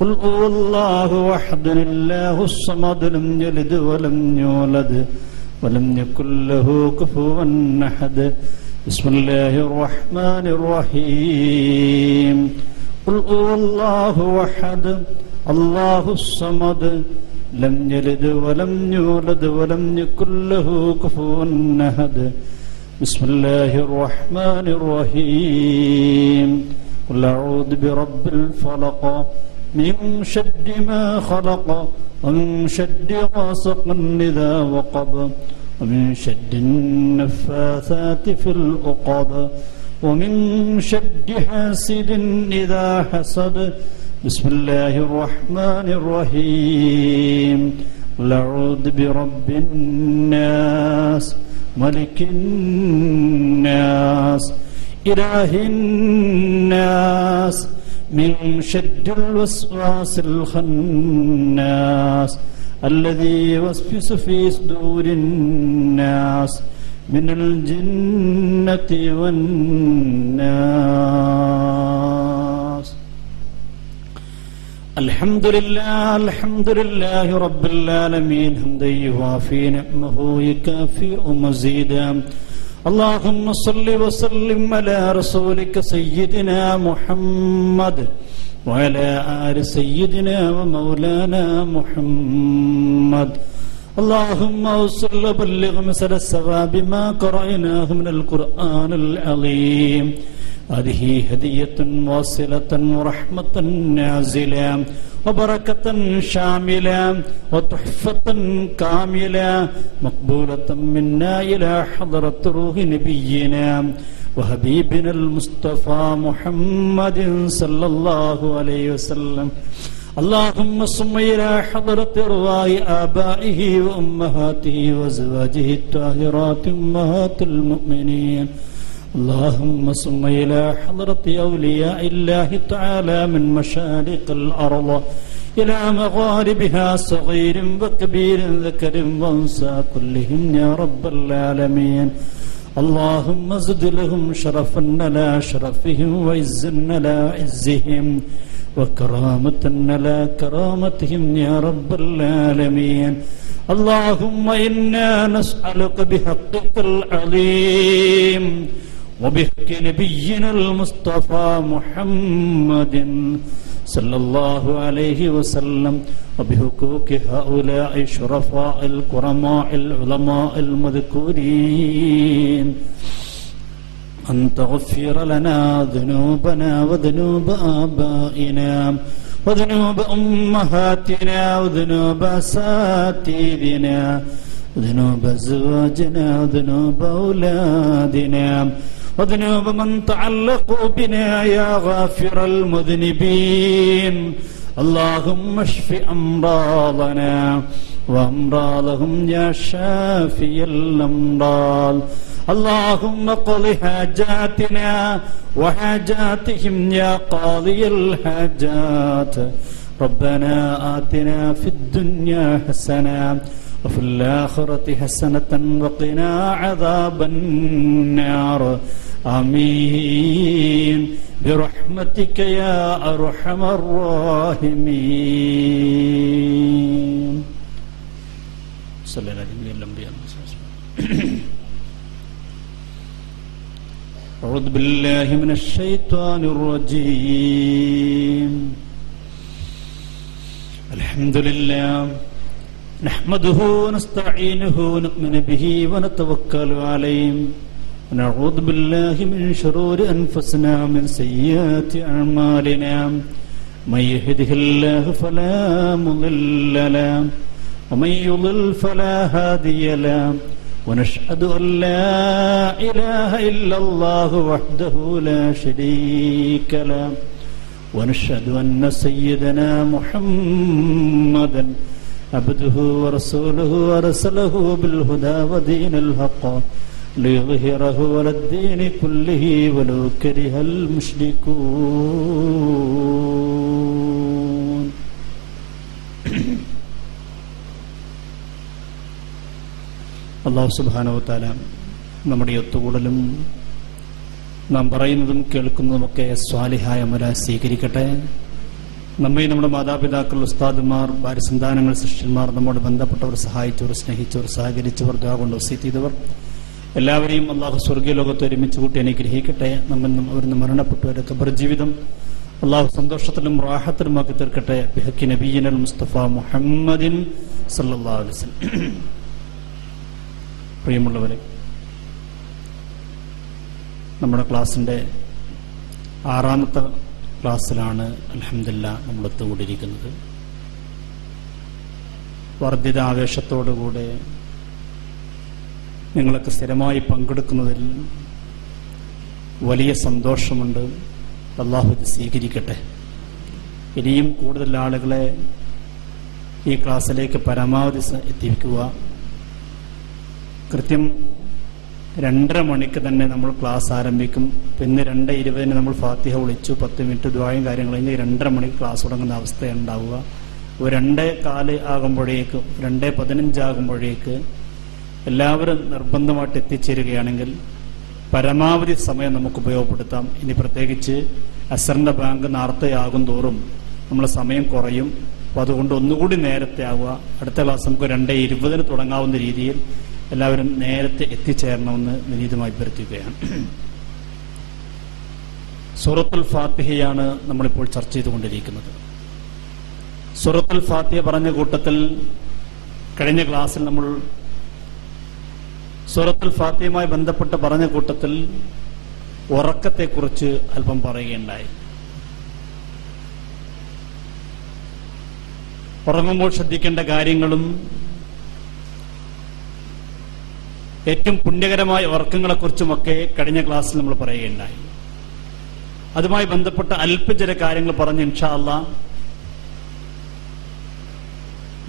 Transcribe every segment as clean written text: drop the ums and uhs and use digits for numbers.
قل هو الله أحد الله الصمد لم يلد ولم يولد ولم يكن له كفوا أحد بسم الله الرحمن الرحيم قل هو الله أحد الله الصمد لم يلد ولم يولد ولم يكن له كفوا أحد بسم الله الرحمن الرحيم قل أعوذ برب الفلق من شر ما خلق ومن شر غاسق إذا وقب ومن شر النفاثات في العقد ومن شر حاسد إذا حسد بسم الله الرحمن الرحيم قل أعوذ برب الناس ملك الناس إله الناس من شر الوسواس الخناس الذي يوسوس في صدور الناس من الجنة والناس الحمد لله رب العالمين حمدا يوافي نعمه ويكافئ مزيدا اللهم صل وسلم على رسولك سيدنا محمد وعلى آل سيدنا ومولانا محمد اللهم وصل وبلغ مثل الثواب ما قرأناه من القرآن العظيم هذه هدية واصلة ورحمة نازلة وبركة شاملة وتحفة كاملة مقبولة منا إلى حضرة روح نبينا وحبيبنا المصطفى محمد صلى الله عليه وسلم اللهم صل إلى حضرة أرواح آبائه وأمهاته وأزواجه الطاهرات أمهات المؤمنين اللهم صل إلى حضرة أولياء الله تعالى من مشارق الأرض إلى مغاربها صغير وكبير ذكر وأنثى كلهم يا رب العالمين اللهم زد لهم شرفا على شرفهم وعزا على عزهم وكرامة على كرامتهم يا رب العالمين اللهم إنا نسألك بحقك العظيم وبحق نبينا المصطفى محمد صلى الله عليه وسلم وبحقوق هؤلاء الشرفاء الكرماء العلماء المذكورين أن تغفر لنا ذنوبنا وذنوب آبائنا وذنوب أمهاتنا وذنوب أساتذتنا وذنوب أزواجنا وذنوب أولادنا وذنوب من تعلقوا بنا يا غافر المذنبين اللهم اشف أمراضنا وأمراضهم يا شافي الأمراض اللهم اقض حاجاتنا وحاجاتهم يا قاضي الحاجات ربنا آتنا في الدنيا حسنة وفي الآخرة حسنة وقنا عذاب النار آمين برحمتك يا أرحم الراحمين صلى الله عليه وسلم. أعوذ بالله من الشيطان الرجيم الحمد لله نحمده ونستعينه ونؤمن به ونتوكل عليه ونعوذ بالله من شرور أنفسنا ومن سيئات أعمالنا من يهده الله فلا مضل له ومن يضلل فلا هادي له ونشهد أن لا إله إلا الله وحده لا شريك له ونشهد أن سيدنا محمدا عبده ورسوله ورسله بالهدى ودين الحق ليظهره على الدين كله ولو كره المشركون. അല്ലാഹു സുബ്ഹാനഹു വ തആല നമ്മുടെ ഒത്തുകൂടലും നാം പറയുന്നതും കേൾക്കുന്നതുമൊക്കെ സ്വാലിഹായ അമലായി സ്വീകരിക്കട്ടെ. നമ്മെ നമ്മുടെ മാതാപിതാക്കൾ, ഉസ്താദുമാർ, ഭാര്യസന്താനങ്ങൾ, ശിഷ്യന്മാർ, നമ്മോട് ബന്ധപ്പെട്ടവർ, സഹായിച്ചവർ, സ്നേഹിച്ചവർ, സഹകരിച്ചവർ, ദുആ കൊണ്ട് വസിയത്ത് ചെയ്തവർ എല്ലാവരെയും അള്ളാഹു സ്വർഗീയ ലോകത്ത് ഒരുമിച്ച് കൂട്ടി അനുഗ്രഹിക്കട്ടെ. നമ്മെന്നും അവരിന്ന് മരണപ്പെട്ടവരുടെ ഖബർ ജീവിതം അള്ളാഹു സന്തോഷത്തിലും റാഹത്തിലുമാക്കി തീർക്കട്ടെ. ബിഹഖി നബിയ്യിനൽ മുസ്തഫ മുഹമ്മദിൻ സല്ലല്ലാഹു അലൈഹി വസല്ലം. പ്രിയമുള്ളവരെ, നമ്മുടെ ക്ലാസ്സിൻ്റെ 6ാമത്തെ ക്ലാസ്സിലാണ് അൽഹംദുലില്ലാഹ് നമ്മൾ എത്തിക്കൊണ്ടിരിക്കുന്നത്. വർദ്ധിത ആവേശത്തോടുകൂടെ നിങ്ങളൊക്കെ സ്ഥിരമായി പങ്കെടുക്കുന്നതിൽ വലിയ സന്തോഷമുണ്ട്. അല്ലാഹു ഇത് സ്വീകരിക്കട്ടെ. ഇനിയും കൂടുതൽ ആളുകളെ ഈ ക്ലാസ്സിലേക്ക് പരമാവധി എത്തിക്കുക. കൃത്യം 2:30 മണിക്ക് തന്നെ നമ്മൾ ക്ലാസ് ആരംഭിക്കും. പിന്നെ 2:20 നമ്മൾ ഫാത്തിഹ വിളിച്ചു, 10 മിനിറ്റ് ദുആയും കാര്യങ്ങൾ കഴിഞ്ഞ് 2:30 മണിക്ക് ക്ലാസ് തുടങ്ങുന്ന അവസ്ഥയാണ് ഉണ്ടാവുക. 2:15 ആകുമ്പോഴേക്ക് 2:15 ആകുമ്പോഴേക്ക് എല്ലാവരും നിർബന്ധമായിട്ട് എത്തിച്ചേരുകയാണെങ്കിൽ പരമാവധി സമയം നമുക്ക് ഉപയോഗപ്പെടുത്താം. ഇനി പ്രത്യേകിച്ച് അസറിന്റെ ബാങ്ക് നേരത്തെയാകും തോറും നമ്മളെ സമയം കുറയും. അപ്പോൾ അതുകൊണ്ട് ഒന്നുകൂടി നേരത്തെ ആവുക. അടുത്ത ക്ലാസ് നമുക്ക് 2:20 തുടങ്ങാവുന്ന രീതിയിൽ എല്ലാവരും നേരത്തെ എത്തിച്ചേരണമെന്ന് വിനീതമായി അഭ്യർത്ഥിക്കുകയാണ്. സൂറത്തുൽ ഫാത്തിഹയാണ് നമ്മളിപ്പോൾ ചർച്ച ചെയ്തുകൊണ്ടിരിക്കുന്നത്. സൂറത്തുൽ ഫാത്തിഹ പറഞ്ഞ കൂട്ടത്തിൽ കഴിഞ്ഞ ക്ലാസ്സിൽ നമ്മൾ സൂറത്തുൽ ഫാത്തിഹയുമായി ബന്ധപ്പെട്ട് പറഞ്ഞ കൂട്ടത്തിൽ ഉറക്കത്തെക്കുറിച്ച് അല്പം പറയുകയുണ്ടായി. ഉറങ്ങുമ്പോൾ ശ്രദ്ധിക്കേണ്ട കാര്യങ്ങളും ഏറ്റവും പുണ്യകരമായ ഉറക്കങ്ങളെക്കുറിച്ചുമൊക്കെ കഴിഞ്ഞ ക്ലാസ്സിൽ നമ്മൾ പറയുകയുണ്ടായി. അതുമായി ബന്ധപ്പെട്ട അല്പ ചില കാര്യങ്ങൾ പറഞ്ഞ് ഇൻഷാ അല്ലാഹ്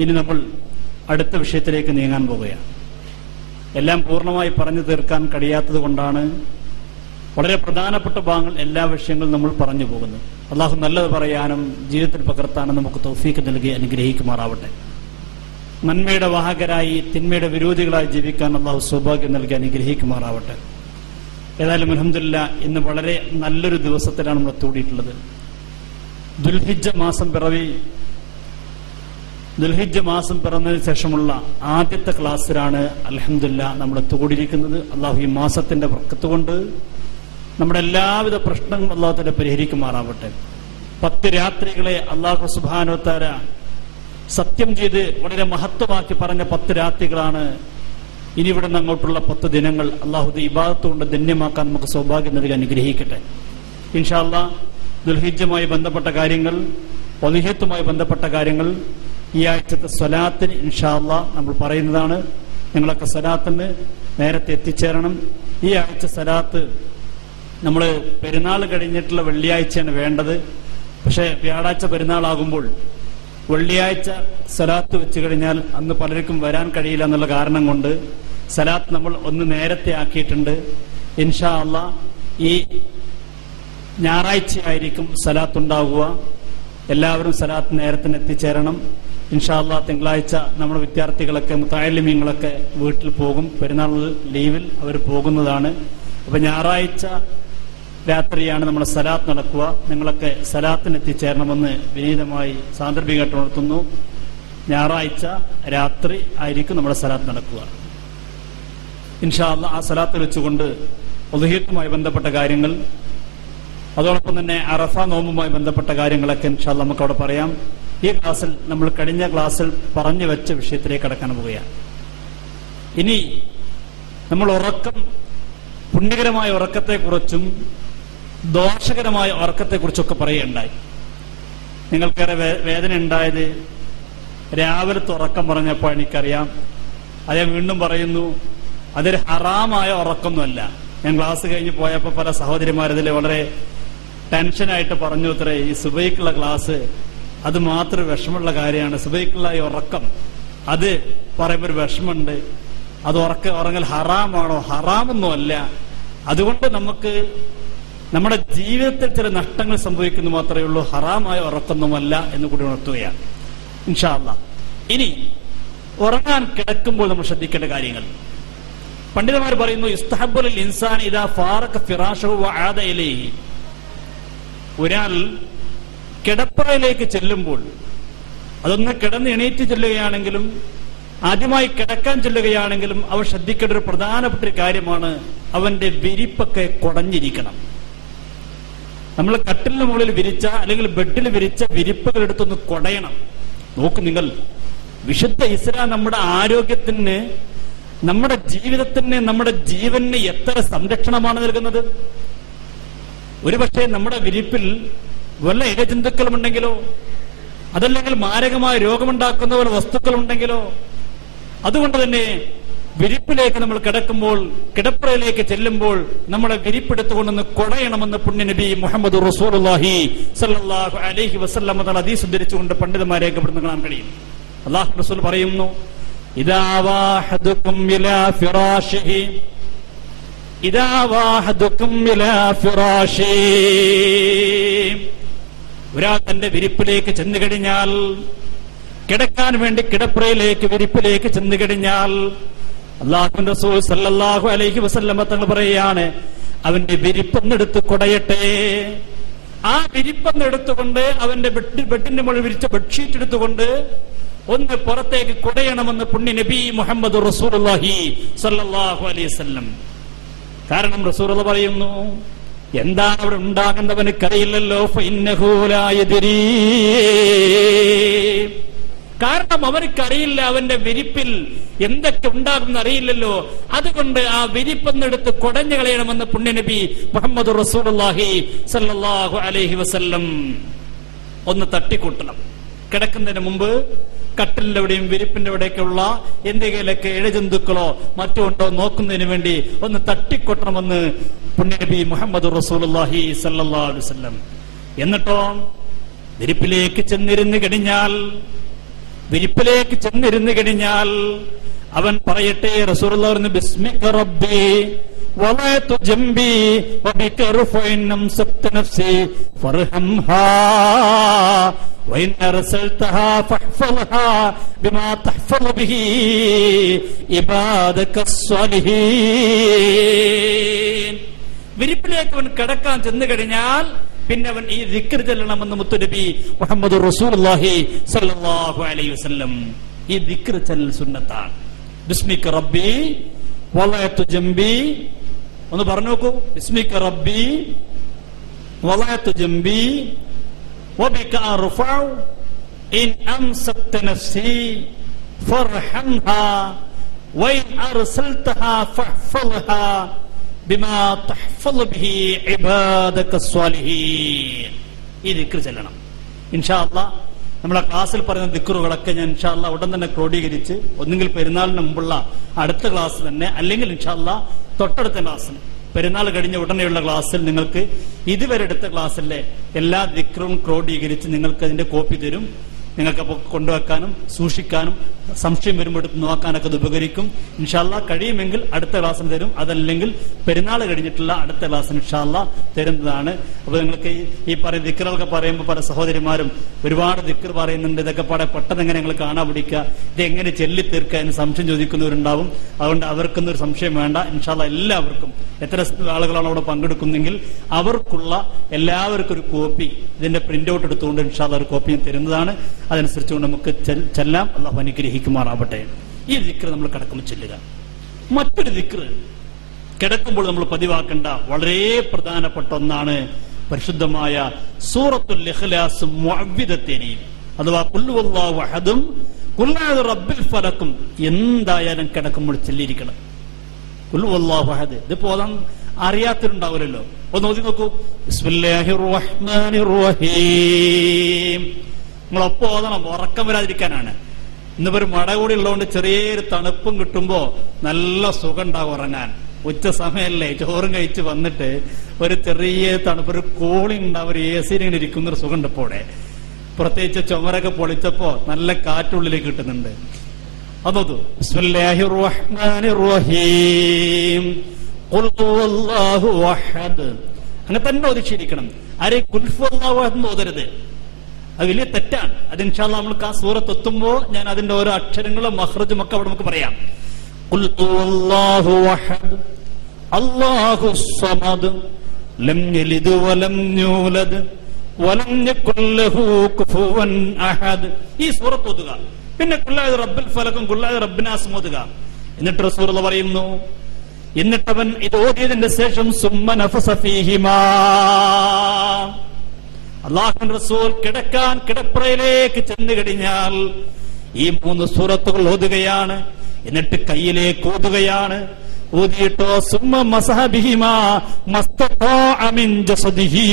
ഇനി നമ്മൾ അടുത്ത വിഷയത്തിലേക്ക് നീങ്ങാൻ പോവുകയാണ്. എല്ലാം പൂർണ്ണമായി പറഞ്ഞു തീർക്കാൻ കഴിയാത്തത് കൊണ്ടാണ് വളരെ പ്രധാനപ്പെട്ട ഭാഗങ്ങൾ എല്ലാ വിഷയങ്ങളും നമ്മൾ പറഞ്ഞു പോകുന്നത്. അള്ളാഹു നല്ലത് പറയാനും ജീവിതത്തിൽ പകർത്താനും നമുക്ക് തൗഫീഖ് നൽകി അനുഗ്രഹിക്കുമാറാവട്ടെ. നന്മയുടെ വാഹകരായി തിന്മയുടെ വിരോധികളായി ജീവിക്കാൻ അള്ളാഹു സൗഭാഗ്യം നൽകി അനുഗ്രഹിക്കുമാറാവട്ടെ. ഏതായാലും അൽഹംദുലില്ലാഹ് ഇന്ന് വളരെ നല്ലൊരു ദിവസത്തിലാണ് നമ്മൾ എത്തിയിട്ടുള്ളത്. ദുൽഹിജ്ജ മാസം പിറന്നതിന് ശേഷമുള്ള ആദ്യത്തെ ക്ലാസ്സിലാണ് അൽഹംദുലില്ലാഹ് നമ്മൾ എത്തിക്കൊണ്ടിരിക്കുന്നത്. അള്ളാഹു ഈ മാസത്തിന്റെ ബർക്കത്ത് കൊണ്ട് നമ്മുടെ എല്ലാവിധ പ്രശ്നങ്ങളും അള്ളാഹു തആല പരിഹരിക്കുമാറാവട്ടെ. 10 രാത്രികളെ അള്ളാഹു സുബ്ഹാനഹു വ തആല സത്യം ചെയ്ത് വളരെ മഹത്വമാക്കി പറഞ്ഞ 10 രാത്രികളാണ്. ഇനി ഇവിടെ നിന്ന് അങ്ങോട്ടുള്ള 10 ദിനങ്ങൾ അള്ളാഹു ഇബാദത്ത് കൊണ്ട് ധന്യമാക്കാൻ നമുക്ക് സൗഭാഗ്യം നൽകി അനുഗ്രഹിക്കട്ടെ. ഇൻഷാ അല്ലാഹ് ദുൽഹിജ്ജുമായി ബന്ധപ്പെട്ട കാര്യങ്ങൾ, ഉദ്ഹിയ്യത്തുമായി ബന്ധപ്പെട്ട കാര്യങ്ങൾ ഈ ആഴ്ചത്തെ സ്വലാത്തിന് ഇൻഷാ അല്ലാഹ് നമ്മൾ പറയുന്നതാണ്. നിങ്ങളൊക്കെ സ്വലാത്തിന് നേരത്തെ എത്തിച്ചേരണം. ഈ ആഴ്ച സ്വലാത്ത് നമ്മൾ പെരുന്നാൾ കഴിഞ്ഞിട്ടുള്ള വെള്ളിയാഴ്ചയാണ് വേണ്ടത്. പക്ഷെ വ്യാഴാഴ്ച പെരുന്നാളാകുമ്പോൾ വെള്ളിയാഴ്ച സലാത്ത് വെച്ച് കഴിഞ്ഞാൽ അന്ന് പലർക്കും വരാൻ കഴിയില്ല എന്നുള്ള കാരണം കൊണ്ട് സലാത്ത് നമ്മൾ ഒന്ന് നേരത്തെ ആക്കിയിട്ടുണ്ട്. ഇൻഷാ അല്ലാഹ് ഈ ഞായറാഴ്ചയായിരിക്കും സലാത്ത് ഉണ്ടാവുക. എല്ലാവരും സലാത്ത് നേരത്തെ എത്തിച്ചേരണം. ഇൻഷാ അല്ലാഹ് തിങ്കളാഴ്ച നമ്മുടെ വിദ്യാർത്ഥികളൊക്കെ മുതഅല്ലിമീങ്ങളൊക്കെ വീട്ടിൽ പോകും. പെരുന്നാൾ ലീവിൽ അവർ പോകുന്നതാണ്. അപ്പൊ ഞായറാഴ്ച രാത്രിയാണ് നമ്മുടെ സലാത്ത് നടക്കുക. നിങ്ങളൊക്കെ സലാത്തിന് എത്തിച്ചേരണമെന്ന് വിനീതമായി സാന്ദർഭികമായിട്ട് ഉണർത്തുന്നു. ഞായറാഴ്ച രാത്രി ആയിരിക്കും നമ്മുടെ സലാത്ത് നടക്കുക. ഇൻഷാ അല്ലാഹ് ആ സലാത്ത് വെച്ചുകൊണ്ട് ഉദ്ഹിയ്യത്തുമായി ബന്ധപ്പെട്ട കാര്യങ്ങൾ, അതോടൊപ്പം തന്നെ അറഫ നോമ്പുമായി ബന്ധപ്പെട്ട കാര്യങ്ങളൊക്കെ ഇൻഷാ അല്ലാഹ് നമുക്ക് അവിടെ പറയാം. ഈ ക്ലാസ്സിൽ നമ്മൾ കഴിഞ്ഞ ക്ലാസ്സിൽ പറഞ്ഞു വെച്ച വിഷയത്തിലേക്ക് കടക്കാൻ പോവുകയാണ്. ഇനി നമ്മൾ പുണ്യകരമായ ഉറക്കത്തെക്കുറിച്ചും ദോഷകരമായ ഉറക്കത്തെക്കുറിച്ചൊക്കെ പറയുകയുണ്ടായി. നിങ്ങൾക്കേറെ വേദന ഉണ്ടായത് രാവിലത്തെ ഉറക്കം പറഞ്ഞപ്പോൾ എനിക്കറിയാം. അത് ഞാൻ വീണ്ടും പറയുന്നു, അതൊരു ഹറാമായ ഉറക്കമൊന്നുമല്ല. ഞാൻ ക്ലാസ് കഴിഞ്ഞ് പോയപ്പോൾ പല സഹോദരിമാരതിൽ വളരെ ടെൻഷനായിട്ട് പറഞ്ഞു, അത്രേ ഈ സുബൈക്കുള്ള ക്ലാസ് അത് മാത്രം വിഷമമുള്ള കാര്യമാണ്. സുബൈക്കുള്ള ഈ ഉറക്കം അത് പറയുമ്പോൾ ഒരു വിഷമമുണ്ട്. അത് ഉറങ്ങൽ ഹറാമാണോ? ഹറാമൊന്നുമല്ല. അതുകൊണ്ട് നമുക്ക് നമ്മുടെ ജീവിതത്തിൽ ചില നഷ്ടങ്ങൾ സംഭവിക്കുന്നു മാത്രമേ ഉള്ളൂ. ഹറാമായ ഉറക്കൊന്നുമല്ല എന്ന് കൂടി ഉണർത്തുകയാണ് ഇൻഷാ അല്ലാഹ്. ഇനി ഉറങ്ങാൻ കിടക്കുമ്പോൾ നമ്മൾ ശ്രദ്ധിക്കേണ്ട കാര്യങ്ങൾ പണ്ഡിതന്മാർ പറയുന്നു ഇസ്തഹബ്ബുൽ ഇൻസാൻ ഇദാ ഫാറക ഫിറാശഹു വആദ ഇലൈഹി, ഒരാൾ കിടപ്പറയിലേക്ക് ചെല്ലുമ്പോൾ, അതൊന്ന് കിടന്ന് എണീറ്റ് ചെല്ലുകയാണെങ്കിലും ആദ്യമായി കിടക്കാൻ ചെല്ലുകയാണെങ്കിലും അവൻ ശ്രദ്ധിക്കേണ്ട ഒരു പ്രധാനപ്പെട്ട ഒരു കാര്യമാണ് അവന്റെ വിരിപ്പൊക്കെ കുടഞ്ഞിരിക്കണം. നമ്മൾ കട്ടിലിന് മുകളിൽ വിരിച്ച അല്ലെങ്കിൽ ബെഡിൽ വിരിച്ച വിരിപ്പുകൾ എടുത്തൊന്ന് കുടയണം. നോക്കൂ നിങ്ങൾ, വിശുദ്ധ ഇസ്ലാം നമ്മുടെ ആരോഗ്യത്തിന്, നമ്മുടെ ജീവിതത്തിന്, നമ്മുടെ ജീവന് എത്ര സംരക്ഷണമാണ് നൽകുന്നത്. ഒരുപക്ഷെ നമ്മുടെ വിരിപ്പിൽ വല്ല ഇഴജന്തുക്കളുമുണ്ടെങ്കിലോ, അതല്ലെങ്കിൽ മാരകമായ രോഗമുണ്ടാക്കുന്ന പോലെ വസ്തുക്കളുണ്ടെങ്കിലോ, അതുകൊണ്ട് തന്നെ വിരിപ്പിലേക്ക് നമ്മൾ കിടക്കുമ്പോൾ, കിടപ്പറയിലേക്ക് ചെല്ലുമ്പോൾ നമ്മളെ വിരിപ്പെടുത്തുകൊണ്ടൊന്ന് കുടയണമെന്ന് പുണ്യ നബി മുഹമ്മദ് റസൂലുള്ളാഹി സ്വല്ലല്ലാഹു അലൈഹി വസല്ലം തങ്ങൾ ഹദീസ് ഉദ്ധരിച്ചുകൊണ്ട് പണ്ഡിതന്മാരെ രേഖപ്പെടുത്തുന്ന കാണാൻ കഴിയും. അല്ലാഹു റസൂൽ പറയുന്നു, ഇദാ വാഹദുകും ഇലാ ഫിറാശിഹി, ഇദാ വാഹദുകും ഇലാ ഫിറാശി, ഒരാൾ തന്റെ വിരിപ്പിലേക്ക് ചെന്നു കഴിഞ്ഞാൽ, കിടക്കാൻ വേണ്ടി കിടപ്പറയിലേക്ക് വിരിപ്പിലേക്ക് ചെന്നു കഴിഞ്ഞാൽ, അല്ലാഹുവിന്റെ റസൂൽ സല്ലല്ലാഹു അലൈഹി വസല്ലം തങ്ങൾ പറയുകയാണ്, അവന്റെ വിരിപ്പൊന്നെടുത്ത് കുടയട്ടെ. ആ വിരിപ്പൊന്നെടുത്തുകൊണ്ട് അവന്റെ ബെഡിന്റെ മുകളിൽ വിരിച്ച ബെഡ്ഷീറ്റ് എടുത്തുകൊണ്ട് ഒന്ന് പുറത്തേക്ക് കുടയണമെന്ന് പുണ്യ നബി മുഹമ്മദ് റസൂലുള്ളാഹി സല്ലല്ലാഹു അലൈഹി വസല്ലം. കാരണം റസൂലുള്ള പറയുന്നു, എന്താണ് അവിടെ ഉണ്ടാകുന്നവനക്കറിയില്ലല്ലോ, ഫഇന്നഹു ലാ യദ്രീ, കാരണം അവനക്കറിയില്ല അവന്റെ വിരിപ്പിൽ എന്തൊക്കെ ഉണ്ടാകുന്ന അറിയില്ലല്ലോ. അതുകൊണ്ട് ആ വിരിപ്പൊന്നെടുത്ത് കുടഞ്ഞു കളയണമെന്ന് പുണ്യ നബി മുഹമ്മദ് റസൂലുള്ളാഹി സല്ലല്ലാഹു അലൈഹി വസല്ലം. ഒന്ന് തട്ടിക്കൂട്ടണം. കിടക്കുന്നതിന് മുമ്പ് കട്ടിലിന്റെ എവിടെയും വിരിപ്പിന്റെ എവിടെയൊക്കെയുള്ള എന്തെങ്കിലുമൊക്കെ ഇഴജന്തുക്കളോ മറ്റോ ഉണ്ടോ നോക്കുന്നതിന് വേണ്ടി ഒന്ന് തട്ടിക്കൊട്ടണമെന്ന് പുണ്യ നബി മുഹമ്മദ് റസൂലുള്ളാഹി സല്ലല്ലാഹു അലൈഹി വസല്ലം. എന്നിട്ടോ വിരിപ്പിലേക്ക് ചെന്നിരുന്ന് കഴിഞ്ഞാൽ അവൻ പറയട്ടെ, റസൂലുള്ളാഹി പറഞ്ഞു, ബിസ്മിക റബ്ബി വളഅതു ജംബി വബിക റുഫഇൻ നംസത്തു നഫ്സി ഫർഹംഹാ വഇൻ അർസൽതഹാ ഫഹ്ഫൾഹാ ബിമാ തഹ്ഫളു ബിഹി ഇബാദകസ് സ്വാലിഹീൻ. വിരിപ്പിലേക്ക് അവൻ കിടക്കാൻ ചെന്നു കഴിഞ്ഞാൽ പിന്നെ അവൻ ഈ ദിക്ർ ചൊല്ലണമെന്ന് മുത്തുനബി മുഹമ്മദ് റസൂലുള്ളാഹി സ്വല്ലല്ലാഹു അലൈഹി വസല്ലം. ഈ ദിക്ർ ചൊല്ലൽ സുന്നത്താണ്. ബിസ്മിക റബ്ബി വളഅതു ജംബി, ഒന്ന് പറഞ്ഞു നോക്കൂ. ബിസ്മിക റബ്ബി വളഅതു ജംബി വബിക അർഫഉ ഇൻ അംസക്ത നഫ്സി ഫർഹംഹാ വഇൻ അർസൽതഹാ ഫഹ്ഫൾഹാ ബിമാ തഹ്ഫളു ബിഹി ഇബാദകസ് സ്വാലിഹീൻ. ഈ ദിക്ർ ചൊല്ലണം. ഇൻഷാ അല്ലാഹ് നമ്മളെ ക്ലാസ്സിൽ പറയുന്ന ദിക്റുകളൊക്കെ ഞാൻ ഇൻഷാ അല്ലാഹ് ഉടൻ തന്നെ ക്രോഡീകരിച്ച് ഒന്നുകിൽ പെരുന്നാളിന് മുമ്പുള്ള അടുത്ത ക്ലാസ് തന്നെ, അല്ലെങ്കിൽ ഇൻഷാ അല്ലാഹ് തൊട്ടടുത്ത ക്ലാസ്സിന്, പെരുന്നാൾ കഴിഞ്ഞ ഉടനെയുള്ള ക്ലാസ്സിൽ നിങ്ങൾക്ക് ഇതുവരെ എടുത്ത ക്ലാസ്സിലെ എല്ലാ ദിക്റും ക്രോഡീകരിച്ച് നിങ്ങൾക്ക് അതിന്റെ കോപ്പി തരും. നിങ്ങൾക്ക് അപ്പോൾ കൊണ്ടുവെക്കാനും സൂക്ഷിക്കാനും സംശയം വരുമ്പോൾ എടുത്ത് നോക്കാനൊക്കെ അത് ഉപകരിക്കും. ഇൻഷാ അല്ലാഹ് കഴിയുമെങ്കിൽ അടുത്ത ക്ലാസ്സിന് തരും, അതല്ലെങ്കിൽ പെരുന്നാൾ കഴിഞ്ഞിട്ടുള്ള അടുത്ത ക്ലാസ്സിന് ഇൻഷാ അല്ലാഹ് തരുന്നതാണ്. അപ്പോൾ നിങ്ങൾക്ക് ഈ പറയുന്ന ദിക്റുകളൊക്കെ പറയുമ്പോൾ പല സഹോദരിമാരും ഒരുപാട് ദിക്ർ പറയുന്നുണ്ട്, ഇതൊക്കെ പാടെ പെട്ടെന്ന് എങ്ങനെ നിങ്ങൾ കാണാൻ പിടിക്കുക, ഇത് എങ്ങനെ ചൊല്ലി തീർക്കുക എന്ന് സംശയം ചോദിക്കുന്നവരുണ്ടാവും. അതുകൊണ്ട് അവർക്കൊന്നും ഒരു സംശയം വേണ്ട. ഇൻഷാ അല്ലാഹ് എല്ലാവർക്കും, എത്ര ആളുകളാണ് അവിടെ പങ്കെടുക്കുന്നെങ്കിൽ അവർക്കുള്ള എല്ലാവർക്കും ഒരു കോപ്പി, ഇതിന്റെ പ്രിന്റ് ഔട്ട് എടുത്തുകൊണ്ട് ഇൻഷാ അല്ലാഹ് ഒരു കോപ്പിയും തരുന്നതാണ്. അതനുസരിച്ചുകൊണ്ട് നമുക്ക് ചെല്ലാം. അല്ലാഹു അനുഗ്രഹിക്കുമാറാവട്ടെ. ഈ ദിക്ർ നമ്മൾ കിടക്കുമ്പോൾ ചെല്ലുക. മറ്റൊരു ദിക്ർ കിടക്കുമ്പോൾ നമ്മൾ പതിവാക്കേണ്ട വളരെ പ്രധാനപ്പെട്ട ഒന്നാണ് പരിശുദ്ധമായ സൂറത്തുൽ ഇഖ്ലാസ് മുഅവ്വിദത്തൈനി, അഥവാ ഖുൽ ഹുവല്ലാഹു അഹദും ഖുൽ അഊദു ബിറബ്ബിൽ ഫലക്കും എന്തായാലും കിടക്കുമ്പോൾ ചൊല്ലിയിരിക്കണം. ഖുൽ ഹുവല്ലാഹു അഹദ്. ഇത് പോകാൻ അറിയാത്തവരുണ്ടാവില്ലല്ലോ. ഒന്ന് ഓതി നോക്കൂ. ബിസ്മില്ലാഹിർ റഹ്മാനിർ റഹീം. നിങ്ങളൊപ്പം ഓതണം, ഉറക്കം വരാതിരിക്കാനാണ്. ഇന്നിപ്പോ ഒരു മഴ കൂടി ഉള്ളതുകൊണ്ട് ചെറിയൊരു തണുപ്പും കിട്ടുമ്പോ നല്ല സുഖം ഉണ്ടാവും ഉറങ്ങാൻ. ഉച്ച സമയല്ലേ, ചോറും കഴിച്ച് വന്നിട്ട് ഒരു ചെറിയ തണുപ്പ്, ഒരു കൂളിംഗ് ഉണ്ടാവും, ഒരു AC ഇങ്ങനെ ഇരിക്കുന്നൊരു സുഖം ഉണ്ട്. ഇപ്പോൾ പ്രത്യേകിച്ച് ചുമരൊക്കെ പൊളിച്ചപ്പോ നല്ല കാറ്റുള്ളിലേക്ക് കിട്ടുന്നുണ്ട്. അതോ ബിസ്മില്ലാഹിർ റഹ്മാനിർ റഹീം ഖുൽ ഹുവല്ലാഹു അഹദ്. അങ്ങനെ തന്നെ ഓതിച്ചിരിക്കണം. ആരെ ഖുൽ ഹുവല്ലാഹു അഹദ് എന്ന് ഓതരുത്. അത് വലിയ തെറ്റാണ്. അത് ഇൻഷാ അല്ലാഹ് നമുക്ക് ആ സൂറത്ത് എത്തുമ്പോ ഞാൻ അതിന്റെ ഓരോ അക്ഷരങ്ങളും മഖ്റജും ഒക്കെ അവിടെ നമുക്ക് പറയാം. ഖുൽ ഹുവല്ലാഹു അഹദ് അല്ലാഹുസ് സമദ് ലം യലിദ് വലം യൂലദ് വലം യകുൽ ലഹു കുഫുവൻ അഹദ്. ഈ സൂറത്ത് ഓതുക. പിന്നെ ഖുൽ റബ്ബിൽ ഫലക്കും ഖുൽ റബ്ബിനാസ് ഓതുക. എന്നിട്ട് റസൂലുള്ളാഹി പറയുന്നു, എന്നിട്ടവൻ ഇത് ഓതിയതിന്റെ ശേഷം സുമ്മ നഫസ ഫീഹിമാ, അല്ലാഹുവിന്റെ റസൂൽ കിടക്കാൻ കിടപ്പറയിലേക്ക് ചെന്നു കഴിഞ്ഞാൽ ഈ 3 സൂറത്തുകൾ ഓതുകയാണ്. എന്നിട്ട് കയ്യിലേക്ക് ഓതുകയാണ്. ഊതിയിട്ടോ സുമ്മ മസഹ ബിഹിമാ മസ്തഖാഅ മിൻ ജസദിഹി,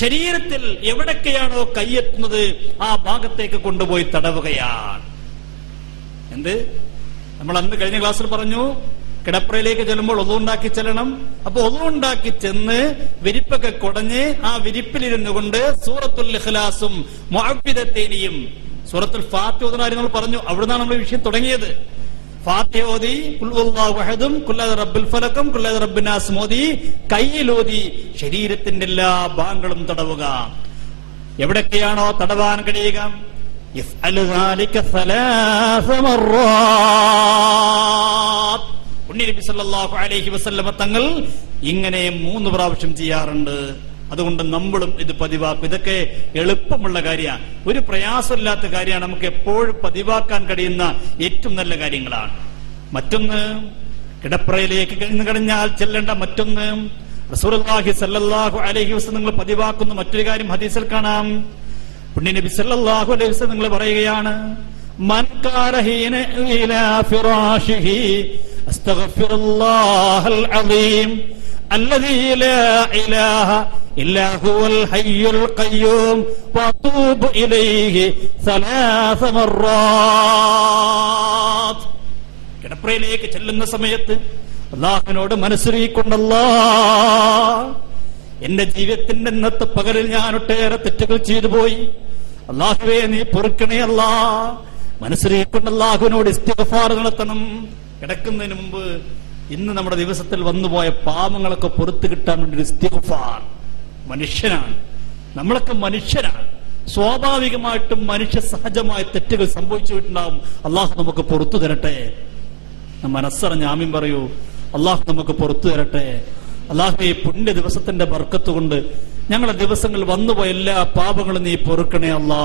ശരീരത്തിൽ എവിടൊക്കെയാണോ കയ്യെത്തുന്നത് ആ ഭാഗത്തേക്ക് കൊണ്ടുപോയി തടവുകയാണ്. എന്ത് നമ്മൾ അന്ന് കഴിഞ്ഞ ക്ലാസ്സിൽ പറഞ്ഞു, കിടപ്പറയിലേക്ക് ചെല്ലുമ്പോൾ ഒളുണ്ടാക്കി ചെല്ലണം. അപ്പൊ ഒളുണ്ടാക്കി ചെന്ന് വിരിപ്പൊക്കെ കുടഞ്ഞ് ആ വിരിപ്പിലിരുന്നു കൊണ്ട് സൂറത്തുൽ ഇഖ്ലാസും മുഅവ്വിദത്തൈനിയും സൂറത്തുൽ ഫാത്തിഹ ഓതുന്ന കാര്യങ്ങൾ പറഞ്ഞു. അവിടുന്നാണ് നമ്മൾ വിഷയം തുടങ്ങിയത്. ഫാത്തിഹ ഓതി, ഖുൽ ഹുവല്ലാഹു അഹദും ഖുൽ റബ്ബിൽ ഫലക്കും ഖുൽ റബ്ബിനാസ് ഓതി, കയ്യിലോതി ശരീരത്തിന്റെ എല്ലാ ഭാഗങ്ങളും തടവുക. എവിടൊക്കെയാണോ തടവാൻ കഴിയുക, യഫ്അലു ദാലിക 3 മർറാത്ത്. നബി സല്ലല്ലാഹു അലൈഹി വസല്ലമ തങ്ങൾ ഇങ്ങനെ 3 പ്രാവശ്യം ചെയ്യാറുണ്ട്. അതുകൊണ്ട് നമ്മളും ഇത് പതിവാക്കും. ഇതൊക്കെ എളുപ്പമുള്ള കാര്യമാണ്, ഒരു പ്രയാസമില്ലാത്ത കാര്യമാണ്. നമുക്ക് എപ്പോഴും പതിവാക്കാൻ കഴിയുന്ന ഏറ്റവും നല്ല കാര്യങ്ങളാണ്. മറ്റൊന്ന്, കിടപ്പറയിലേക്ക് കഴിഞ്ഞാൽ ചെല്ലേണ്ട മറ്റൊന്ന്, റസൂലുള്ളാഹി സല്ലല്ലാഹു അലൈഹി വസല്ലം നിങ്ങൾ പതിവാക്കുന്ന മറ്റൊരു കാര്യം ഹദീസിൽ കാണാം. നബി സല്ലല്ലാഹു അലൈഹി വസല്ലം നിങ്ങൾ പറയുകയാണ്, മൻ ഖാല ഹീന ഇലാ ഫിറാശിഹി അസ്തഗ്ഫിറുല്ലാഹൽ അളീം അല്ലദീ ലാ ഇലാഹ ഇല്ലാ ഹുവൽ ഹയ്യുൽ ഖയ്യൂം വഅതൂബു ഇലൈഹി 3 മർറാത്ത്. കിടപ്പറയിലേക്ക് ചെല്ലുന്ന സമയത്ത് അല്ലാഹുവിനോട് മനസ്സുരുകിക്കൊണ്ട്, അല്ലാഹ്, എന്റെ ജീവിതത്തിന്റെ ഇന്നത്തെ പകലിൽ ഞാൻ ഒട്ടേറെ തെറ്റുകൾ ചെയ്തു പോയി, അല്ലാഹുവേ നീ പൊറുക്കണേ അല്ലാഹ്. മനസ്സുരുകിക്കൊണ്ട് അല്ലാഹുവിനോട് ഇസ്തിഗ്ഫാർ നടത്തണം. കിടക്കുന്നതിന് മുമ്പ് ഇന്ന് നമ്മുടെ ദിവസത്തിൽ വന്നുപോയ പാപങ്ങളൊക്കെ പുറത്തു കിട്ടാൻ വേണ്ടി ഇസ്തിഗ്ഫാർ. മനുഷ്യനാണ്, നമ്മളൊക്കെ മനുഷ്യരാണ്. സ്വാഭാവികമായിട്ടും മനുഷ്യ സഹജമായ തെറ്റുകൾ സംഭവിച്ചിട്ടുണ്ടാവും. അള്ളാഹു നമുക്ക് പുറത്തു തരട്ടെ. മനസ്സറിഞ്ഞ് ആമീൻ പറയൂ. അള്ളാഹു നമുക്ക് പുറത്തു തരട്ടെ. അള്ളാഹു ഈ പുണ്യ ദിവസത്തിന്റെ ബർക്കത്ത് കൊണ്ട് ഞങ്ങളുടെ ദിവസങ്ങൾ വന്നുപോയ എല്ലാ പാപങ്ങളും നീ പൊറുക്കണേ അല്ലാ,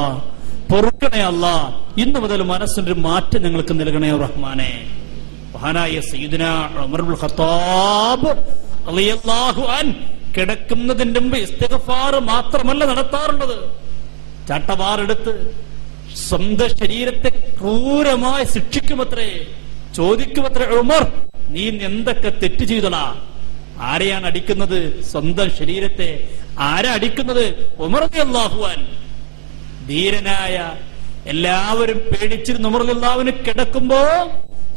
പൊറുക്കണേ അല്ലാ. ഇന്നു മുതൽ മനസ്സിനൊരു മാറ്റം ഞങ്ങൾക്ക് നൽകണേ റഹ്മാനെ. മഹാനായ സയ്യിദുനാ ഉമർ ഇബ്നുൽ ഖത്താബ് റളിയല്ലാഹു അൻഹു കിടക്കുന്നതിന്റെ മുമ്പ് ഇസ്തിഗ്ഫാർ മാത്രമല്ല നടത്താറുള്ളത്. ചാട്ടവാറെടുത്ത് സ്വന്തം ശരീരത്തെ ക്രൂരമായി ശിക്ഷിക്കുമത്രേ, ചോദിക്കുമത്രേ, ഉമർ നീ എന്തൊക്കെ തെറ്റ് ചെയ്തടാ? ആരെയാണ് അടിക്കുന്നത്? സ്വന്തം ശരീരത്തെ. ആരാ അടിക്കുന്നത്? ഉമർ റളിയല്ലാഹു അൻഹു. ധീരനായ, എല്ലാവരും പേടിച്ചിരുന്ന ഉമർ റളിയല്ലാഹു അൻഹു കിടക്കുമ്പോ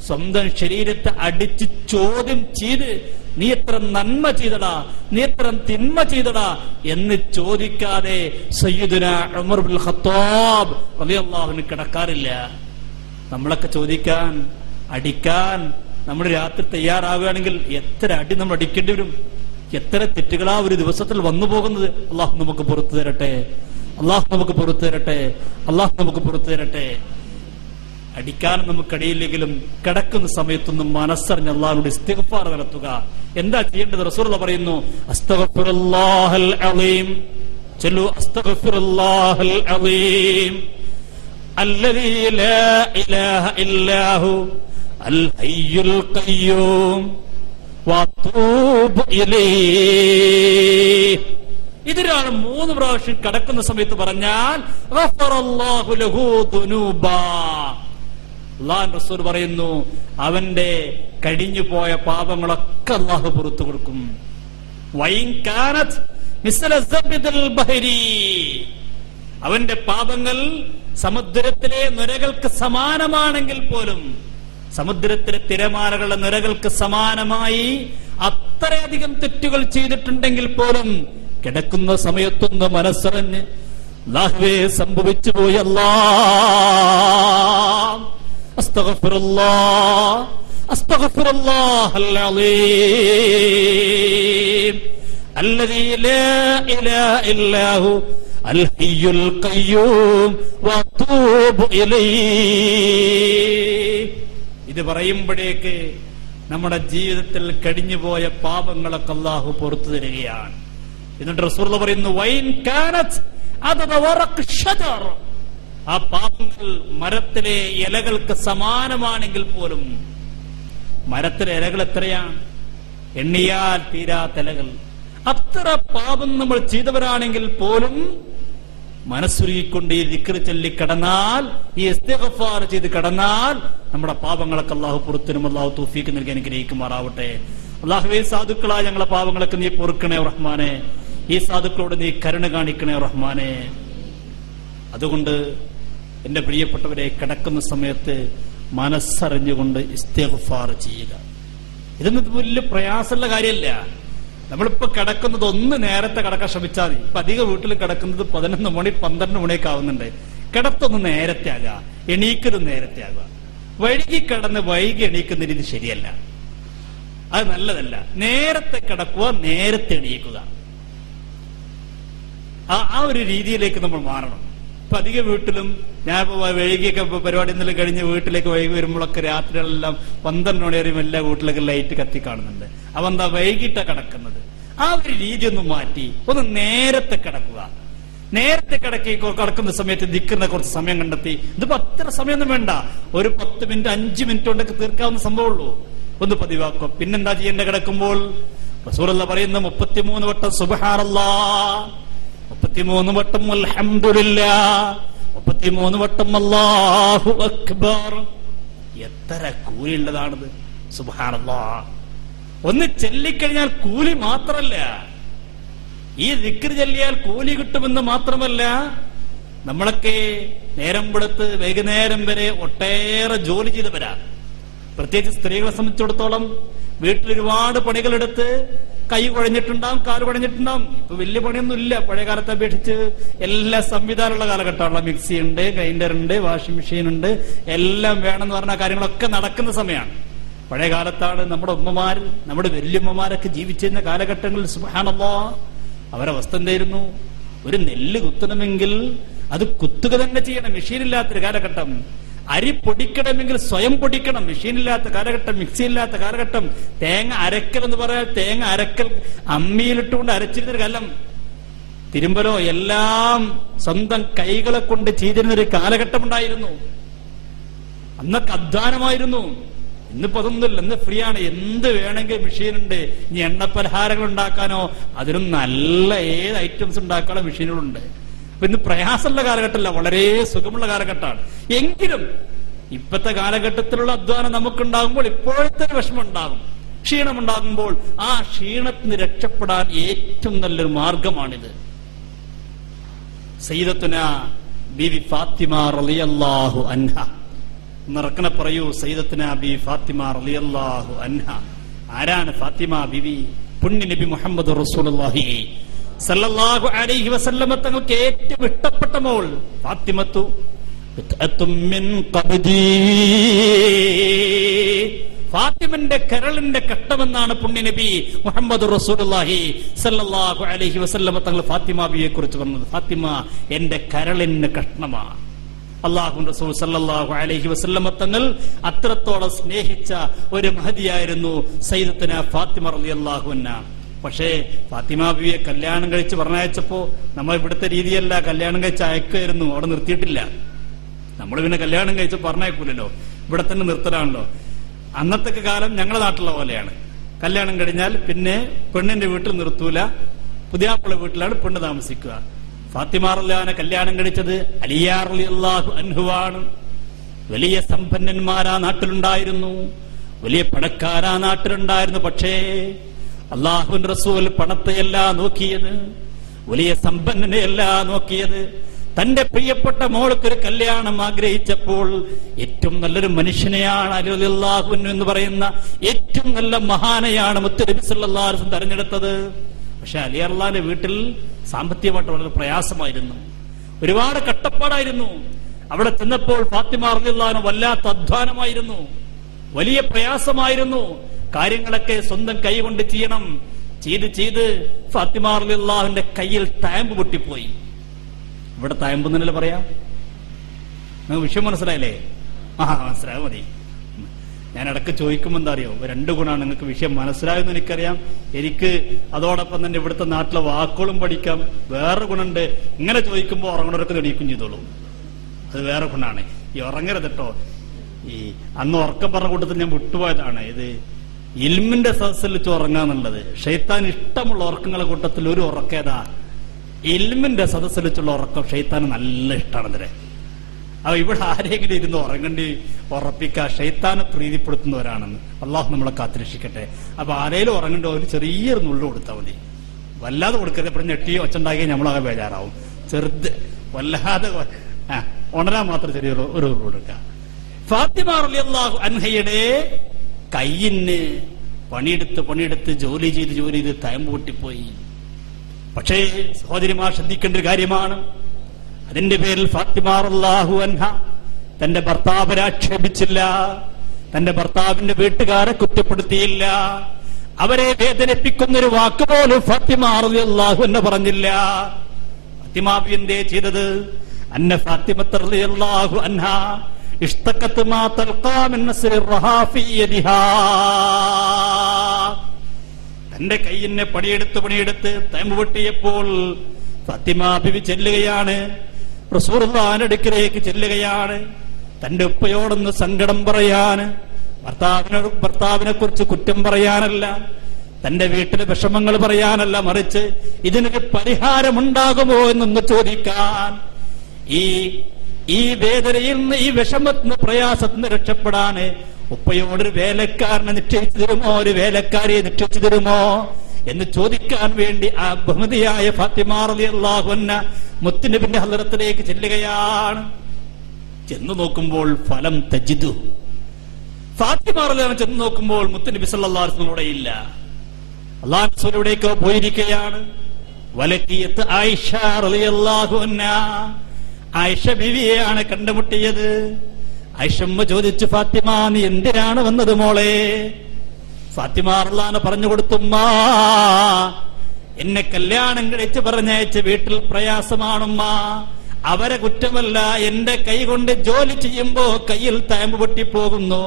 സ്വന്തം ശരീരത്തെ അടിച്ച് ചോദ്യം ചെയ്ത്, നീ എത്ര നന്മ ചെയ്തടാ, നീ എത്ര തിന്മ ചെയ്തടാ എന്ന് ചോദിക്കാതെ സയ്യിദുനാ ഉമർ ഇബ്നുൽ ഖത്താബ് റളിയല്ലാഹു അൻഹു കിടക്കാറില്ല. നമ്മളൊക്കെ ചോദിക്കാൻ, അടിക്കാൻ നമ്മൾ രാത്രി തയ്യാറാവുകയാണെങ്കിൽ എത്ര അടി നമ്മൾ അടിക്കേണ്ടി വരും? എത്ര തെറ്റുകളാ ഒരു ദിവസത്തിൽ വന്നു പോകുന്നത്? അള്ളാഹു നമുക്ക് പുറത്തു തരട്ടെ, അള്ളാഹു നമുക്ക് പുറത്തു തരട്ടെ, അള്ളാഹു നമുക്ക് പുറത്തു തരട്ടെ. അടിക്കാൻ നമുക്കടിയില്ലെങ്കിലും കിടക്കുന്ന സമയത്തൊന്നും മനസ്സറിഞ്ഞ് അള്ളാഹുവിനോട് ഇസ്തിഗ്ഫാർ നടത്തുക. എന്താ ചെയ്യേണ്ടത്? റസൂലുള്ളാഹി പറയുന്നു, അസ്തഗ്ഫിറുല്ലാഹൽ അളീം. ചൊല്ലൂ, അസ്തഗ്ഫിറുല്ലാഹൽ അളീം അല്ലദീ ലാ ഇലാഹ ഇല്ലാഹു അൽ ഹയ്യുൽ ഖയ്യൂം വഅതൂബു ഇലൈഹി. ഇതിനാണ് 3 പ്രാവശ്യം കിടക്കുന്ന സമയത്ത് പറഞ്ഞാൽ ഗഫറല്ലാഹു ലഹു ദുനൂബാ. അല്ലാഹുവിന്റെ റസൂൽ പറയുന്നു, അവന്റെ കഴിഞ്ഞു പോയ പാപങ്ങളൊക്കെ അല്ലാഹു പുറത്തു കൊടുക്കും. വൈൻ കാനത് മിസ്ല സബ്ദിൽ ബഹരി. അവന്റെ പാപങ്ങൾ സമുദ്രത്തിലെ നുരകൾക്ക് സമാനമാണെങ്കിൽ പോലും, സമുദ്രത്തിലെ തിരമാലകളുടെ നുരകൾക്ക് സമാനമായി അത്രയധികം തെറ്റുകൾ ചെയ്തിട്ടുണ്ടെങ്കിൽ പോലും കിടക്കുന്ന സമയത്തൊന്ന് മനസ്സറിഞ്ഞ് അല്ലാഹുവേ സംഭവിച്ചു പോയി അല്ലാഹ്, അസ്തഗ്ഫിറുല്ലാഹ് അസ്തഗ്ഫിറുല്ലാഹൽ അളീം അല്ലദീ ലാ ഇലാഹ ഇല്ലാഹു അൽ ഹയ്യുൽ ഖയ്യൂം വതൂബു ഇലൈഹി. ഇത് പറയുമ്പോഴേക്ക് നമ്മുടെ ജീവിതത്തിൽ കഴിഞ്ഞുപോയ പാപങ്ങളൊക്കെ അല്ലാഹു പുറത്തു തരികയാണ്. എന്നിട്ട് റസൂലുള്ളാഹി പറയുന്നു, വൈൻ കാനത് അദദ വറഖ് ഷജർ, ആ പാപങ്ങൾ മരത്തിലെ ഇലകൾക്ക് സമാനമാണെങ്കിൽ പോലും. മരത്തിലെ ഇലകൾ എത്രയാണ്? എണ്ണിയാൽ തീരാത്ത ഇലകൾ. അത്ര പാപം നമ്മൾ ചെയ്തവരാണെങ്കിൽ പോലും മനസ്സുരുകിക്കൊണ്ട് ഈ ദിക്ർ ചൊല്ലി കിടന്നാൽ, ഈ ഇസ്തിഗ്ഫാർ ചെയ്ത് കിടന്നാൽ നമ്മുടെ പാപങ്ങളൊക്കെ അല്ലാഹു പുറത്തിനും അല്ലാഹു തൗഫീഖ് നൽകി അനുഗ്രഹിക്കുമാറാവട്ടെ. അല്ലാഹുവേ, സാധുക്കളായ ഞങ്ങളെ പാപങ്ങളൊക്കെ നീ പൊറുക്കണേ റഹ്മാനെ. ഈ സാധുക്കളോട് നീ കരുണ കാണിക്കണേ റഹ്മാനെ. അതുകൊണ്ട് എന്റെ പ്രിയപ്പെട്ടവരെ, കിടക്കുന്ന സമയത്ത് മനസ്സറിഞ്ഞുകൊണ്ട് ഇസ്തിഗ്ഫാർ ചെയ്യുക. ഇതൊന്നും വലിയ പ്രയാസമുള്ള കാര്യമല്ല. നമ്മളിപ്പോ കിടക്കുന്നത് ഒന്ന് നേരത്തെ കിടക്കാൻ ശ്രമിച്ചാൽ മതി. ഇപ്പൊ അധിക വീട്ടിൽ കിടക്കുന്നത് 11 മണി 12 മണിയൊക്കെ ആവുന്നുണ്ട്. കിടത്തൊന്ന് നേരത്തെ ആകുക, എണീക്കലും നേരത്തെ ആകുക. വൈകി കിടന്ന് വൈകി എണീക്കുന്ന രീതി ശരിയല്ല, അത് നല്ലതല്ല. നേരത്തെ കിടക്കുക, നേരത്തെ എണീക്കുക. ആ ഒരു രീതിയിലേക്ക് നമ്മൾ മാറണം. ഇപ്പൊ അധിക വീട്ടിലും ഞാൻ വൈകിയൊക്കെ പരിപാടി ഇന്നലെ കഴിഞ്ഞ് വീട്ടിലേക്ക് വൈകി വരുമ്പോഴൊക്കെ രാത്രികളെല്ലാം 12 മണി വരെയും എല്ലാ വീട്ടിലൊക്കെ ലൈറ്റ് കത്തി കാണുന്നുണ്ട്. അവ എന്താ വൈകിട്ടാ കിടക്കുന്നത്? ആ ഒരു രീതി ഒന്ന് മാറ്റി ഒന്ന് നേരത്തെ കിടക്കുക. നേരത്തെ കിടക്കുന്ന സമയത്ത് ദിക്റിനെ കുറച്ച് സമയം കണ്ടെത്തി. ഇതിപ്പോ അത്ര സമയമൊന്നും വേണ്ട, ഒരു 10 മിനിറ്റ് 5 മിനിറ്റ് കൊണ്ടൊക്കെ തീർക്കാവുന്ന സംഭവമുള്ളൂ. ഒന്ന് പതിവാക്കുക. പിന്നെന്താ ചെയ്യേണ്ട? കിടക്കുമ്പോൾ റസൂലുള്ളാഹി പറയുന്ന 33 വട്ടം സുബ്ഹാനല്ലാഹ്, 33 വട്ടം അൽഹംദുലില്ലാഹ്, 33 വട്ടം അല്ലാഹു അക്ബർ. എത്ര കൂലിയുള്ളതാണിത്! സുബ്ഹാനല്ലാഹ് ഒന്ന് ചൊല്ലിക്കഴിഞ്ഞാൽ കൂലി മാത്രല്ല, ഈ ദിക്ർ ചൊല്ലിയാൽ കൂലി കിട്ടുമെന്ന് മാത്രമല്ല, നമ്മളൊക്കെ നേരം വെളുത്ത് വൈകുന്നേരം വരെ ഒട്ടേറെ ജോലി ചെയ്തവരാ. പ്രത്യേകിച്ച് സ്ത്രീകളെ സംബന്ധിച്ചിടത്തോളം വീട്ടിൽ ഒരുപാട് പണികളെടുത്ത് കൈ കുഴഞ്ഞിട്ടുണ്ടാവും, കാല് കുഴഞ്ഞിട്ടുണ്ടാവും. ഇപ്പൊ വലിയ പണിയൊന്നും ഇല്ല. പഴയ കാലത്തെ അപേക്ഷിച്ച് എല്ലാ സംവിധാനമുള്ള കാലഘട്ടമുള്ള മിക്സി ഉണ്ട്, ഗ്രൈൻഡർ ഉണ്ട്, വാഷിംഗ് മെഷീൻ ഉണ്ട്, എല്ലാം വേണമെന്ന് പറഞ്ഞ കാര്യങ്ങളൊക്കെ നടക്കുന്ന സമയമാണ്. പഴയ കാലത്താണ് നമ്മുടെ ഉമ്മമാർ, നമ്മുടെ വല്യമ്മമാരൊക്കെ ജീവിച്ചിരുന്ന കാലഘട്ടങ്ങളിൽ സുബ്ഹാനല്ലാഹ് അവരവസ്ഥ എന്തായിരുന്നു? ഒരു നെല്ല് കുത്തണമെങ്കിൽ അത് കുത്തുക തന്നെ ചെയ്യണം, മെഷീനില്ലാത്തൊരു കാലഘട്ടം. അരി പൊടിക്കണമെങ്കിൽ സ്വയം പൊടിക്കണം, മെഷീനില്ലാത്ത കാലഘട്ടം, മിക്സി ഇല്ലാത്ത കാലഘട്ടം. തേങ്ങ അരക്കൽ എന്ന് പറയാൻ തേങ്ങ അരക്കൽ അമ്മിയിലിട്ടുകൊണ്ട് അരച്ചിരുന്നൊരു കാലം. തിരുമ്പലോ എല്ലാം സ്വന്തം കൈകളെ കൊണ്ട് ചെയ്തിരുന്നൊരു കാലഘട്ടം ഉണ്ടായിരുന്നു. അന്നൊക്കെ അധ്വാനമായിരുന്നു. ഇന്നിപ്പോ അതൊന്നുമില്ല. ഇന്ന് ഫ്രീ ആണ്, എന്ത് വേണമെങ്കിൽ മെഷീനുണ്ട്. ഇനി എണ്ണപ്പലഹാരങ്ങൾ ഉണ്ടാക്കാനോ അതിനും നല്ല ഏത് ഐറ്റംസ് ഉണ്ടാക്കാനോ മെഷീനുകളുണ്ട്. അപ്പൊ ഇന്ന് പ്രയാസമുള്ള കാലഘട്ടമല്ല, വളരെ സുഖമുള്ള കാലഘട്ടമാണ്. എങ്കിലും ഇപ്പോഴത്തെ കാലഘട്ടത്തിലുള്ള അധ്വാനം നമുക്കുണ്ടാകുമ്പോൾ ഇപ്പോഴത്തെ വിഷമം ഉണ്ടാകും, ക്ഷീണമുണ്ടാകുമ്പോൾ ആ ക്ഷീണത്തിന് രക്ഷപ്പെടാൻ ഏറ്റവും നല്ലൊരു മാർഗമാണിത്. സയ്യിദത്തുന ബീവി ഫാത്തിമ റളിയല്ലാഹു അൻഹ, നിറക്കണ പറയൂ, സയ്യിദത്തുന ബീവി ഫാത്തിമ റളിയല്ലാഹു അൻഹ. ആരാണ് ഫാത്തിമ ബീവി? പുണ്യ നബി മുഹമ്മദ് റസൂലുള്ളാഹി സല്ലല്ലാഹു അലൈഹി വസല്ലമ തങ്ങൾക്ക് ഏറ്റവും ഇഷ്ടപ്പെട്ട മോൾ ഫാത്തിമത്തു മിൻ ഖബ്ദി. ഫാത്തിമന്റെ കരളിന്റെ കട്ടമെന്നാണ് പുണ്യ നബി മുഹമ്മദ് റസൂലുള്ളാഹി സല്ലല്ലാഹു അലൈഹി വസല്ലമ തങ്ങൾ ഫാത്തിമ ബിയെ കുറിച്ച് പറഞ്ഞത്. ഫാത്തിമ എന്റെ കരളിന്റെ കഷ്ണമാണ്. അല്ലാഹു റസൂൽ സല്ലല്ലാഹു അലൈഹി വസല്ലമ തങ്ങൾ അത്രത്തോളം സ്നേഹിച്ച ഒരു മഹദിയായിരുന്നു സയ്യിദത്തുന ഫാത്തിമ റളിയല്ലാഹു അൻഹ. പക്ഷേ ഫാത്തിമ ബിയെ കല്യാണം കഴിച്ച് പറഞ്ഞയച്ചപ്പോ നമ്മൾ ഇവിടുത്തെ രീതിയല്ല, കല്യാണം കഴിച്ച് അയക്കുമായിരുന്നു, അവിടെ നിർത്തിയിട്ടില്ല. നമ്മൾ പിന്നെ കല്യാണം കഴിച്ച് പറഞ്ഞയക്കൂലല്ലോ, ഇവിടെ തന്നെ നിർത്തലാണല്ലോ. അന്നത്തെ കാലം ഞങ്ങളുടെ നാട്ടിലുള്ള പോലെയാണ്. കല്യാണം കഴിഞ്ഞാൽ പിന്നെ പെണ്ണിന്റെ വീട്ടിൽ നിർത്തൂല, പുതിയാപ്പുള്ള വീട്ടിലാണ് പെണ്ണ് താമസിക്കുക. ഫാത്തിമ റളിയല്ലാഹുവിനെ കല്യാണം കഴിച്ചത് അലിയ റളിയല്ലാഹു അൻഹുവാണ്. വലിയ സമ്പന്നന്മാരാ നാട്ടിലുണ്ടായിരുന്നു, വലിയ പണക്കാരാ നാട്ടിലുണ്ടായിരുന്നു. പക്ഷേ അല്ലാഹുവിന്റെ റസൂൽ പണത്തെയല്ല നോക്കിയത്, വലിയ സമ്പന്നനെയല്ല നോക്കിയത്. തന്റെ പ്രിയപ്പെട്ട മോൾക്കൊരു കല്യാണം ആഗ്രഹിച്ചപ്പോൾ ഏറ്റവും നല്ലൊരു മനുഷ്യനെയാണ് അലി റളിയല്ലാഹു അൻഹു എന്ന് പറയുന്ന ഏറ്റവും നല്ല മഹാനെയാണ് മുത്തുനബി സല്ലല്ലാഹു അലൈഹി വസല്ലം തെരഞ്ഞെടുത്തത്. പക്ഷെ അലി റളിയല്ലാഹുവിന്റെ വീട്ടിൽ സാമ്പത്തികമായിട്ട് വളരെ പ്രയാസമായിരുന്നു, ഒരുപാട് കഷ്ടപ്പാടായിരുന്നു. അവിടെ ചെന്നപ്പോൾ ഫാത്തിമ റളിയല്ലാഹു വല്ലാത്ത അധ്വാനമായിരുന്നു, വലിയ പ്രയാസമായിരുന്നു. കാര്യങ്ങളൊക്കെ സ്വന്തം കൈ കൊണ്ട് ചെയ്യണം. ചെയ്ത് ഫാത്തിമ റളിയല്ലാഹുവിന്റെ കയ്യിൽ ടാമ്പ് പൊട്ടിപ്പോയി. ഇവിടെ തയമ്പുന്നല്ലേ പറയാ? നിങ്ങൾക്ക് വിഷയം മനസ്സിലായില്ലേ? മനസ്സിലായാൽ മതി. ഞാൻ ഇടയ്ക്ക് ചോദിക്കുമ്പോൾ എന്താ അറിയോ, 2 ഗുണമാണ്. നിങ്ങൾക്ക് വിഷയം മനസ്സിലായെന്ന് എനിക്കറിയാം. എനിക്ക് അതോടൊപ്പം തന്നെ ഇവിടുത്തെ നാട്ടിലെ വാക്കുകളും പഠിക്കാം. വേറെ ഗുണമുണ്ട്, ഇങ്ങനെ ചോദിക്കുമ്പോൾ ഉറങ്ങണവർക്ക് തെളിയിക്കും ചെയ്തോളൂ. അത് വേറെ ഗുണമാണ്. ഈ ഉറങ്ങരുത് കേട്ടോ. ഈ അന്ന് ഉറക്കം പറഞ്ഞ കൂട്ടത്തിൽ ഞാൻ വിട്ടുപോയതാണ്. ഇത് ഇൽമിന്റെ സദസ്സിൽ വെച്ച് ഉറങ്ങാന്നുള്ളത്. ഷെയ്ത്താൻ ഇഷ്ടമുള്ള ഉറക്കങ്ങളെ കൂട്ടത്തിൽ ഒരു ഉറക്കേതാ ഇൽമിന്റെ സദസ്സിൽ വെച്ചുള്ള ഉറക്കം. ഷെയ്ത്താന് നല്ല ഇഷ്ടമാണെന്നേ. അപ്പൊ ഇവിടെ ആരെങ്കിലും ഇരുന്ന് ഉറങ്ങണ്ടി ഉറപ്പിക്കുക ഷെയ്ത്താനെ പ്രീതിപ്പെടുത്തുന്നവരാണെന്ന്. അള്ളാഹു നമ്മളെ കാത്തിരക്ഷിക്കട്ടെ. അപ്പൊ ആരെങ്കിലും ഉറങ്ങേണ്ട ഒരു ചെറിയൊരു നുള്ളു കൊടുത്താൽ മതി. വല്ലാതെ കൊടുക്കരുത്. എപ്പോഴും ഞെട്ടിയോ ഒച്ചുണ്ടാക്കിയാൽ നമ്മളാകെ ബേജാറാവും. ചെറുത് വല്ലാതെ ഉണരാൻ മാത്രം ചെറിയൊരു ഒരു കൊടുക്കുക. ഫാത്തിമ റളിയല്ലാഹു അൻഹയുടെ കയ്യിന് പണിയെടുത്ത് ജോലി ചെയ്ത് തയമ്പ് പൊട്ടിപ്പോയി. പക്ഷേ സഹോദരിമാർ ശ്രദ്ധിക്കേണ്ട ഒരു കാര്യമാണ്. അതിന്റെ പേരിൽ ഫാത്തിമ റളിയല്ലാഹു അൻഹ തന്റെ ഭർത്താവിനെ ആക്ഷേപിച്ചില്ല, തന്റെ ഭർത്താവിന്റെ വീട്ടുകാരെ കുറ്റപ്പെടുത്തിയില്ല, അവരെ വേദനിപ്പിക്കുന്നൊരു വാക്കുപോലും ഫാത്തിമ റളിയല്ലാഹു അൻഹ പറഞ്ഞില്ല. ഫാത്തിമ എന്തേ ചെയ്തത്? അന്ന ഫാത്തിമ റളിയല്ലാഹു അൻഹ ഇഷ്തഖത് മാ തൽഖാ മിൻ നസ്രിഹാ ഫീ യദിഹാ. തന്റെ കയ്യിനെ പണിയെടുത്ത് തയമ്പ് പൊട്ടിയപ്പോൾ ഫാത്തിമ ബിബി ചെല്ലുകയാണ്, റസൂലുള്ളാഹിന്റെ അടുക്കലേക്ക് ചെല്ലുകയാണ്. തന്റെ ഉപ്പയോടൊന്ന് സങ്കടം പറയാൻ, ഭർത്താവിനെ കുറിച്ച് കുറ്റം പറയാനല്ല, തന്റെ വീട്ടിലെ വിഷമങ്ങൾ പറയാനല്ല, മറിച്ച് ഇതിനൊരു പരിഹാരമുണ്ടാകുമോ എന്നൊന്ന് ചോദിക്കാൻ. ഈ വേദനയിൽ നിന്ന്, ഈ വിഷമത്തിൽ നിന്ന്, പ്രയാസത്തിൽ നിന്ന് രക്ഷപ്പെടാൻ ഉപ്പയോടൊരു വേലക്കാരനെ നിശ്ചയിച്ചു തരുമോ, ഒരു വേലക്കാരിയെ നിശ്ചയിച്ചു തരുമോ എന്ന് ചോദിക്കാൻ വേണ്ടി ആ ബഹുമതിയായ ഫാത്തിമ റളിയല്ലാഹു അൻഹ മുത്തുനബിന്റെ ഹളറത്തിലേക്ക് ചെല്ലുകയാണ്. ചെന്ന് നോക്കുമ്പോൾ ഫലം തജിദു. ഫാത്തിമ റളിയല്ലാഹു അൻഹ ചെന്ന് നോക്കുമ്പോൾ മുത്തുനബി സല്ലല്ലാഹു അലൈഹി വസല്ലം അവിടെ ഇല്ല. അല്ലാഹു റസൂലിലേക്ക് പോയിരിക്കുകയാണ്. വലകിയത്ത് ആയിഷ റളിയല്ലാഹു അൻഹ, ആയിഷ ബീവിയെയാണ് കണ്ടുമുട്ടിയത്. ആയിഷമ്മ ചോദിച്ചു, ഫാത്തിമ നീ എന്തിനാണ് വന്നത് മോളെ? ഫാത്തിമ റളിയല്ലാഹു അൻഹ പറഞ്ഞു കൊടുത്തുമ്മാ, എന്നെ കല്യാണം കഴിച്ച് പറഞ്ഞയച്ച വീട്ടിൽ പ്രയാസമാണുമ്മ. അവരെ കുറ്റമല്ല, എന്റെ കൈ കൊണ്ട് ജോലി ചെയ്യുമ്പോ കയ്യിൽ തയമ്പ് പൊട്ടിപ്പോകുന്നു.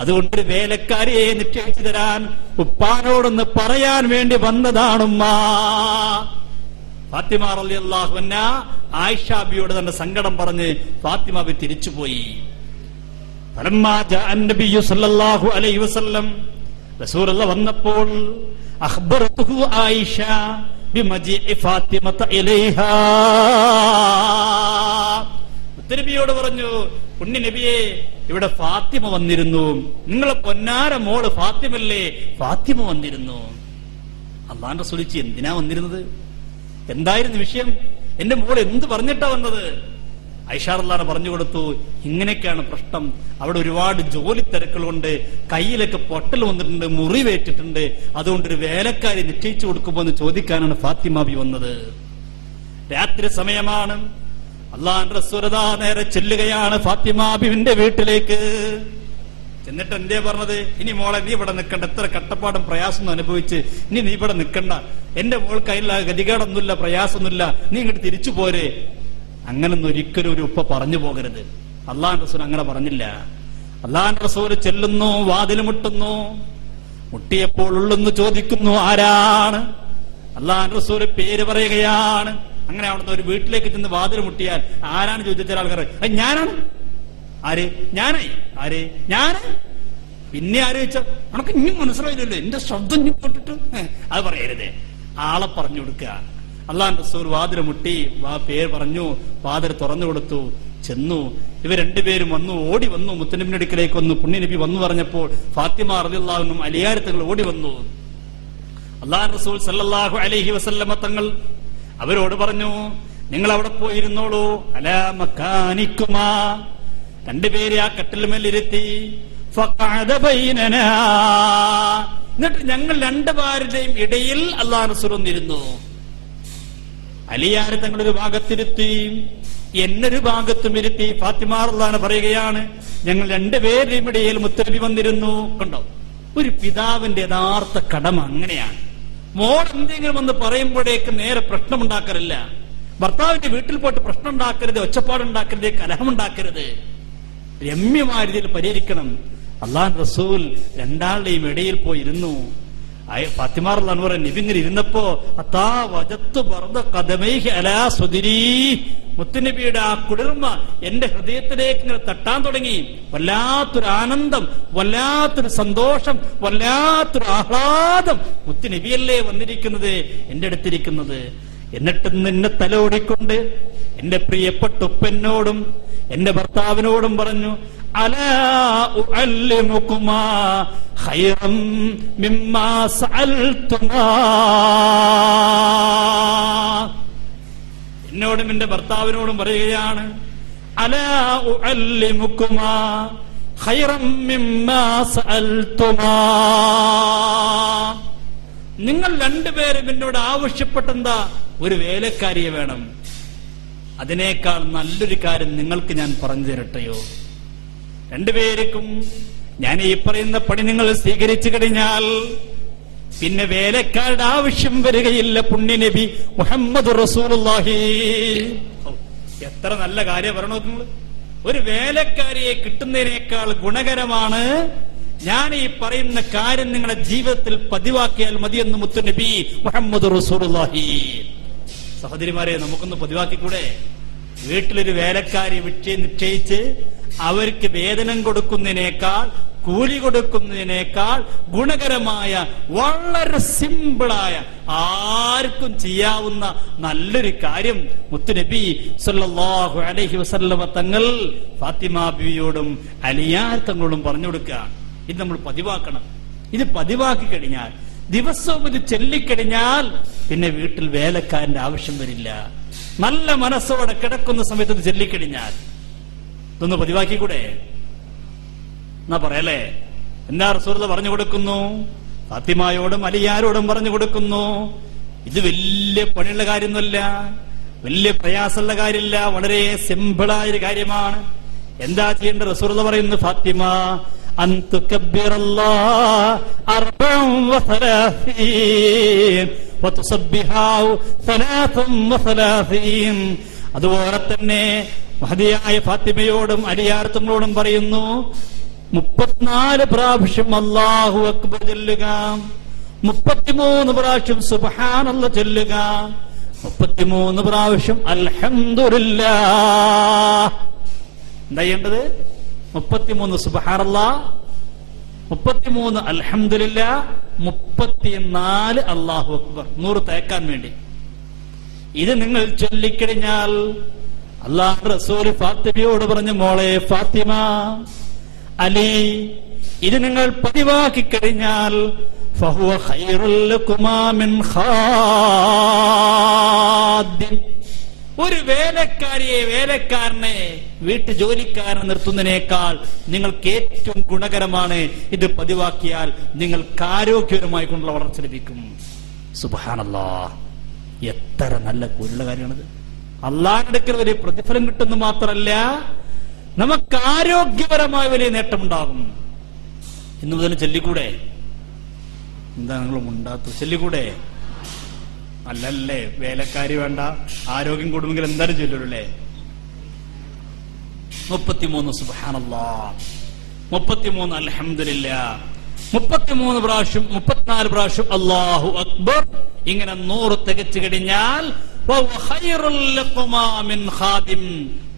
അതുകൊണ്ട് വേലക്കാരിയെ നിശ്ചയിച്ചു തരാൻ ഉപ്പാനോടൊന്ന് പറയാൻ വേണ്ടി വന്നതാണുമ്മ. ഫാത്തിമ റളിയല്ലാഹു അൻഹ ആയിഷ ബിയോട് തന്റെ സങ്കടം പറഞ്ഞ് ഫാത്തിമ ബി തിരിച്ചുപോയി. ഫലമ്മാ ജാഅ നബിയ്യു സല്ലല്ലാഹു അലൈഹി വസല്ലം, റസൂലുള്ളാഹി വന്നപ്പോൾ അഖ്ബറതുഹു ആയിഷ ബിമജീഇ ഫാത്തിമത ഇലൈഹാ. നബിയോട് പറഞ്ഞു, പുണ്യ നബിയെ, ഇവിടെ ഫാത്തിമ വന്നിരുന്നു. നിങ്ങളെ പൊന്നാര മോള് ഫാത്തിമല്ലേ, ഫാത്തിമ വന്നിരുന്നു. അല്ലാഹുവിന്റെ റസൂൽ എന്തിനാ വന്നിരുന്നത്? എന്തായിരുന്നു വിഷയം? എന്റെ മോൾ എന്ത് പറഞ്ഞിട്ടാ വന്നത്? ആയിഷ റളിയല്ലാഹു അൻഹ പറഞ്ഞു കൊടുത്തു, ഇങ്ങനെയൊക്കെയാണ് പ്രശ്നം. അവിടെ ഒരുപാട് ജോലി തിരക്കുകൾ കൊണ്ട് കയ്യിലൊക്കെ പൊട്ടൽ വന്നിട്ടുണ്ട്, മുറിവേറ്റിട്ടുണ്ട്. അതുകൊണ്ട് ഒരു വേലക്കാരി നിശ്ചയിച്ചു കൊടുക്കുമ്പോ എന്ന് ചോദിക്കാനാണ് ഫാത്തിമ ബി വന്നത്. രാത്രി സമയമാണ്. അല്ലാഹുവിന്റെ റസൂൽ നേരെ ചെല്ലുകയാണ് ഫാത്തിമ ബിവിന്റെ വീട്ടിലേക്ക്. എന്നിട്ട് എന്തേ പറഞ്ഞത്? ഇനി മോളെ നീ ഇവിടെ നിൽക്കണ്ട, എത്ര കട്ടപ്പാടും പ്രയാസമൊന്നും അനുഭവിച്ച് ഇനി നീ ഇവിടെ നിൽക്കണ്ട. എന്റെ മോൾക്ക് അതിലുള്ള ഗതികേടൊന്നുമില്ല, പ്രയാസമൊന്നുമില്ല, നീ ഇങ്ങോട്ട് തിരിച്ചു പോരെ. അങ്ങനൊന്നും ഒരിക്കലും ഒരു ഉപ്പ പറഞ്ഞു പോകരുത്. അല്ലാഹുവിന്റെ റസൂൽ അങ്ങനെ പറഞ്ഞില്ല. അല്ലാഹുവിന്റെ റസൂൽ ചെല്ലുന്നു, വാതിൽ മുട്ടുന്നു. മുട്ടിയപ്പോൾ ഉള്ളെന്ന് ചോദിക്കുന്നു, ആരാണ്? അല്ലാഹുവിന്റെ റസൂൽ പേര് പറയുകയാണ്. അങ്ങനെ അവിടുന്ന് ഒരു വീട്ടിലേക്ക് ചെന്ന് വാതിൽ മുട്ടിയാൽ ആരാണ് ചോദിച്ചാൽ ആൾക്കാർ ഞാനാണ്. ആര്? ഞാനായി. ആര്? ഞാന്. പിന്നെ ആര് ചോദിച്ചാൽ നമുക്ക് ഇനി മനസ്സിലായില്ലല്ലോ, എന്റെ ശബ്ദം ഇനി കേട്ടിട്ട് അത് പറയരുതേ. ആളെ പറഞ്ഞു കൊടുക്കുക. അല്ലാഹുവിന്റെ റസൂൽ വാതിൽ മുട്ടി, പേര് പറഞ്ഞു, വാതിൽ തുറന്നു കൊടുത്തു. ചെന്നു. ഇവർ രണ്ടുപേരും വന്നു, ഓടി വന്നു, മുത്തുനബിയുടെ അടുക്കലേക്ക് വന്നു. പുണ്യനബി വന്നു പറഞ്ഞപ്പോൾ ഫാത്തിമ റളിയല്ലാഹു അൻഹ അലിയാരത്തങ്ങൾ ഓടി വന്നു. അല്ലാഹുവിന്റെ റസൂൽ സല്ലല്ലാഹു അലൈഹി വസല്ലമ തങ്ങൾ അവരോട് പറഞ്ഞു, നിങ്ങൾ അവിടെ പോയിരുന്നോളൂ. അലാ മക്കാനിക്കുമാ. രണ്ടുപേരെ ആ കട്ടിലുമേലിരുത്തി. ഫഖഅദ ബൈനനാ. എന്നിട്ട് ഞങ്ങൾ രണ്ടുപേരുടെയും ഇടയിൽ അല്ലാഹുവിന്റെ റസൂൽ വന്നിരുന്നു. അലിയാരെ തങ്ങളൊരു ഭാഗത്തിരുത്തി, എന്നൊരു ഭാഗത്തും ഇരുത്തി. ഫാത്തിമ റളിയല്ലാഹു അൻഹ പറയുകയാണ്, ഞങ്ങൾ രണ്ടുപേരുടെയും ഇടയിൽ മുത്തുനബി വന്നിരുന്നു. കണ്ടോ, ഒരു പിതാവിന്റെ യഥാർത്ഥ കടമ അങ്ങനെയാണ്. മോൾ എന്തെങ്കിലും ഒന്ന് പറയുമ്പോഴേക്ക് നേരെ പ്രശ്നമുണ്ടാക്കാറില്ല. ഭർത്താവിന്റെ വീട്ടിൽ പോയിട്ട് പ്രശ്നം ഉണ്ടാക്കരുത്, ഒച്ചപ്പാടുണ്ടാക്കരുത്, കലഹമുണ്ടാക്കരുത്. രമ്യമായ രീതിയിൽ പരിഹരിക്കണം. അള്ളാഹുവിന്റെ റസൂൽ രണ്ടാളുടെയും ഇടയിൽ പോയി ഇരുന്നു. ഫാത്തിമ റളിയല്ലാഹു അൻഹ നബി ഇങ്ങനെ ഇരുന്നപ്പോ അതാ വജത്തു ബർദ ഖദമൈഹി അലാ സുദരി, മുത്തുനബിയുടെ ആ കുളിർമ എന്റെ ഹൃദയത്തിലേക്ക് ഇങ്ങനെ തട്ടാൻ തുടങ്ങി. വല്ലാത്തൊരു ആനന്ദം, വല്ലാത്തൊരു സന്തോഷം, വല്ലാത്തൊരു ആഹ്ലാദം. മുത്തുനബിയല്ലേ വന്നിരിക്കുന്നത്, എന്റെ അടുത്തിരിക്കുന്നത്. എന്നിട്ട് നിന്നെ തലോടിക്കൊണ്ട് എന്റെ പ്രിയപ്പെട്ട ഉപ്പനോടും എന്റെ ഭർത്താവിനോടും പറഞ്ഞു, അലാ ഉഅല്ലിമുകുമാ ഖൈറൻ മിമ്മാ സഅൽതുമാ. എന്നോടും എന്റെ ഭർത്താവിനോടും പറയുകയാണ്, അലാ ഉഅല്ലിമുകുമാ ഖൈറൻ മിമ്മാ സഅൽതുമാ. നിങ്ങൾ രണ്ടുപേരും എന്നോട് ആവശ്യപ്പെട്ടെന്താ? ഒരു വേലക്കാരിയെ വേണം. അതിനേക്കാൾ നല്ലൊരു കാര്യം നിങ്ങൾക്ക് ഞാൻ പറഞ്ഞു തരട്ടെയോ? രണ്ടുപേർക്കും ഞാൻ ഈ പറയുന്ന പണി നിങ്ങൾ സ്വീകരിച്ചു കഴിഞ്ഞാൽ പിന്നെ വേലക്കാരുടെ ആവശ്യം വരികയില്ല. പുണ്യനബി മുഹമ്മദ് റസൂലുള്ളാഹി. എത്ര നല്ല കാര്യം പറയണോ നിങ്ങൾ. ഒരു വേലക്കാരിയെ കിട്ടുന്നതിനേക്കാൾ ഗുണകരമാണ് ഞാൻ ഈ പറയുന്ന കാര്യം നിങ്ങളുടെ ജീവിതത്തിൽ പതിവാക്കിയാൽ മതിയെന്ന് മുത്തുനബി മുഹമ്മദ് റസൂലുള്ളാഹി. സഹോദരിമാരെ, നമുക്കൊന്ന് പതിവാക്കിക്കൂടെ? വീട്ടിലൊരു വേലക്കാരി നിശ്ചയിച്ച് അവർക്ക് വേതനം കൊടുക്കുന്നതിനേക്കാൾ, കൂലി കൊടുക്കുന്നതിനേക്കാൾ ഗുണകരമായ, വളരെ സിമ്പിളായ, ആർക്കും ചെയ്യാവുന്ന നല്ലൊരു കാര്യം മുത്തുനബി സല്ലല്ലാഹു അലൈഹി വസല്ലമ തങ്ങൾ ഫാത്തിമ ബീവിയോടും അലിയാർ തങ്ങളോടും പറഞ്ഞു കൊടുക്കുക. ഇത് നമ്മൾ പതിവാക്കണം. ഇത് പതിവാക്കി കഴിഞ്ഞാൽ, ദിവസവും ഇത് ചൊല്ലിക്കഴിഞ്ഞാൽ പിന്നെ വീട്ടിൽ വേലക്കാരന്റെ ആവശ്യം വരില്ല. നല്ല മനസ്സോടെ കിടക്കുന്ന സമയത്ത് ഇത് ചൊല്ലിക്കഴിഞ്ഞാൽ ഇതൊന്ന് പതിവാക്കിക്കൂടെ? എന്നാ പറയല്ലേ? എന്നാ റസൂലുള്ളാഹി പറഞ്ഞു കൊടുക്കുന്നു, ഫാത്തിമയോടും അലിയാരോടും പറഞ്ഞു കൊടുക്കുന്നു. ഇത് വലിയ പണിയുള്ള കാര്യമൊന്നുമല്ല, വലിയ പ്രയാസമുള്ള കാര്യമില്ല, വളരെ സിമ്പിളായ ഒരു കാര്യമാണ്. എന്താ ചെയ്യേണ്ടത്? റസൂലുള്ളാഹി പറയുന്നു, ഫാത്തിമ അൻ തുകബ്ബിറല്ലാഹ 34 വതുസബ്ബിഹാഹു 33. അതുപോലെ തന്നെ മഹദിയായ ഫാത്തിമയോടും അലിയാർത്തങ്ങളോടും പറയുന്നു, 34 പ്രാവശ്യം അല്ലാഹു അക്ബർ ചൊല്ലുക, 33 പ്രാവശ്യം സുബ്ഹാനല്ലാഹ് ചൊല്ലുക, 33 പ്രാവശ്യം അൽഹംദുലില്ലാഹ്. എന്താ ചെയ്യേണ്ടത്? 33 സുബ്ഹാനല്ലാഹ്, 33 അൽഹംദുലില്ലാഹ്, 34 അല്ലാഹു അക്ബർ. 100 തേക്കാൻ വേണ്ടി. ഇത് നിങ്ങൾ ചൊല്ലിക്കഴിഞ്ഞാൽ അല്ലാഹു റസൂൽ ഫാത്തിമയോട് പറഞ്ഞു, മോളെ ഫാത്തിമ, അലി, ഇത് നിങ്ങൾ പതിവാക്കി കഴിഞ്ഞാൽ ഫഹുവ ഖൈറുൽ ലകുമാ മിൻ ഖാദിം. ഒരു വേലക്കാരനെ വീട്ടു ജോലിക്കാരനെ നിർത്തുന്നതിനേക്കാൾ നിങ്ങൾക്ക് ഏറ്റവും ഗുണകരമാണ്. ഇത് പതിവാക്കിയാൽ നിങ്ങൾക്ക് ആരോഗ്യപരമായി കൊണ്ടുള്ള വളർച്ച ലഭിക്കും. സുബ്ഹാനല്ലാഹ്, എത്ര നല്ല കൂലുള്ള കാര്യമാണിത്. അള്ളാഹുവിന്റെ അടുക്കൽ വലിയ പ്രതിഫലം കിട്ടുന്നു മാത്രമല്ല, നമുക്ക് ആരോഗ്യപരമായ വലിയ നേട്ടമുണ്ടാകും. ഇന്നു മുതൽ ചൊല്ലിക്കൂടെ? എന്താ നിങ്ങൾ മുണ്ടാത്തു? ചൊല്ലിക്കൂടെ? അല്ലല്ലേ, വേലക്കാരി വേണ്ട, ആരോഗ്യം കൂടുമെങ്കിൽ എന്തായാലും ചൊല്ലൂല്ലേ? 33 സുബ്ഹാനല്ലാഹ്, 33 അൽഹംദുലില്ലാഹ്, 33 പ്രാവശ്യം, 34 പ്രാവശ്യം അല്ലാഹു അക്ബർ. ഇങ്ങനെ 100 തികച്ചു കഴിഞ്ഞാൽ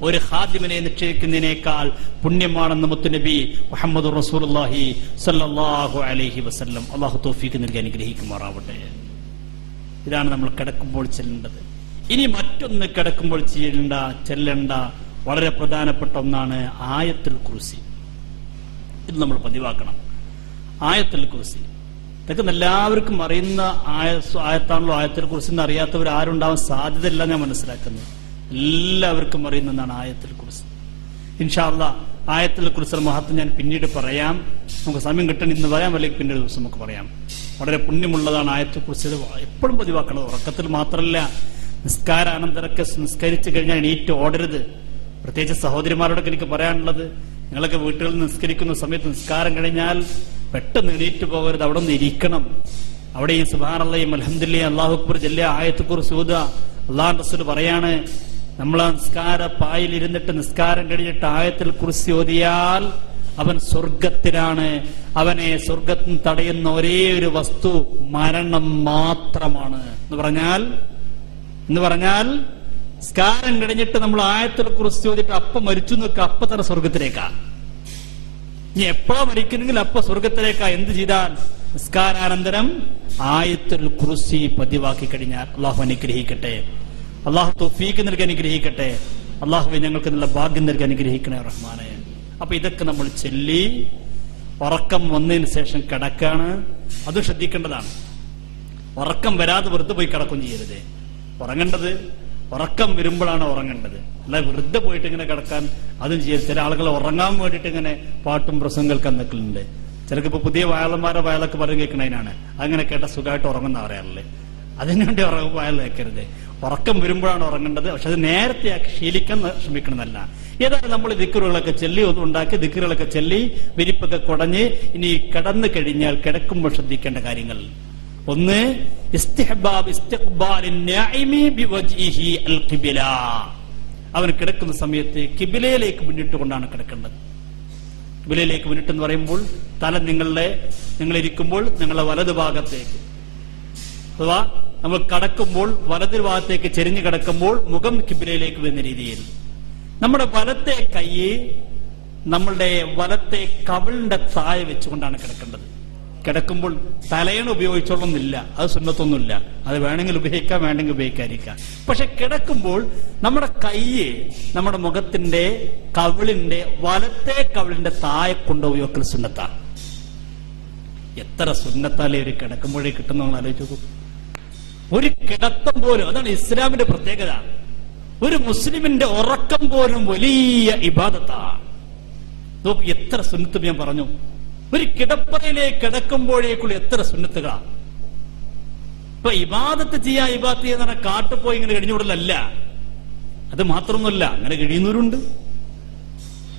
ഒരു ഖാദിമിനെ നിശ്ചയിക്കുന്നതിനേക്കാൾ പുണ്യമാണെന്ന് മുത്തുനബി മുഹമ്മദ് റസൂലുള്ളാഹി സ്വല്ലല്ലാഹു അലൈഹി വസല്ലം. അല്ലാഹു തൗഫീഖ് നൽകി അനുഗ്രഹിക്കുമാറാവട്ടെ. ഇതാണ് നമ്മൾ കിടക്കുമ്പോൾ ചെല്ലേണ്ടത്. ഇനി മറ്റൊന്ന് കിടക്കുമ്പോൾ ചെല്ലേണ്ട വളരെ പ്രധാനപ്പെട്ട ഒന്നാണ് ആയത്തുൽ കുർസി. ഇത് നമ്മൾ പതിവാക്കണം. ആയത്തുൽ കുർസി ഇതൊക്കെ എല്ലാവർക്കും അറിയുന്ന ആയത്താണല്ലോ. ആയത്തുൽ കുർസി എന്ന് അറിയാത്തവർ ആരുണ്ടാവാൻ സാധ്യതയില്ല ഞാൻ മനസ്സിലാക്കുന്നത്. എല്ലാവർക്കും അറിയുന്നതാണ് ആയത്തുൽ കുർസി. ഇൻഷാ അല്ലാഹ് ആയത്തുൽ കുർസിയുടെ മഹത്വം ഞാൻ പിന്നീട് പറയാം. നമുക്ക് സമയം കിട്ടണം, ഇന്ന് പറയാം, അല്ലെങ്കിൽ പിന്നീട് ദിവസം നമുക്ക് പറയാം. വളരെ പുണ്യമുള്ളതാണ് ആയത്തുൽ കുർസി. എപ്പോഴും പതിവാക്കണം. ഉറക്കത്തിൽ മാത്രമല്ല, നിസ്കാരാനന്തരമൊക്കെ നിസ്കരിച്ചു കഴിഞ്ഞാൽ എണീറ്റ് ഓടരുത്. പ്രത്യേകിച്ച് സഹോദരിമാരോടൊക്കെ എനിക്ക് പറയാനുള്ളത്, നിങ്ങളൊക്കെ വീട്ടുകളിൽ നിസ്കരിക്കുന്ന സമയത്ത് നിസ്കാരം കഴിഞ്ഞാൽ പെട്ടെന്ന് എണീറ്റ് പോകരുത്. അവിടെ നിന്ന് ഇരിക്കണം. അവിടെ ഈ സുബ്ഹാനല്ലാഹി അൽഹംദുലില്ലാഹി അല്ലാഹു അക്ബർ ചൊല്ലുക, ആയത്തുൽ കുർസി ഓതുക, അള്ളാഹു റസൂൽ പറയാണ്, നമ്മൾ ആ നിസ്കാര പായിൽ ഇരുന്നിട്ട് നിസ്കാരം കഴിഞ്ഞിട്ട് ആയത്തുൽ കുർസി ഓതിയാൽ അവൻ സ്വർഗത്തിലാണ്. അവനെ സ്വർഗത്തിൽ തടയുന്ന ഒരേ ഒരു വസ്തു മരണം മാത്രമാണ് എന്ന് പറഞ്ഞാൽ നിസ്കാരം കഴിഞ്ഞിട്ട് നമ്മൾ ആയത്തുൽ കുർസി ഓതിയിട്ട് അപ്പം മരിച്ചു നിൽക്കുക, അപ്പൊ തന്നെ സ്വർഗത്തിലേക്കാ. ഇനി എപ്പോഴാ മരിക്കുന്നെങ്കിൽ അപ്പൊ സ്വർഗത്തിലേക്കാ. എന്ത് ചെയ്താൽ? നിസ്കാരാനന്തരം ആയത്തുൽ കുർസി പതിവാക്കി കഴിഞ്ഞാൽ. അള്ളാഹു അനുഗ്രഹിക്കട്ടെ, അള്ളാഹു തൗഫീഖ് നൽകി അനുഗ്രഹിക്കട്ടെ. അള്ളാഹുവെ ഞങ്ങൾക്ക് നല്ല ഭാഗ്യം നൽകി അനുഗ്രഹിക്കണേ റഹ്മാനെ. അപ്പൊ ഇതൊക്കെ നമ്മൾ ചൊല്ലി ഉറക്കം വന്നതിന് ശേഷം കിടക്കാണ്. അതും ശ്രദ്ധിക്കേണ്ടതാണ്. ഉറക്കം വരാതെ വെറുതെ പോയി കിടക്കും ചെയ്യരുത്. ഉറങ്ങേണ്ടത് ഉറക്കം വരുമ്പോഴാണ് ഉറങ്ങേണ്ടത്, അല്ല വെറുതെ പോയിട്ട് ഇങ്ങനെ കിടക്കാൻ അതും ചെയ്യരുത്. ചില ആളുകൾ ഉറങ്ങാൻ വേണ്ടിയിട്ട് ഇങ്ങനെ പാട്ടും പ്രസംഗം കേൾക്കാൻ നിൽക്കലുണ്ട്. ചിലർക്ക് ഇപ്പൊ പുതിയ വയലൊക്കെ പറഞ്ഞു കേൾക്കണതിനാണ്. അങ്ങനെ കേട്ട സുഖമായിട്ട് ഉറങ്ങുന്ന പറയാറില്ലേ. അതിനുവേണ്ടി വയൽ കേൾക്കരുത്. ഉറക്കം വരുമ്പോഴാണ് ഉറങ്ങേണ്ടത്. പക്ഷെ അത് നേരത്തെ ശീലിക്കാൻ ശ്രമിക്കണമെന്നല്ല. ഏതായാലും നമ്മൾ ദിക്റുകളൊക്കെ ചൊല്ലി ഒന്നും ഉണ്ടാക്കി ദിക്റുകളൊക്കെ ചൊല്ലി വിരിപ്പൊക്കെ കുടഞ്ഞ് ഇനി കിടന്നു കഴിഞ്ഞാൽ കിടക്കുമ്പോൾ ശ്രദ്ധിക്കേണ്ട കാര്യങ്ങൾ: ഒന്ന്, അവൻ കിടക്കുന്ന സമയത്ത് കിബിലയിലേക്ക് മുന്നിട്ടുകൊണ്ടാണ് കിടക്കേണ്ടത്. കിബിലയിലേക്ക് മുന്നിട്ടെന്ന് പറയുമ്പോൾ തല നിങ്ങളിരിക്കുമ്പോൾ നിങ്ങളുടെ വലതു ഭാഗത്തേക്ക്, അഥവാ നമ്മൾ കടക്കുമ്പോൾ വലതു ഭാഗത്തേക്ക് ചെരിഞ്ഞു കിടക്കുമ്പോൾ മുഖം കിബിലയിലേക്ക് വരുന്ന രീതിയിൽ നമ്മുടെ വലത്തെ കൈ നമ്മളുടെ വലത്തെ കവിളിന്റെ താഴെ വെച്ചുകൊണ്ടാണ് കിടക്കേണ്ടത്. കിടക്കുമ്പോൾ തലയണ ഉപയോഗിച്ചോളൊന്നില്ല, അത് സുന്നത്തൊന്നുമില്ല. അത് വേണമെങ്കിൽ ഉപയോഗിക്കാം, വേണമെങ്കിൽ ഉപയോഗിക്കാതിരിക്കാം. പക്ഷെ കിടക്കുമ്പോൾ നമ്മുടെ കൈയ്യ് നമ്മുടെ മുഖത്തിന്റെ കവിളിന്റെ വലത്തെ കവിളിന്റെ താഴെ കൊണ്ടുപോയി വെക്കൽ സുന്നത്താണ്. എത്ര സുന്നത്താലേ ഒരു കിടക്കുമ്പോഴേ കിട്ടുന്ന ആലോചിച്ചു നോക്കൂ. ഒരു കിടത്തം പോലും, അതാണ് ഇസ്ലാമിന്റെ പ്രത്യേകത. ഒരു മുസ്ലിമിന്റെ ഉറക്കം പോലും വലിയ ഇബാദത്താണ്. നോക്ക് എത്ര സുന്നത്ത് ഞാൻ പറഞ്ഞു. ഒരു കിടപ്പറയിലേക്ക് കിടക്കുമ്പോഴേക്കുള്ള എത്ര സുന്നത്തുകളാണ്. ഇപ്പൊ ഇബാദത്ത് ചെയ്യുന്ന കാട്ടുപോയി ഇങ്ങനെ കഴിഞ്ഞുകൂടലല്ല. അത് മാത്രമൊന്നുമല്ല, അങ്ങനെ കഴിയുന്നവരുണ്ട്.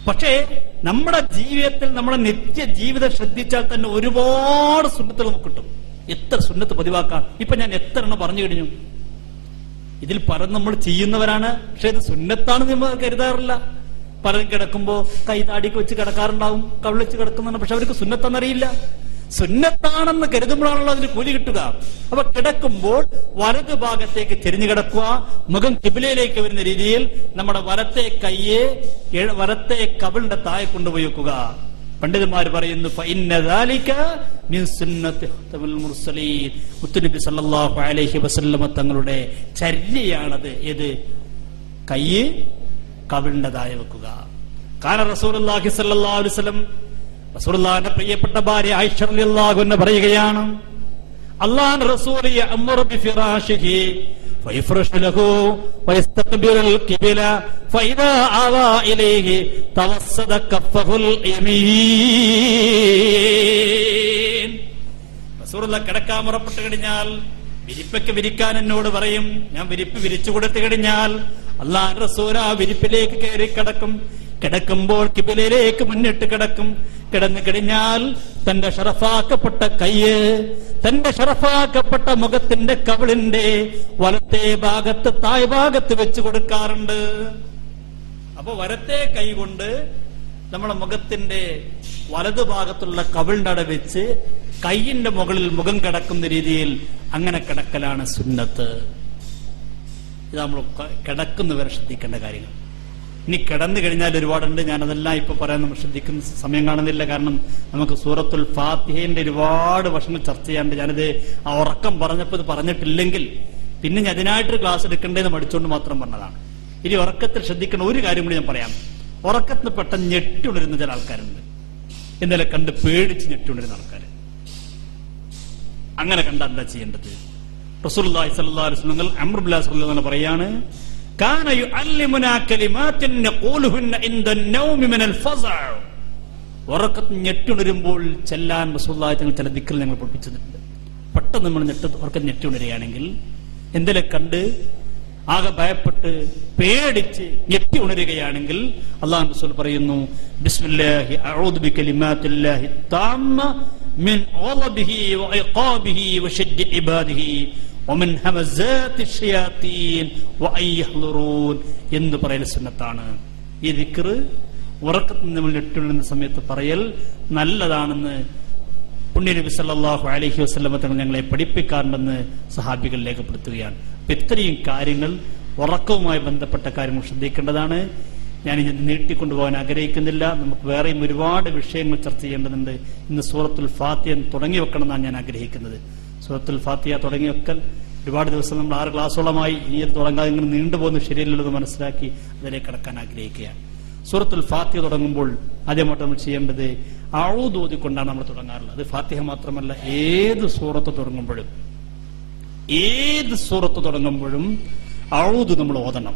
പക്ഷേ നമ്മുടെ ജീവിതത്തിൽ നമ്മുടെ നിത്യ ജീവിതം ശ്രദ്ധിച്ചാൽ തന്നെ ഒരുപാട് സുന്നത്തുകൾ നമുക്ക് കിട്ടും. എത്ര സുന്നത്ത് പതിവാക്കാം. ഇപ്പൊ ഞാൻ എത്ര എണ്ണം പറഞ്ഞു കഴിഞ്ഞു. ഇതിൽ പലതും നമ്മൾ ചെയ്യുന്നവരാണ്, പക്ഷെ ഇത് സുന്നത്താണെന്ന് നമ്മൾ കരുതാറില്ല. പലരും കിടക്കുമ്പോ കൈ താടിക്ക് വെച്ച് കിടക്കാറുണ്ടാവും, കവിളിച്ച് കിടക്കുന്നുണ്ട്. പക്ഷെ അവർക്ക് സുന്നത്താണെന്നറിയില്ല. സുന്നത്താണെന്ന് കരുതുമ്പോഴാണല്ലോ അതിന് കൂലി കിട്ടുക. അപ്പൊ കിടക്കുമ്പോൾ വലതു ഭാഗത്തേക്ക് ചെരിഞ്ഞു കിടക്കുക, മുഖം കിബിലയിലേക്ക് വരുന്ന രീതിയിൽ നമ്മുടെ വലത്തെ കൈയെ വലത്തെ കവിളിന്റെ താഴെ കൊണ്ടുപോയി വെക്കുക. പണ്ഡിതന്മാർ പറയുന്നു, മുത്തുനബി സല്ലല്ലാഹു അലൈഹി വസല്ലമ തങ്ങളുടെ ചര്യയാണത്. ഏത്? കൈ കവിളിന്റെ താഴെ വെക്കുക. കാരണം റസൂലുള്ളാഹി സ്വല്ലല്ലാഹു അലൈഹി വസല്ലം, റസൂലുള്ളാഹിന്റെ പ്രിയപ്പെട്ട ഭാര്യ ആയിഷ റളിയല്ലാഹു അൻഹ പറയുകയാണ്, അല്ലാഹുവിന്റെ റസൂൽ യഅ്മുറു ബിഫിറാശിഹി ഫയഫ്റശു ലഹു വയസ്തഖ്ബിലുൽ ഖിബല ഫഇദാ ആവാ ഇലൈഹി തവസ്സദ കഫഹുൽ യമീൻ. റസൂലുള്ളാഹി കിടക്കാൻ പുറപ്പെട്ടു കഴിഞ്ഞാൽ വിരിപ്പൊക്കെ വിരിക്കാൻ എന്നോട് പറയും. ഞാൻ വിരിപ്പ് വിരിച്ചു കൊടുത്തു കഴിഞ്ഞാൽ അല്ലാഹുവിന്റെ റസൂൽ ആ വിരിപ്പിലേക്ക് കയറി കിടക്കും. കിടക്കുമ്പോൾ കിബിലയിലേക്ക് മുന്നിട്ട് കിടക്കും. കിടന്നു കഴിഞ്ഞാൽ തന്റെ ഷറഫാക്കപ്പെട്ട കയ്യ് തന്റെ ഷറഫാക്കപ്പെട്ട മുഖത്തിന്റെ കവിളിന്റെ വലത്തെ ഭാഗത്ത് തായ് ഭാഗത്ത് വെച്ച് കൊടുക്കാറുണ്ട്. അപ്പൊ വലത്തെ കൈ കൊണ്ട് നമ്മുടെ മുഖത്തിന്റെ വലതു ഭാഗത്തുള്ള കവിളിന്റെ അട വെച്ച് കൈയിന്റെ മുകളിൽ മുഖം കിടക്കുന്ന രീതിയിൽ അങ്ങനെ കിടക്കലാണ് സുന്നത്ത്. ഇത് നമ്മൾ കിടക്കുന്നവരെ ശ്രദ്ധിക്കേണ്ട കാര്യങ്ങൾ. ഇനി കിടന്നു കഴിഞ്ഞാൽ ഒരുപാടുണ്ട്. ഞാനതെല്ലാം ഇപ്പൊ പറയാൻ നമ്മൾ ശ്രദ്ധിക്കുന്ന സമയം കാണുന്നില്ല. കാരണം നമുക്ക് സൂറത്തുൽ ഫാത്തിഹയുടെ ഒരുപാട് വശങ്ങൾ ചർച്ച ചെയ്യാണ്ട്. ഞാനിത് ആ ഉറക്കം പറഞ്ഞപ്പോൾ ഇത് പറഞ്ഞിട്ടില്ലെങ്കിൽ പിന്നെ ഞാൻ അതിനായിട്ടൊരു ക്ലാസ് എടുക്കേണ്ടതെന്ന് മടിച്ചുകൊണ്ട് മാത്രം പറഞ്ഞതാണ്. ഇനി ഉറക്കത്തിൽ ശ്രദ്ധിക്കുന്ന ഒരു കാര്യം കൂടി ഞാൻ പറയാം. ഉറക്കത്തിന് പെട്ടെന്ന് ഞെട്ടുണരുന്ന ചില ആൾക്കാരുണ്ട്. ഇന്നലെ കണ്ട് പേടിച്ച് ഞെട്ടുണരുന്ന ആൾക്കാർ. അങ്ങനെ കണ്ട എന്താ ചെയ്യേണ്ടത്? റസൂലുള്ളാഹി സ്വല്ലല്ലാഹു അലൈഹി വസല്ലം അംർ ഇബ്നു അസ് റളിയല്ലാഹു അൻഹു പറയാണ്, കാന യുഅല്ലിമുനാ കലിമാത്തിൻ നഖൂലുഹുന്ന ഇൻദ നൗമി മിനൽ ഫസഅ. ഉറക്കത്തിൽ ഞെട്ടുണരുമ്പോൾ ചെല്ലാൻ റസൂലുള്ളാഹി തങ്ങൾ ചില ദിക്ർ ഞങ്ങൾ പഠിപ്പിച്ചിട്ടുണ്ട്. പെട്ടെന്ന് നമ്മൾ ഉറക്കം ഞെട്ടുണരുകയാണെങ്കിൽ എന്തെങ്കിലും കണ്ട് ആകെ ഭയപ്പെട്ട് പേടിച്ച് ഞെട്ടി ഉണരുകയാണെങ്കിൽ അല്ലാഹു റസൂൽ പറയുന്നു, ബിസ്മില്ലാഹി അഊദു ബികലിമാത്തില്ലാഹി താമ്മ മിൻ ഗളബിഹി വഇഖാബിഹി വശദ്ദി ഇബാദിഹി വമിൻ ഹമസാത്തി ശയാത്തീൻ വഅയ്യഹ്ളുറൂൻ എന്ന് പറയൽ സുന്നത്താണ്. ഈ ദിക്ർ ഉറക്കത്തിൽ നിന്ന് എട്ടുള്ളുന്ന സമയത്ത് പറയൽ നല്ലതാണെന്ന് പുണ്യനബി സല്ലല്ലാഹു അലൈഹി വസല്ലം തങ്ങൾ ഞങ്ങളെ പഠിപ്പിക്കാറുണ്ടെന്ന് സഹാബികൾ രേഖപ്പെടുത്തുകയാണ്. അപ്പൊ ഇത്രയും കാര്യങ്ങൾ ഉറക്കവുമായി ബന്ധപ്പെട്ട കാര്യങ്ങൾ ശ്രദ്ധിക്കേണ്ടതാണ്. ഞാനിത് നീട്ടിക്കൊണ്ടുപോകാൻ ആഗ്രഹിക്കുന്നില്ല. നമുക്ക് വേറെയും ഒരുപാട് വിഷയങ്ങൾ ചർച്ച ചെയ്യേണ്ടതുണ്ട്. ഇന്ന് സൂറത്തുൽ ഫാത്തിഹ തുടങ്ങി വെക്കണം എന്നാണ് ഞാൻ ആഗ്രഹിക്കുന്നത്. സൂറത്തുൽ ഫാത്തിഹ തുടങ്ങി വെക്കൽ ഒരുപാട് ദിവസം നമ്മൾ 6 ക്ലാസ്സോളമായി ഇനി തുടങ്ങാതെ ഇങ്ങനെ നീണ്ടുപോകുന്നത് ശരിയല്ലെന്ന് മനസ്സിലാക്കി അതിലേക്ക് കടക്കാൻ ആഗ്രഹിക്കുകയാണ്. സൂറത്തുൽ ഫാത്തിഹ തുടങ്ങുമ്പോൾ ആദ്യമായിട്ട് നമ്മൾ ചെയ്യേണ്ടത് അഊദ് ഓതിക്കൊണ്ടാണ് നമ്മൾ തുടങ്ങാറുള്ളത്. അത് ഫാത്തിഹ മാത്രമല്ല, ഏത് സൂറത്ത് തുടങ്ങുമ്പോഴും അഊദ് നമ്മൾ ഓതണം.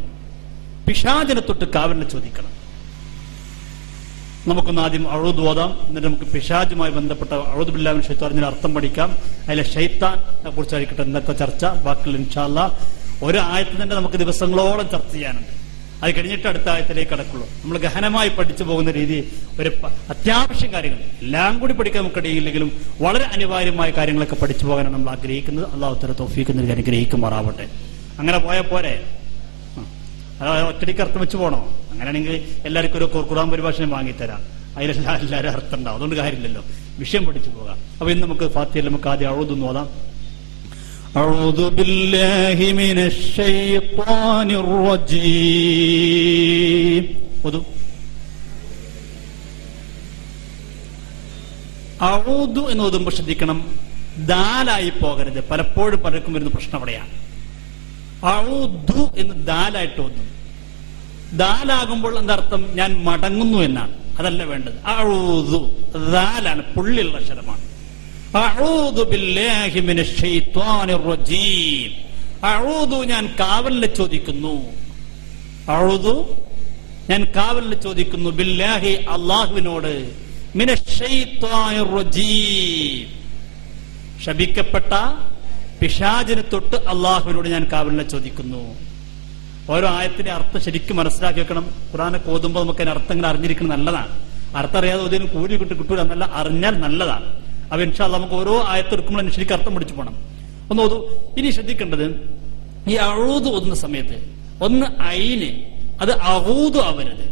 പിശാചിനെ തൊട്ട് കാവലിനെ ചോദിക്കണം. നമുക്കൊന്ന് ആദ്യം അഊദ് ഓതാം, എന്നിട്ട് നമുക്ക് പിശാചുമായി ബന്ധപ്പെട്ട അഊദു ബില്ലാഹി മിനശ് ശൈത്വാനിർ അർത്ഥം പഠിക്കാം. അതിലെ ശൈത്താനെ കുറിച്ചായിരിക്കട്ടെ ഇന്നത്തെ ചർച്ച. ബാക്കിയുള്ള ഇൻഷാ അല്ലാഹ് ഒരു ആയത്ത് തന്നെ നമുക്ക് ദിവസങ്ങളോളം ചർച്ച ചെയ്യാനുണ്ട്. അത് കഴിഞ്ഞിട്ട് അടുത്ത ആയത്തിലേക്ക് കടക്കുള്ളൂ. നമ്മൾ ഗഹനമായി പഠിച്ചു പോകുന്ന രീതി ഒരു അത്യാവശ്യം കാര്യങ്ങൾ എല്ലാം കൂടി പഠിക്കാൻ നമുക്ക് കഴിയില്ലെങ്കിലും വളരെ അനിവാര്യമായ കാര്യങ്ങളൊക്കെ പഠിച്ചു പോകാനാണ് നമ്മൾ ആഗ്രഹിക്കുന്നത്. അല്ലാഹു തആല തൗഫീഖ് നൽകി അനുഗ്രഹിക്കുമാറാവട്ടെ. അങ്ങനെ പോയാൽ പോരെ, ഒറ്റടിക്ക് അർത്ഥം വെച്ച് പോകണോ? അങ്ങനെയാണെങ്കിൽ എല്ലാവർക്കും ഒരു ഖുർആൻ പരിഭാഷ വാങ്ങിത്തരാം, അതിലെല്ലാം എല്ലാവരും അർത്ഥം ഉണ്ടാവും. അതുകൊണ്ട് കാര്യമില്ലല്ലോ, വിഷയം പഠിച്ചു പോകാം. അപ്പൊ ഇന്ന് നമുക്ക് ഫാത്തിഹയിൽ നമുക്ക് ആദ്യം അഊദ് ഓതാം. أعوذ بالله من الشيطان الرجيم. അഊദു എന്ന് ഓതുമ്പോൾ ശ്രദ്ധിക്കണം, ദാലായി പോകരുത്. പലപ്പോഴും പലർക്കും വരുന്ന പ്രശ്നം അവിടെയാണ്. അഊദു എന്ന് ദാലായിട്ട് ഓതും. ദാലാകുമ്പോൾ എന്താർത്ഥം? ഞാൻ മടങ്ങുന്നു എന്നാണ്. അതല്ല വേണ്ടത്. അഊദു ദാലാണ്, പുള്ളിയുള്ള അക്ഷരമാണ്. അഊദു ബില്ലാഹി മിനശ് ശൈത്വാനിർ റജീം. അഊദു ഞാൻ കാവലിനെ ചോദിക്കുന്നു. അഊദു ഞാൻ കാവലിനെ ചോദിക്കുന്നു. ബില്ലാഹി അല്ലാഹുവിനോട്. മിനശ് ശൈത്വാനിർ റജീം ശപിക്കപ്പെട്ട പിശാചിനെ തൊട്ട് അല്ലാഹുവിനോട് ഞാൻ കാവലിനെ ചോദിക്കുന്നു. ഓരോ ആയത്തിന്റെ അർത്ഥം ശരിക്കും മനസ്സിലാക്കി വെക്കണം. ഖുർആനൊക്കെ ഓതുമ്പോൾ നമുക്ക് അതിന്റെ അർത്ഥം ഇങ്ങനെ അറിഞ്ഞിരിക്കണം, നല്ലതാണ്. അർത്ഥം അറിയാതെ ഓതിന് കൂലി കിട്ടൂല എന്നല്ല, അറിഞ്ഞാൽ നല്ലതാണ്. അപ്പൊ ഇൻഷാ അല്ലാഹ് നമുക്ക് ഓരോ ആയത്ത് എടുക്കുമ്പോൾ ശരിക്കും അർത്ഥം പഠിച്ചു പോകണം. ഒന്ന് ഓതു. ഇനി ശ്രദ്ധിക്കേണ്ടത്, ഈ അഊദ് ഓതുന്ന സമയത്ത് ഒന്ന് ഐന് അത് അഊദു ആവരുത്,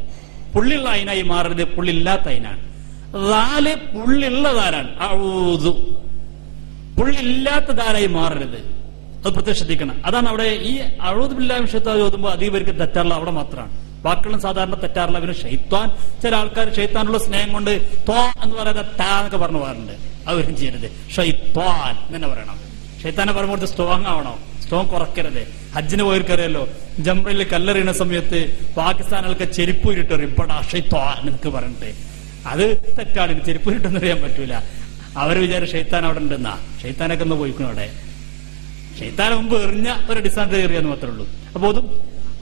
പുള്ളിയുള്ള ഐനായി മാറരുത്, പുള്ളില്ലാത്ത ഐനാണ്. ദാല് പുള്ളിയുള്ള ദാലാണ്. അഊദു പുള്ളില്ലാത്ത ദാലായി മാറരുത്. അത് പ്രത്യേകം ശ്രദ്ധിക്കണം. അതാണ് അവിടെ ഈ അഊദു ബില്ലാഹി മിനശ് ശൈത്വാനിർ ഓതുമ്പോൾ അധികം പേർക്ക് തെറ്റാറുള്ള അവിടെ മാത്രമാണ്. ബാക്കിയുള്ള സാധാരണ തെറ്റാറില്ല. പിന്നെ ഷൈത്താൻ, ചില ആൾക്കാർ ഷൈത്താനുള്ള സ്നേഹം കൊണ്ട് ത്വാ എന്ന് പറയാതെ ടാ എന്നൊക്കെ പറഞ്ഞു പോകാറുണ്ട്. അവരും ചെയ്യരുത്. ഷൈത്താൻ തന്നെ പറയണം. ഷൈത്താനെ പറയുമ്പോൾ സ്ട്രോങ് ആവണോ? സ്ട്രോങ് കുറയ്ക്കരുത്. ഹജ്ജിന് പോയിരിക്കറിയല്ലോ, ജംറയിൽ കല്ലെറിയുന്ന സമയത്ത് പാകിസ്ഥാനുകൾക്ക് ചെരുപ്പൂരിട്ട് റിപ്പടാ ഷൈത്താൻ എന്നൊക്കെ പറഞ്ഞിട്ട് അത് തെറ്റാണ്. ചെരുപ്പൂരിട്ടെന്ന് അറിയാൻ പറ്റൂല. അവർ വിചാരം ഷൈത്താൻ അവിടെ ഉണ്ടെന്നാ. ഷൈത്താനൊക്കെ ഒന്ന് പോയിക്കണം അവിടെ. ഷൈത്താനെ മുമ്പ് എറിഞ്ഞ ഒരു ഡിസാൻഡ് ഏറിയെന്ന് മാത്രമേ ഉള്ളൂ. അപ്പൊ അതും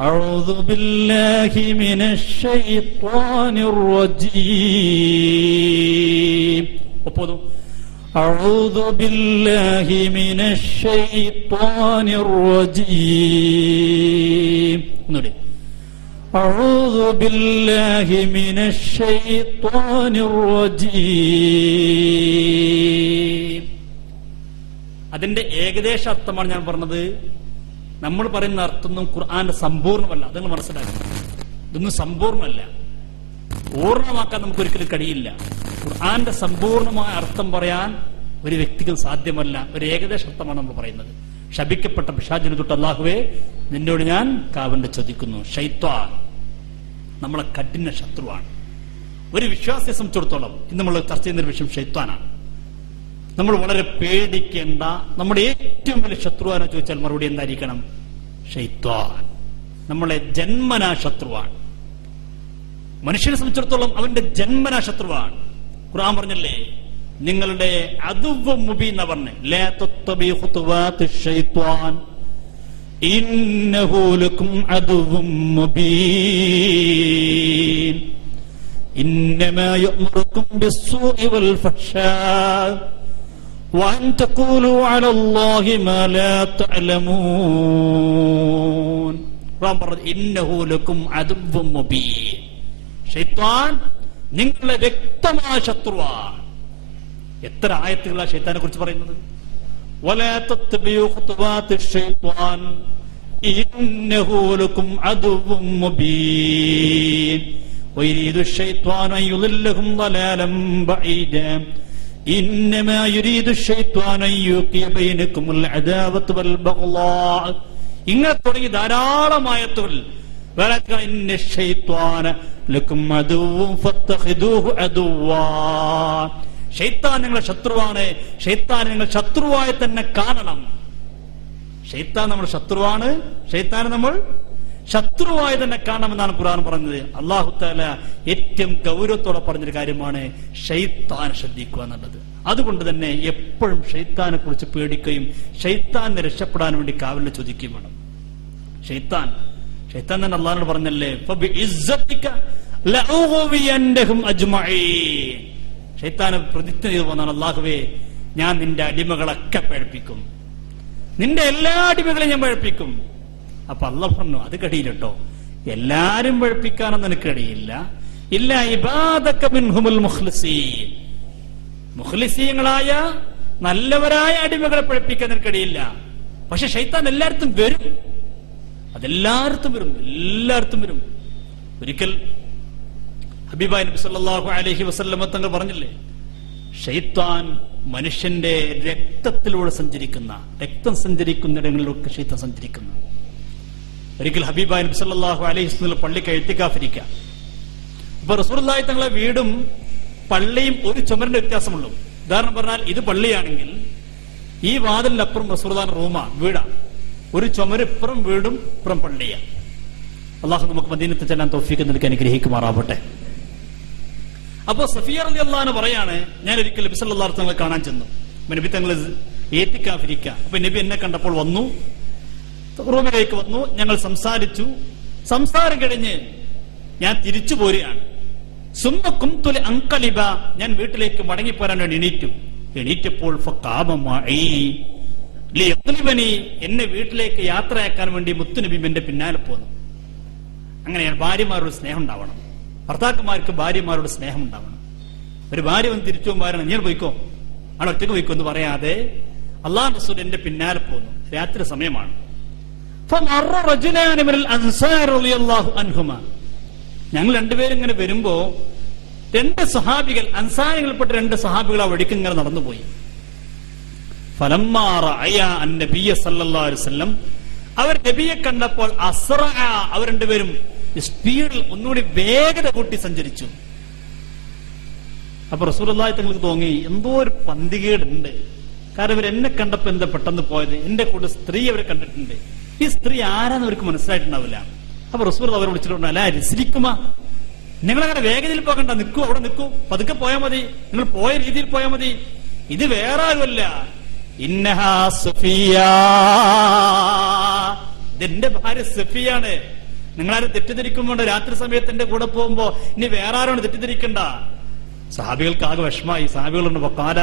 അഊദു ബില്ലാഹി മിനശ് ശൈത്വാനിർ റജീം. ഒപ്പതും അഊദു ബില്ലാഹി മിനശ് ശൈത്വാനിർ റജീം. ഒന്നുകൂടി. അഊദു ബില്ലാഹി മിനശ് ശൈത്വാനിർ റജീം. അതിന്റെ ഏകദേശ അർത്ഥമാണ് ഞാൻ പറഞ്ഞത്. നമ്മൾ പറയുന്ന അർത്ഥമൊന്നും ഖുർആന്റെ സമ്പൂർണ്ണമല്ല. അതങ്ങൾ മനസ്സിലാക്കണം. ഇതൊന്നും സമ്പൂർണ്ണമല്ല, പൂർണ്ണമാക്കാൻ നമുക്ക് ഒരിക്കലും കഴിയില്ല. ഖുർആന്റെ സമ്പൂർണമായ അർത്ഥം പറയാൻ ഒരു വ്യക്തിക്കും സാധ്യമല്ല. ഒരു ഏകദേശ അർത്ഥമാണ് നമ്മൾ പറയുന്നത്. ശപിക്കപ്പെട്ട പിശാചിനെ തൊട്ട് അല്ലാഹുവേ നിന്നോട് ഞാൻ കാവലിനെ ചോദിക്കുന്നു. ശൈത്വാൻ നമ്മളെ കഠിന ശത്രുവാണ്. ഒരു വിശ്വാസിയെ സംബന്ധിച്ചിടത്തോളം ഇന്ന് നമ്മൾ ചർച്ച ചെയ്യുന്ന ഒരു വിഷയം ശൈത്വാനാണ്. നമ്മൾ വളരെ പേടിക്കേണ്ട നമ്മുടെ ഏറ്റവും വലിയ ശത്രുവാനെ ചോദിച്ചാൽ മറുപടി എന്തായിരിക്കണം? ശൈത്വാൻ നമ്മളെ ജന്മനാ ശത്രുവാണ്. മനുഷ്യനെ സംബന്ധിച്ചിടത്തോളം അവന്റെ ജന്മനാ ശത്രുവാണ്. ഖുർആൻ പറഞ്ഞല്ലേ, നിങ്ങളുടെ അദുവ്വ മുബീൻ എന്ന് പറഞ്ഞ് ലാ തത്തബി ഖുതുവാതിശ് ശൈത്വാൻ ഇന്നഹു ലക്കും അദുവ്വ മുബീൻ ഇന്നമാ യഅ്മുറുക്കും ബിസ്സൂഇ വൽ ഫഹ്ശാ വഅൻ തഖൂലു അലല്ലാഹി മാ ലാ തഅലമൂൻ. ഖുർആൻ പറഞ്ഞു ഇന്നഹു ലക്കും അദുവ്വ മുബീൻ. ശൈത്താൻ നിങ്ങളുടെ വ്യക്തമായ ശത്രുവാണ്. എത്ര ആയത്തുകളാണ് ശൈത്താനെ കുറിച്ച് പറയുന്നത്? വലാ തത്തബിഉ ഖുതുവാതിശ് ശൈത്വാൻ ഇന്നഹു ലക്കും അദുവ്വും മുബീൻ വയരീദു ശൈത്വാനു അൻ യുളില്ലഹും ളലാലൻ ബഈദാ ഇന്നമാ യുരീദു ശൈത്വാനു അൻ യുഖിയ ബൈനകുമുൽ അദാവത വൽ ബഗ്ളാ. ഇങ്ങനെ തുടങ്ങി ധാരാളം ആയത്തുകൾ. ഇന്ന ശൈത്വാന ലക്കും അദുവ്വുൻ ഫത്തഖിദൂഹു അദുവ്വാ. ശൈത്താൻ നിങ്ങളുടെ ശത്രുവാണ്. ശൈത്താൻ നിങ്ങൾ ശത്രുവായി തന്നെ കാണണം. ശൈത്താൻ നമ്മുടെ ശത്രുവാണ്. ശൈത്താനെ നമ്മൾ ശത്രുവായി തന്നെ കാണണമെന്നാണ് ഖുർആൻ പറഞ്ഞത്. അല്ലാഹു തആല ഏറ്റവും ഗൗരവത്തോടെ പറഞ്ഞൊരു കാര്യമാണ് ശൈത്താനെ ശ്രദ്ധിക്കുക എന്നുള്ളത്. അതുകൊണ്ട് തന്നെ എപ്പോഴും ശൈത്താനെ കുറിച്ച് പേടിക്കുകയും ശൈത്താനെ രക്ഷപ്പെടാൻ വേണ്ടി കാവലിനെ ചോദിക്കുകയും വേണം. ശൈത്താൻ തന്നെ അല്ലാഹുവോട് പറഞ്ഞല്ലേ, ഫബിഇസ്സതിക ലഉഗവിയന്നഹും അജ്മഈൻ. ശൈത്താനെ പ്രതിജ്ഞ ചെയ്തു പോന്നാണ്, അല്ലാഹുവേ ഞാൻ നിന്റെ അടിമകളൊക്കെ പഴപ്പിക്കും, നിന്റെ എല്ലാ അടിമകളെയും ഞാൻ പഴപ്പിക്കും. അപ്പൊ അല്ലാഹു പറഞ്ഞു അത് കഴിയില്ലട്ടോ, എല്ലാരും പഴപ്പിക്കാനൊന്നും എനിക്ക് കഴിയില്ല. ഇല്ല ഇബാദക മിൻഹുൽ മുഖ്ലിസീൻ, മുഖ്ലിസീങ്ങളായ നല്ലവരായ അടിമകളെ പഴപ്പിക്കാൻ എനിക്ക് കഴിയില്ല. പക്ഷെ ശൈത്താൻ എല്ലായിടത്തും വരും, അതെല്ലായിടത്തും വരും, എല്ലായിടത്തും വരും. ഒരിക്കൽ ഹബീബായ നബി സല്ലല്ലാഹു അലൈഹി വസല്ലമ തങ്ങൾ പറഞ്ഞില്ലേ, ശൈത്താൻ മനുഷ്യന്റെ രക്തത്തിലൂടെ സഞ്ചരിക്കുന്ന, രക്തം സഞ്ചരിക്കുന്നിടങ്ങളിലൊക്കെ ശൈത്താൻ സഞ്ചരിക്കുന്നു. ഒരിക്കൽ ഹബീബായ നബി സല്ലല്ലാഹു അലൈഹി വസല്ലം പള്ളിക്ക് ഇഅ്തികാഫിരിക്കുക. അപ്പൊ റസൂലുള്ളാഹി തങ്ങളെ വീടും പള്ളിയും ഒരു ചുമരിന്റെ വ്യത്യാസമുള്ളൂ. ഉദാഹരണം പറഞ്ഞാൽ ഇത് പള്ളിയാണെങ്കിൽ ഈ വാതിലിനപ്പുറം റസൂലുള്ളാഹിന്റെ റൂമാണ്, വീടാണ്. ഒരു ചുമര് ഇപ്പുറം വീടും ഇപ്പുറം പള്ളിയാണ്. അള്ളാഹു നമുക്ക് മദീനത്ത് ചെല്ലാൻ തൗഫീഖ് നൽകി അനുഗ്രഹിക്കുമാറാവട്ടെ. അപ്പോ സഫിയ റളിയല്ലാഹു അൻഹ പറയാണ്, ഞാൻ ഒരിക്കൽ നബി സല്ലല്ലാഹു അലൈഹി വസല്ലം കാണാൻ ചെന്നു. നബി തങ്ങൾ ഇഅ്തികാഫിരിക്കുക. അപ്പൊ നബി എന്നെ കണ്ടപ്പോൾ വന്നു, റൂമിലേക്ക് വന്നു, ഞങ്ങൾ സംസാരിച്ചു. സംസാരം കഴിഞ്ഞ് ഞാൻ തിരിച്ചു പോരുകയാണ്. സുമ്മ കുംതു അൻഖലിബ, ഞാൻ വീട്ടിലേക്ക് മടങ്ങിപ്പോരാൻ വേണ്ടി എണീറ്റപ്പോൾ ഫഖാമ മഈ ലിയഖ്ലിബനി, എന്നെ വീട്ടിലേക്ക് യാത്രയാക്കാൻ വേണ്ടി മുത്തുനബി എന്റെ പിന്നാലെ പോന്നു. അങ്ങനെയാണ് ഭാര്യമാരോട് സ്നേഹം ഉണ്ടാവണം, ഭർത്താക്കന്മാർക്ക് ഭാര്യമാരോട് സ്നേഹം ഉണ്ടാവണം. ഒരു ഭാര്യ വന്ന് തിരിച്ചു പോകുമ്പോൾ നീ പോയിക്കോ, അവിടെ ഒറ്റയ്ക്ക് പോയിക്കോ എന്ന് പറയാതെ അല്ലാഹു റസൂൽ എന്റെ പിന്നാലെ പോന്നു. രാത്രി സമയമാണ്. ഞങ്ങൾ രണ്ടുപേരും ഇങ്ങനെ വരുമ്പോ രണ്ട് സഹാബികൾ, അൻസാരികൾപ്പെട്ട രണ്ട് സഹാബികൾ ആ വഴിക്ക് ഇങ്ങനെ നടന്നുപോയി. അവർ നബിയെ കണ്ടപ്പോൾ അവർ രണ്ടുപേരും സ്പീഡിൽ ഒന്നുകൂടി വേഗത കൂട്ടി സഞ്ചരിച്ചു. അപ്പൊ റസൂലുള്ളാഹി തങ്ങൾക്ക് തോന്നി എന്തോ ഒരു പന്തികേടുണ്ട്. കാരണം ഇവർ എന്നെ കണ്ടപ്പോ എന്താ പെട്ടെന്ന് പോയത്, എന്റെ കൂടെ സ്ത്രീ അവരെ കണ്ടിട്ടുണ്ട്, ഈ സ്ത്രീ ആരാന്ന് അവർക്ക് മനസ്സിലായിട്ടുണ്ടാവില്ല. അപ്പൊ റസൂൽ അവരെ വിളിച്ചിട്ടുണ്ട്, അല്ല രിസ്ലിക്കുമാ, നിങ്ങളങ്ങനെ വേഗതയിൽ പോകണ്ട, നിൽക്കൂ, അവിടെ നിൽക്കൂ, പതുക്കെ പോയാൽ മതി, നിങ്ങൾ പോയ രീതിയിൽ പോയാൽ മതി. ഇത് വേറെ ആരുമല്ല, ഇന്നഹാ സഫിയ, ഇതെന്റെ ഭാര്യ സഫിയാണ്. നിങ്ങളാരും തെറ്റിദ്ധരിക്കുമ്പോണ്ട് രാത്രി സമയത്ത് എന്റെ കൂടെ പോകുമ്പോ ഇനി വേറെ ആരാണ് തെറ്റിദ്ധരിക്കണ്ട. സഹാബികൾക്ക് ആകെ വിഷമായി. സഹാബികളുണ്ട്, വഖാല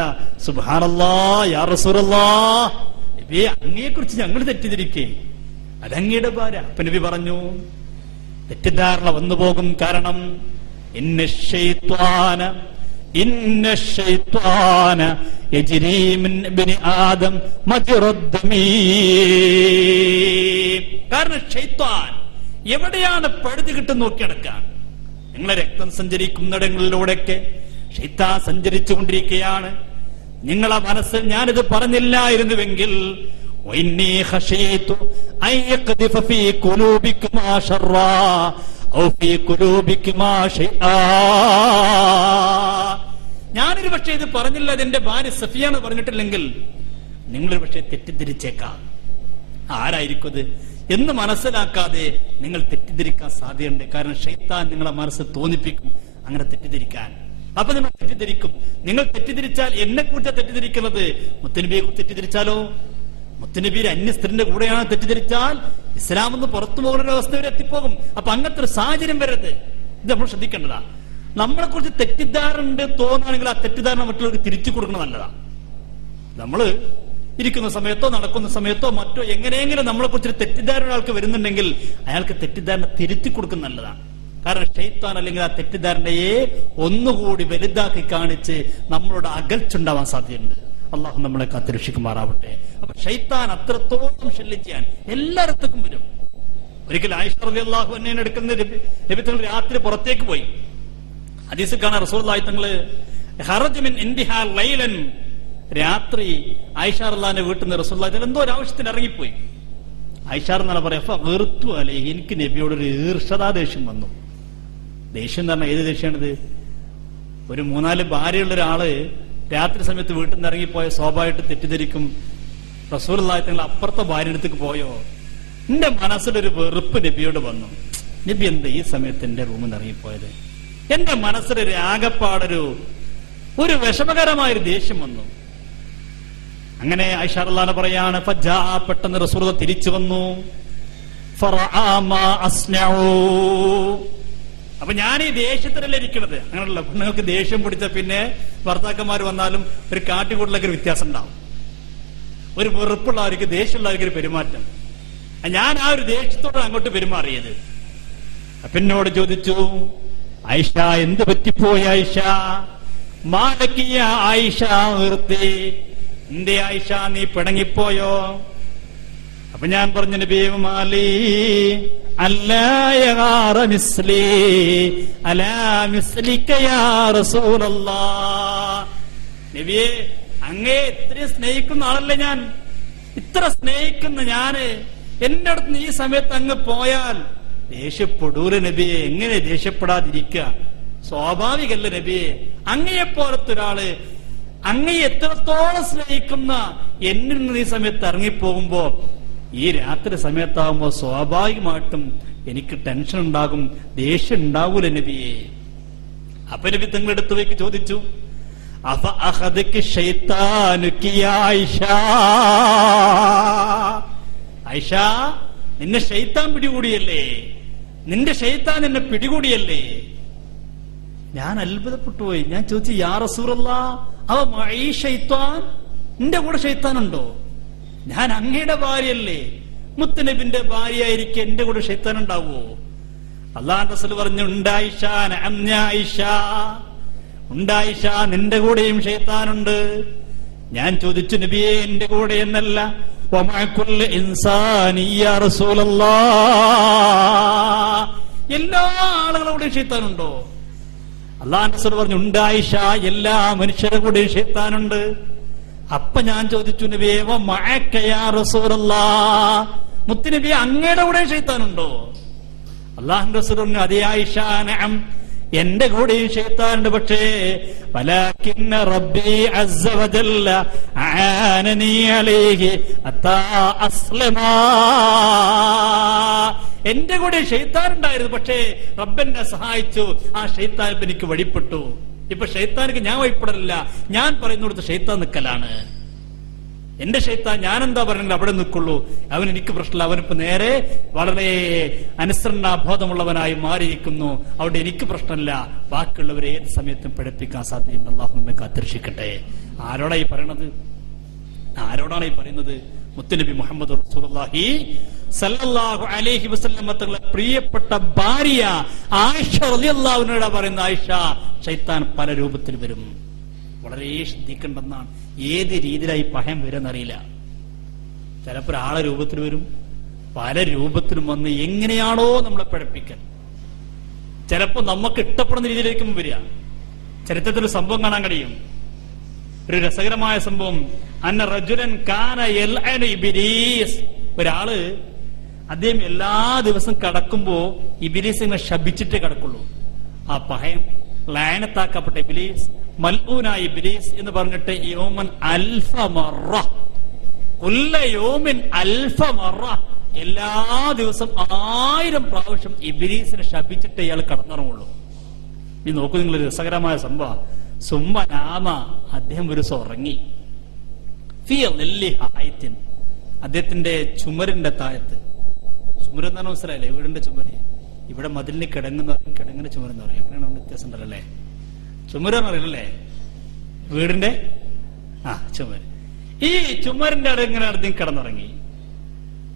സുബ്ഹാനല്ലാഹ് യാ റസൂലല്ലാഹ്, നബിയെ അങ്ങയെ കുറിച്ച് ഞങ്ങൾ തെറ്റിദ്ധരിക്കേ, അതങ്ങയുടെ ഭാര്യ. അപ്പൊ നബി പറഞ്ഞു, തെറ്റിദ്ധാരണ വന്നു പോകും. കാരണം ഇന്ന ശൈത്വാന യജ്രി മിൻ ഇബ്നി ആദം മജ്റദ്ദമീ. കാരണം ശൈത്വാൻ എവിടെയാണ് പഴുതി കിട്ടും നോക്കി നടക്കാൻ. നിങ്ങളെ രക്തം സഞ്ചരിക്കുന്നിടങ്ങളിലൂടെയൊക്കെ ശൈത്താൻ സഞ്ചരിച്ചു കൊണ്ടിരിക്കുകയാണ്. നിങ്ങളെ മനസ്സിൽ ഞാനിത് പറഞ്ഞില്ലായിരുന്നുവെങ്കിൽ ഞാനൊരു പക്ഷേ ഇത് പറഞ്ഞില്ല, എന്റെ ഭാര്യ സഫിയാണ് പറഞ്ഞിട്ടില്ലെങ്കിൽ നിങ്ങളൊരു പക്ഷേ തെറ്റിദ്ധരിച്ചേക്കാം. ആരായിരിക്കും ഇത് എന്ന് മനസ്സിലാക്കാതെ നിങ്ങൾ തെറ്റിദ്ധരിക്കാൻ സാധ്യതയുണ്ട്. കാരണം ശൈത്താൻ നിങ്ങളെ മനസ്സ് തോന്നിപ്പിക്കും അങ്ങനെ തെറ്റിദ്ധരിക്കാൻ. അപ്പൊ നിങ്ങൾ തെറ്റിദ്ധരിക്കും. നിങ്ങൾ തെറ്റിദ്ധരിച്ചാൽ എന്നെ കുറിച്ച് തെറ്റിദ്ധരിക്കുന്നത്, മുത്തനബിയെ കുറിച്ച് തെറ്റിദ്ധരിച്ചാലോ, മുത്തനബിയുടെ അന്യ സ്ത്രീന്റെ കൂടെയാണ് തെറ്റിദ്ധരിച്ചാൽ ഇസ്ലാം എന്ന് പുറത്തു പോകുന്ന ഒരു അവസ്ഥ വരെ എത്തിപ്പോകും. അപ്പൊ അങ്ങനത്തെ ഒരു സാഹചര്യം വരരുത്. ഇത് നമ്മൾ ശ്രദ്ധിക്കേണ്ടതാ. നമ്മളെ കുറിച്ച് തെറ്റിദ്ധാരണ ഉണ്ട് തോന്നുകയാണെങ്കിൽ ആ തെറ്റിദ്ധാരണ മറ്റുള്ളവർക്ക് തിരിച്ചു കൊടുക്കണം നല്ലതാ. നമ്മള് ഇരിക്കുന്ന സമയത്തോ നടക്കുന്ന സമയത്തോ മറ്റോ എങ്ങനെയെങ്കിലും നമ്മളെ കുറിച്ച് തെറ്റിദ്ധാരണ ആൾക്ക് വരുന്നുണ്ടെങ്കിൽ അയാൾക്ക് തെറ്റിദ്ധാരണ തിരുത്തി കൊടുക്കുന്ന നല്ലതാണ്. കാരണം ശൈത്താൻ അല്ലെങ്കിൽ ആ തെറ്റിദ്ധാരണയെ ഒന്നുകൂടി വലുതാക്കി കാണിച്ച് നമ്മളോട് അകൽച്ചുണ്ടാവാൻ സാധ്യതയുണ്ട്. അള്ളാഹു നമ്മളെ കാത്തുരക്ഷിക്കുമാറാവട്ടെ. അപ്പൊ ശൈത്താൻ അത്രത്തോളം ശല്യം ചെയ്യാൻ എല്ലായിടത്തേക്കും വരും. ഒരിക്കൽ ആയിഷ റളിയല്ലാഹു അൻഹയെ എടുക്കുന്ന നബി തങ്ങൾ രാത്രി പുറത്തേക്ക് പോയി. ഹദീസിൽ കാണാൻ റസൂലുള്ളാഹി തങ്ങള് ഖറജ മിൻ ഇൻദിഹാ ലൈലൻ, രാത്രി ആയിഷ റളിയല്ലാഹുവിന്റെ വീട്ടിൽ നിന്ന് റസൂലുള്ളാഹി തങ്ങൾ എന്തോ ഒരു ആവശ്യത്തിന് ഇറങ്ങിപ്പോയി. ആയിഷ റളിയല്ലാഹു പറയാ വെറുത്തു അലൈഹി, എനിക്ക് നബിയോടൊരു ഈർഷതാ ദേഷ്യം വന്നു. ദേഷ്യം എന്ന് പറഞ്ഞാൽ ഏത് ദേഷ്യമാണിത്? ഒരു 3-4 ഭാര്യയുള്ള ഒരാള് രാത്രി സമയത്ത് വീട്ടിൽ നിന്ന് ഇറങ്ങിപ്പോയ സ്വാഭാവികമായിട്ട് തെറ്റിദ്ധരിക്കും റസൂലുള്ളാഹി തങ്ങൾ അപ്പുറത്തെ ഭാര്യ അടുത്തേക്ക് പോയോ. എന്റെ മനസ്സിലൊരു വെറുപ്പ് നബിയോട് വന്നു. നബി എന്താ ഈ സമയത്ത് എന്റെ റൂമിൽ നിന്ന് ഇറങ്ങിപ്പോയത്? എന്റെ മനസ്സിലൊരു ആകപ്പാടൊരു വിഷമകരമായൊരു ദേഷ്യം വന്നു. അങ്ങനെ ആയിഷ റളിയല്ലാഹു അൻഹ പറയാണ്, ഫജാ, പെട്ടെന്ന് റസൂലുള്ളാഹി തിരിച്ചു വന്നു. ഫറആ മാ അസ്നഉ, അപ്പൊ ഞാൻ ഈ ദേഷ്യത്തിലല്ലേ ഇരിക്കണത്. അങ്ങനെയുള്ള പെണ്ണുങ്ങൾക്ക് ദേഷ്യം പിടിച്ച പിന്നെ ഭർത്താക്കന്മാർ വന്നാലും ഒരു കാട്ടിക്കൂട്ടിലൊക്കെ ഒരു വ്യത്യാസം ഉണ്ടാവും. ഒരു വെറുപ്പുള്ളവർക്ക് ദേഷ്യമുള്ളവർക്ക് ഒരു പെരുമാറ്റം. ഞാൻ ആ ഒരു ദേഷ്യത്തോടെ അങ്ങോട്ട് പെരുമാറിയത്. അപ്പൊ എന്നോട് ചോദിച്ചു, ആയിഷ എന്ത് പറ്റിപ്പോയി ആയിഷ? മാലക്കിയ ആയിഷ, നിർത്തി, എന്തേ ആയിഷ നീ പിണങ്ങിപ്പോയോ? അപ്പൊ ഞാൻ പറഞ്ഞു, നബിയേ മാലി അല്ലാ യഗാറ മിസ്ലി അലാ മിസ്ലിക യാ റസൂലല്ലാഹ്. നബിയേ, അങ്ങേ ഇത്രയും സ്നേഹിക്കുന്ന ആളല്ലേ ഞാൻ. ഇത്ര സ്നേഹിക്കുന്ന ഞാന് എന്റെ അടുത്ത് ഈ സമയത്ത് അങ്ങ് പോയാൽ ദേഷ്യപ്പെടൂല നബിയെ. എങ്ങനെ ദേഷ്യപ്പെടാതിരിക്കുക? സ്വാഭാവികല്ല നബിയെ. അങ്ങയെപ്പോലത്തെ ഒരാള് അങ്ങയെ എത്രത്തോളം സ്നേഹിക്കുന്ന എന്നിൽ നിന്ന് ഈ സമയത്ത് ഇറങ്ങിപ്പോകുമ്പോ, ഈ രാത്രി സമയത്താകുമ്പോ സ്വാഭാവികമായിട്ടും എനിക്ക് ടെൻഷൻ ഉണ്ടാകും, ദേഷ്യം ഉണ്ടാവൂല നബിയെ. അപ്പൊ നബി തങ്ങളുടെ അടുത്തേക്ക് ചോദിച്ചു, അഫ അഖദക ശൈത്താനുക യാ ആയിഷ, ആയിഷ നിന്നെ ശൈത്താൻ പിടികൂടിയല്ലേ? നിന്റെ ശൈത്താൻ എന്നെ പിടികൂടിയല്ലേ? ഞാൻ അത്ഭുതപ്പെട്ടുപോയി. ഞാൻ ചോദിച്ചു, യാ റസൂലല്ലാഹ്, അവ മഈ ശൈത്താൻ, നിന്റെ കൂടെ ശൈത്താനുണ്ടോ? ഞാൻ അങ്ങയുടെ ഭാര്യയല്ലേ, മുത്തുനബിന്റെ ഭാര്യയായിരിക്കും, എന്റെ കൂടെ ശൈത്താൻ ഉണ്ടാവോ? അല്ലാഹുവിന്റെ റസൂൽ പറഞ്ഞു, ഉണ്ടായിഷ, നഅം യാ ആയിഷ, ഉണ്ടായിഷ, നിന്റെ കൂടെയും ശൈത്താനുണ്ട്. ഞാൻ ചോദിച്ചു, നബിയെ എന്റെ കൂടെ എന്നല്ല, വമഅ കുല്ലി ഇൻസാനി യാ റസൂലല്ലാഹ്, എല്ലാ ആളുകളുടെയും ശൈത്താനുണ്ടോ? അല്ലാഹുവിന്റെ റസൂൽ പറഞ്ഞു, ഉണ്ടായിഷ, എല്ലാ മനുഷ്യരുടെ കൂടെയും ശൈത്താനുണ്ട്. അപ്പൊ ഞാൻ ചോദിച്ചു, നബിയേ വമഅക യാ റസൂലല്ലാഹ്, മുത്തുനബിയെ അങ്ങയുടെ കൂടെ ശൈത്താനുണ്ടോ? അല്ലാഹുവിന്റെ റസൂൽ പറഞ്ഞു, അതേ ആയിഷ, നഅം, എന്റെ കൂടെയും ശൈത്താനുണ്ട്. പക്ഷേ വലാകിന്ന റബ്ബി അസ്സ വജല്ല ആനനി അലൈഹി അത്താ അസ്ലമാ, എന്റെ കൂടെ ശൈത്താൻ ഉണ്ടായിരുന്നു, പക്ഷേ റബ്ബെന്നെ സഹായിച്ചു, ആ ശൈത്താൻ ഇപ്പൊ എനിക്ക് വഴിപ്പെട്ടു. ഇപ്പൊ ശൈത്താനിക്ക് ഞാൻ വഴിപ്പെടലില്ല, ഞാൻ പറയുന്നിടത്ത് ശൈത്താൻ നിൽക്കലാണ്. എന്റെ ശൈത്താൻ ഞാൻ എന്താ പറയുന്നത് അവിടെ നിൽക്കുള്ളൂ, അവൻ എനിക്ക് പ്രശ്നമില്ല. അവനിപ്പോ നേരെ വളരെ അനുസരണാബോധമുള്ളവനായി മാറിയിരിക്കുന്നു, അവിടെ എനിക്ക് പ്രശ്നമില്ല. ബാക്കിയുള്ളവരെ ഏത് സമയത്തും പഠിപ്പിക്കാൻ സാധ്യതയുണ്ട്. അല്ലാഹു നമ്മെ കാത്തിരക്ഷിക്കട്ടെ. ആരോടായി പറയണത്? ആരോടാണ് ഈ പറയുന്നത്? മുത്തുനബി മുഹമ്മദ് റസൂലുള്ളാഹി സല്ലല്ലാഹു അലൈഹി വസല്ലം തങ്ങളുടെ പ്രിയപ്പെട്ട ഭാര്യ ആയിഷ റളിയല്ലാഹു അൻഹയോട് പറയുന്ന, ആയിഷ, ശൈത്താൻ പല രൂപത്തിൽ വരും, വളരെ ശ്രദ്ധിക്കേണ്ടെന്നാണ്. ഏത് രീതിയിലായി പഹയം വരുമെന്നറിയില്ല. ചിലപ്പോൾ ആളെ രൂപത്തിൽ വരും, പല രൂപത്തിലും വന്ന് എങ്ങനെയാണോ നമ്മളെ പിഴപ്പിക്കൽ. ചിലപ്പോൾ നമുക്ക് ഇഷ്ടപ്പെടുന്ന രീതിയിലേക്കും വരിക. ചരിത്രത്തിൽ സംഭവം കാണാൻ കഴിയും, ഒരു രസകരമായ സംഭവം. അന്ന റജുലൻ കാന യൽഅനു ഇബ്ലീസ്, ഒരാള് അദ്ദേഹം എല്ലാ ദിവസം കടക്കുമ്പോ ഇബ്ലീസിനെ ശപിച്ചിട്ടേ കടക്കുള്ളൂ. ആ പഹയം ലഅനത്താക്കപ്പെട്ട ഇബ്ലീസ്, മൽഊനായ ഇബ്ലീസ് എന്ന് പറഞ്ഞിട്ട് യൗമൻ അൽഫ മറ, കുല്ല യൗമിൻ അൽഫ മറ, എല്ലാ ദിവസം 1000 പ്രാവശ്യം ഇബ്ലീസിനെ ശപിച്ചിട്ട് ഇയാൾ കടന്നിറങ്ങുള്ളൂ. നീ നോക്കൂ, നിങ്ങൾ രസകരമായ സംഭവം. സുമ്മ നാമ, അദ്ദേഹം ഒരു ദിവസം ഉറങ്ങി. ഫീ ളില്ലി ഹായത്തിൻ, അദ്ദേഹത്തിന്റെ ചുമരിന്റെ താഴത്ത്. ചുമരെന്ന് പറഞ്ഞാൽ മനസ്സിലായില്ലേ? വീടിന്റെ ചുമര്. ഇവിടെ മതിലിന് കിടങ്ങുന്ന പറയും, കിടങ്ങിന്റെ ചുമരെന്ന് പറയും. അങ്ങനെയാണ് വ്യത്യാസം ഉണ്ടല്ലേ? ചുമരെന്ന് പറയില്ലല്ലേ? വീടിന്റെ ചുമര്. ഈ ചുമരിന്റെ അവിടെ ഇങ്ങനെ അദ്ദേഹം കിടന്നുറങ്ങി.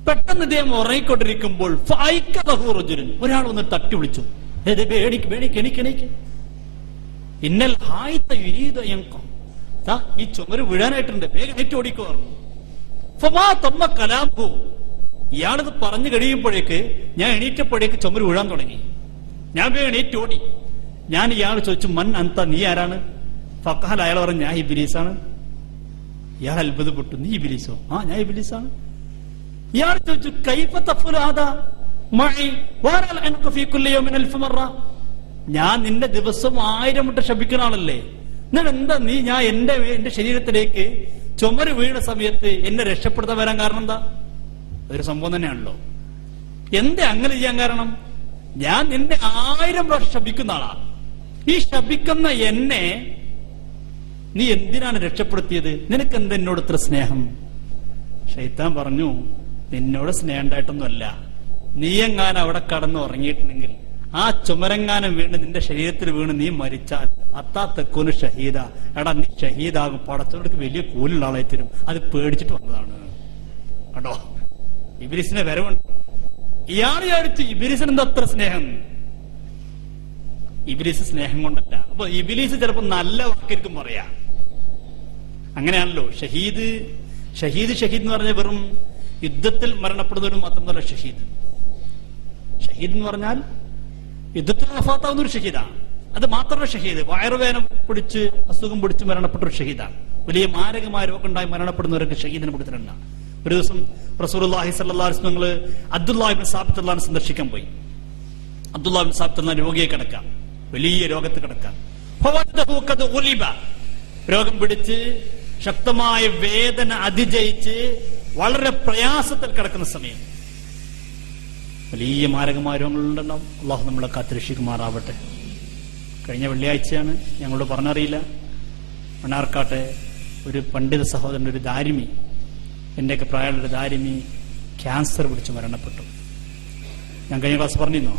പെട്ടെന്ന് അദ്ദേഹം ഉറങ്ങിക്കൊണ്ടിരിക്കുമ്പോൾ ഒരാൾ വന്ന് തട്ടി വിളിച്ചു, എണീക്ക്, ഇന്നൽ ഹായത്ത യുരീദു യൻഖം, ഈ ചുമര് വീഴാനായിട്ടുണ്ട്, വേഗം എണീറ്റ് ഓടിക്കോ പറഞ്ഞു. ഫമാ തമ്മ കലാംഹു, ഇയാളിത് പറഞ്ഞു കഴിയുമ്പോഴേക്ക് ഞാൻ എണീറ്റപ്പോഴേക്ക് ചുമര് വീഴാൻ തുടങ്ങി. ഞാൻ വേഗം എണീറ്റ് ഓടി. ഞാൻ ഇയാൾ ചോദിച്ചു, മൻ അന്ത, നീ ആരാണ്? ഫഖാൽ, അയാൾ പറഞ്ഞു, ഞാൻ ഇബ്ലീസാണ്. ഇയാൾ അത്ഭുതപ്പെട്ടു, നീ ഇബ്ലീസോ? ആ, ഞാൻ ഇബ്ലീസാണ്. ഇയാൾ ചോദിച്ചു, കൈഫ തഫ്അലു ഹാദാ മഈ വഅന അൻക ഫീ കുല്ലി യൗമിൻ അൽഫ മറ, ഞാൻ നിന്നെ ദിവസം 1000 വട്ടം ശപിക്കുന്ന ആളല്ലേ, എന്നിട്ട് എന്താ നീ ഞാൻ എന്റെ ശരീരത്തിലേക്ക് ചുമര് വീണ സമയത്ത് എന്നെ രക്ഷപ്പെടുത്താൻ വരാൻ കാരണം എന്താ? അതൊരു സംഭവം തന്നെയാണല്ലോ. എന്താ അങ്ങനെ ചെയ്യാൻ കാരണം? ഞാൻ നിന്നെ 1000 പ്രാവശ്യം ശപിക്കുന്ന ആളാ. ഈ ശപിക്കുന്ന എന്നെ നീ എന്തിനാണ് രക്ഷപ്പെടുത്തിയത്? നിനക്ക് എന്താ എന്നോട് ഇത്ര സ്നേഹം? ശൈത്താൻ പറഞ്ഞു, നിന്നോട് സ്നേഹം ഉണ്ടായിട്ടൊന്നുമല്ല, നീയെങ്ങാനും അവിടെ കടന്ന് ഉറങ്ങിയിട്ടുണ്ടെങ്കിൽ ആ ചുമരെങ്ങാനും വീണ് നിന്റെ ശരീരത്തിൽ വീണ് നീ മരിച്ചാൽ അത്താ തെക്കൂന് ഷഹീദ, എടാ നീ ഷഹീദാകും, പടത്തോടക്ക് വലിയ കൂലുള്ള ആളായി തരും. അത് പേടിച്ചിട്ട് വന്നതാണ് കേട്ടോ. ഇബ്ലീസിന്റെ വരവുണ്ട്. ഇയാൾ വിചാരിച്ചു ഇബ്ലീസിന് എന്താ അത്ര സ്നേഹം? ഇബ്ലീസ് സ്നേഹം കൊണ്ടല്ല. അപ്പൊ ഇബ്ലീസ് ചിലപ്പോ നല്ല വാക്കിരിക്കും പറയാ. അങ്ങനെയാണല്ലോ. ഷഹീദ് എന്ന് പറഞ്ഞ വെറും യുദ്ധത്തിൽ മരണപ്പെടുന്നവരും മാത്രമല്ല ഷഹീദ്. ഷഹീദ് എന്ന് പറഞ്ഞാൽ യുദ്ധത്തിൽ വഫാത്താവുന്ന ഒരു ഷഹീദാണ്. അത് മാത്രമല്ല ഷഹീദ്, വയറുവേദന പിടിച്ച് അസുഖം പിടിച്ച് മരണപ്പെട്ട ഒരു ഷഹീദാണ്. വലിയ മാരകമായ രോഗം ഉണ്ടായി മരണപ്പെടുന്നവരൊക്കെ ഷഹീദിനെ കൊടുത്തിട്ടുണ്ടാണ്. ഒരു ദിവസം റസൂലുള്ളാഹി സ്വല്ലല്ലാഹു അലൈഹി വസല്ലം അബ്ദുല്ലാഹ് ഇബ്നു സാബിത്ത് റളിയല്ലാഹു സന്ദർശിക്കാൻ പോയി. അബ്ദുല്ലാഹ് ഇബ്നു സാബിത്ത് റളിയല്ലാഹു രോഗിയെ കിടക്കാം, വലിയ രോഗത്ത് കിടക്കാം. രോഗം പിടിച്ച് ശക്തമായ വേദന അതിജയിച്ച് വളരെ പ്രയാസത്തിൽ കിടക്കുന്ന സമയം, വലിയ മാരകമായ രോഗങ്ങളുണ്ടാവും. അള്ളാഹു നമ്മളെ കാത്തുരക്ഷിക്കുമാറാവട്ടെ. കഴിഞ്ഞ വെള്ളിയാഴ്ചയാണ്, ഞങ്ങളോട് പറഞ്ഞറിയില്ല, മണ്ണാർക്കാട്ടെ ഒരു പണ്ഡിത സഹോദരൻ, ഒരു ദാരിമി, എന്റെയൊക്കെ പ്രായമുള്ള ഒരു ദാരിമി ക്യാൻസർ പിടിച്ച് മരണപ്പെട്ടു. ഞാൻ കഴിഞ്ഞ ക്ലാസ് പറഞ്ഞിരുന്നോ?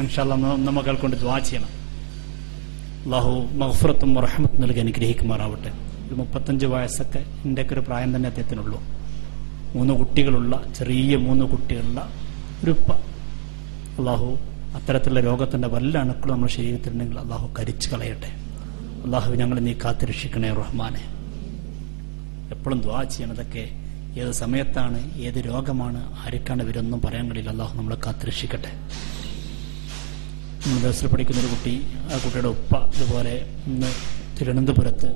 ഇൻഷാ അല്ലാഹ് നമ്മൾ കൊണ്ട് ദുആ ചെയ്യണം. അല്ലാഹു മഗ്ഫിറത്തും റഹ്മത്തും നൽകി അനുഗ്രഹിക്കുമാറാവട്ടെ. ഒരു 35 വയസ്സൊക്കെ എന്റെയൊക്കെ ഒരു പ്രായം തന്നെ അദ്ദേഹത്തിനുള്ളൂ. 3 കുട്ടികളുള്ള, ചെറിയ 3 കുട്ടികളുള്ള ഒരു ഉപ്പ. അല്ലാഹു അത്തരത്തിലുള്ള രോഗത്തിന്റെ വല്ല അണുക്കളും നമ്മുടെ ശരീരത്തിലുണ്ടെങ്കിൽ അല്ലാഹു കരിച്ചു കളയട്ടെ. അല്ലാഹു ഞങ്ങളെ നീ കാത്തുരക്ഷിക്കണേ റഹ്മാനെ. എപ്പോഴും ദുആ ചെയ്യണതൊക്കെ ഏത് സമയത്താണ്, ഏത് രോഗമാണ്, ആർക്കാണ് ഇവരൊന്നും പറയാൻ കഴിയില്ല. അല്ലാഹു നമ്മളെ കാത്തുരക്ഷിക്കട്ടെ. നമ്മൾ ദർസിൽ പഠിക്കുന്നൊരു കുട്ടി, ആ കുട്ടിയുടെ ഉപ്പ ഇതുപോലെ ഇന്ന് തിരുവനന്തപുരത്ത്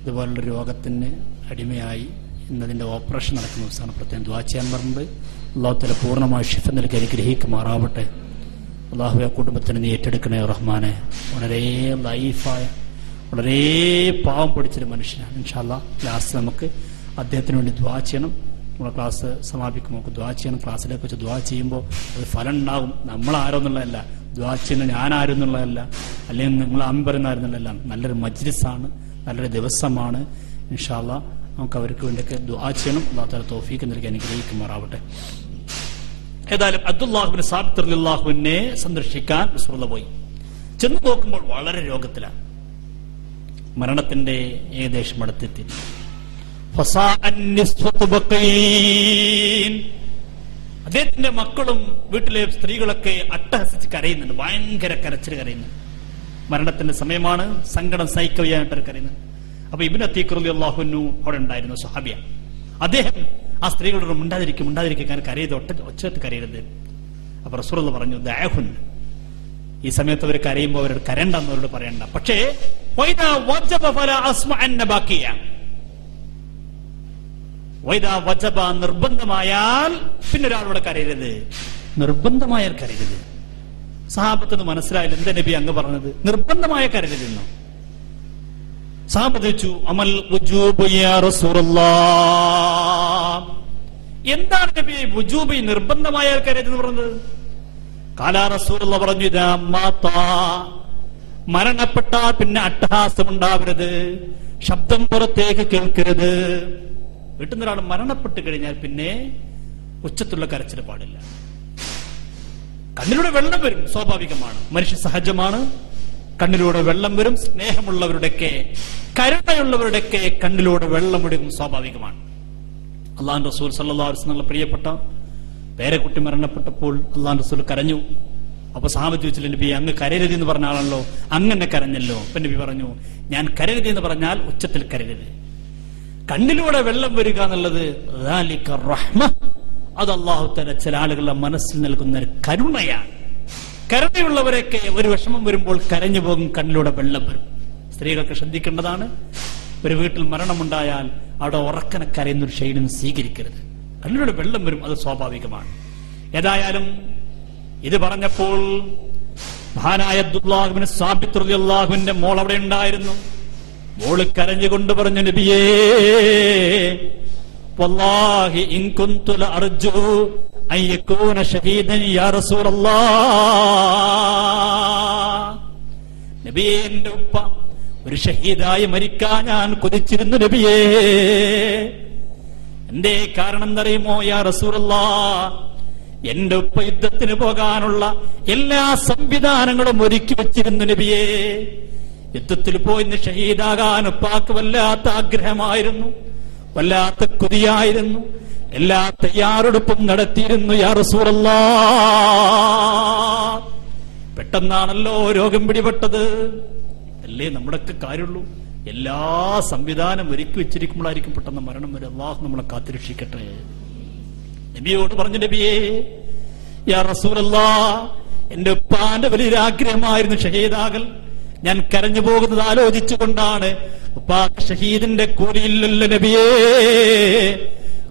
ഇതുപോലുള്ള രോഗത്തിന് അടിമയായി ഇന്നതിൻ്റെ ഓപ്പറേഷൻ നടക്കുന്ന ദിവസമാണ്. പ്രത്യേകം ദുആ ചെയ്യാൻ പറഞ്ഞത്. അല്ലാഹു തആല പൂർണ്ണമായി ശിഫ നൽകി അനുഗ്രഹിക്കുമാറാവട്ടെ. അല്ലാഹു ആ കുടുംബത്തിന് നീ ഏറ്റെടുക്കണേ റഹ്മാനെ. വളരെ ലൈഫായ, വളരെ പാവം പിടിച്ചൊരു മനുഷ്യനാണ്. ഇൻഷാ അല്ലാഹ് ലാസ്റ്റ് നമുക്ക് അദ്ദേഹത്തിന് വേണ്ടി ദുആ ചെയ്യണം. നമ്മുടെ ക്ലാസ് സമാപിക്കുമ്പോൾ നമുക്ക് ദുആ ചെയ്യണം. ക്ലാസ്സിലേക്ക് വെച്ച് ദുആ ചെയ്യുമ്പോൾ അത് ഫലം ഉണ്ടാകും. നമ്മളാരോന്നുള്ളതല്ല, ദുആ ചെയ്യുന്ന ഞാനാരും എന്നുള്ളതല്ല, അല്ലെങ്കിൽ നിങ്ങൾ അമ്പരുന്നായിരുന്നുള്ളതല്ല. നല്ലൊരു മജ്ലിസാണ്, നല്ലൊരു ദിവസമാണ്. ഇൻഷാ അല്ലാഹ് നമുക്ക് അവർക്ക് വേണ്ടിയൊക്കെ ദുആ ചെയ്യണം. അല്ലാഹു തആല തൗഫീഖ് നൽകി അനുഗ്രഹിക്കുമാറാവട്ടെ. ഏതായാലും അബ്ദുല്ലാഹ് ഇബ്നു സാബിത്ത് റളിയല്ലാഹു അൻഹുവിനെ സന്ദർശിക്കാൻ റസൂലുള്ളാഹി പോയി. ചെന്ന് നോക്കുമ്പോൾ വളരെ രോഗത്തിലാണ്, മരണത്തിന്റെ ഏകദേശം അടുത്തെത്തി. അദ്ദേഹത്തിന്റെ മക്കളും വീട്ടിലെ സ്ത്രീകളൊക്കെ അട്ടഹസിച്ച് കരയുന്നുണ്ട്, ഭയങ്കര കരച്ചിൽ കരയുന്നുണ്ട്. മരണത്തിന്റെ സമയമാണ്, സങ്കടം സഹിക്കവയ്യായിട്ട് കരയുന്നത്. അപ്പൊ ഇബ്നു അത്തീഖ് റളിയല്ലാഹു അൻഹു അവിടെ ഉണ്ടായിരുന്നു, സ്വഹാബിയ. അദ്ദേഹം ആ സ്ത്രീകളോട് മിണ്ടാതിരിക്കാൻ കരയത്, ഒച്ചത്ത് കരയരുത്. അപ്പൊ റസൂലുള്ളാഹി പറഞ്ഞു, ദഅഹുൻ, ഈ സമയത്ത് അവർ കരയുമ്പോൾ അവരോട് കരണ്ടെന്ന് അവരോട് പറയണ്ട. പക്ഷേ വൈദാ വജബ ഫലാ അസ്മഅന്ന ബാക്കിയ, വൈദാ വജബ നിർബന്ധമായാൽ പിന്നെ ഒരാളോട് കരയരുത്. നിർബന്ധമായാൽ കരയരുത്. സഹാബത്തിന് മനസ്സിലായില്ല, എന്താ നബി അങ്ങ് പറഞ്ഞത്? നിർബന്ധമായ കരയരുതെന്നോ? സഹാബത്ത് ചോദിച്ചു, അമൽ വുജൂബ് യാ റസൂലല്ലാഹ്, എന്താണ് നബി വുജൂബ്, നിർബന്ധമായാൽ കരയരുതെന്ന് പറഞ്ഞത്? കാലാ റസൂലുള്ളാഹി പറഞ്ഞു, ഇദാ മാതാ, മരണപ്പെട്ടാൽ പിന്നെ അട്ടഹാസം ഉണ്ടാവരുത്, ശബ്ദം പുറത്തേക്ക് കേൾക്കരുത്. വീട്ടിൽ നിന്നൊരാൾ മരണപ്പെട്ട് കഴിഞ്ഞാൽ പിന്നെ ഉച്ചത്തുള്ള കരച്ചിൽ പാടില്ല. കണ്ണിലൂടെ വെള്ളം വരും, സ്വാഭാവികമാണ്, മനുഷ്യ സഹജമാണ്. കണ്ണിലൂടെ വെള്ളം വരും. സ്നേഹമുള്ളവരുടെയൊക്കെ, കരുണയുള്ളവരുടെയൊക്കെ കണ്ണിലൂടെ വെള്ളം ഒഴുകും, സ്വാഭാവികമാണ്. അല്ലാഹു റസൂൽ സല്ലല്ലാഹു അലൈഹി വസല്ലം പ്രിയപ്പെട്ട പേരക്കുട്ടി മരണപ്പെട്ടപ്പോൾ അല്ലാഹു റസൂൽ കരഞ്ഞു. അപ്പൊ സഹാബത്ത് ചോദിച്ചില്ല, നബി അങ്ങ് കരയരുത് എന്ന് പറഞ്ഞ ആളാണല്ലോ, അങ്ങനെ കരഞ്ഞല്ലോ. അപ്പൊ നബി പറഞ്ഞു, ഞാൻ കരയരുത് എന്ന് പറഞ്ഞാൽ ഉച്ചത്തിൽ കരയരുത്. കണ്ണിലൂടെ വെള്ളം വരിക എന്നുള്ളത് അത് അല്ലാഹു തആല ചില ആളുകളുടെ മനസ്സിൽ നൽകുന്ന ഒരു കരുണയാണ്. കരുണയുള്ളവരൊക്കെ ഒരു വിഷമം വരുമ്പോൾ കരഞ്ഞു പോകും, കണ്ണിലൂടെ വെള്ളം വരും. സ്ത്രീകൾക്ക് ശ്രദ്ധിക്കേണ്ടതാണ്, ഒരു വീട്ടിൽ മരണമുണ്ടായാൽ അവിടെ ഉറക്കനെ കരയുന്നൊരു ശൈലം സ്വീകരിക്കരുത്. കണ്ണിലൂടെ വെള്ളം വരും, അത് സ്വാഭാവികമാണ്. ഏതായാലും ഇത് പറഞ്ഞപ്പോൾ മഹാനായ അബ്ദുല്ലാഹ് ഇബ്നു സാബിത്ത് റളിയല്ലാഹുവിന്റെ മോൾ അവിടെ ഉണ്ടായിരുന്നു. മോള് കരഞ്ഞുകൊണ്ട് പറഞ്ഞു, നബിയേ വല്ലാഹി ഇൻ കുൻതു ലഅർജു അൻ യകൂന ഷഹീദൻ യാ റസൂലല്ലാഹ്. നബിയേ, എന്റെ ഉപ്പ ഒരു ഷഹീദായി മരിക്കാൻ ഞാൻ കൊതിച്ചിരുന്നു നബിയേ. എന്തേ കാരണം എന്നറിയുമോ യാ റസൂലല്ലാഹ്? എന്റെ ഉപ്പ യുദ്ധത്തിന് പോകാനുള്ള എല്ലാ സംവിധാനങ്ങളും ഒരുക്കി വെച്ചിരുന്നു നബിയേ. യുദ്ധത്തിൽ പോയിന്ന് ഷഹീദാകാൻ ഉപ്പാക്ക് വല്ലാത്ത ആഗ്രഹമായിരുന്നു, വല്ലാത്ത കൊതിയായിരുന്നു. എല്ലാ തയ്യാറെടുപ്പും നടത്തിയിരുന്നു യാ റസൂലല്ലാഹ്. പെട്ടെന്നാണല്ലോ രോഗം പിടിപെട്ടത്. അല്ലേ നമ്മുടെയൊക്കെ കാര്യമുള്ളൂ. എല്ലാ സംവിധാനം ഒരുക്കി വെച്ചിരിക്കുമ്പോഴായിരിക്കും പെട്ടെന്ന് മരണം വരെ. അല്ലാഹു നമ്മളെ കാത്തിരക്ഷിക്കട്ടെ. നബിയോട് പറഞ്ഞു, നബിയേ യാ റസൂലല്ലാഹ്, എന്റെ ഉപ്പാന്റെ വലിയൊരാഗ്രഹമായിരുന്നു ഷഹീദാകൽ. ഞാൻ കരഞ്ഞു പോകുന്നത് ആലോചിച്ചുകൊണ്ടാണ്. ഉപ്പാക്ക് ഷഹീദിന്റെ കൂലിയില്ലല്ലോ നബിയേ.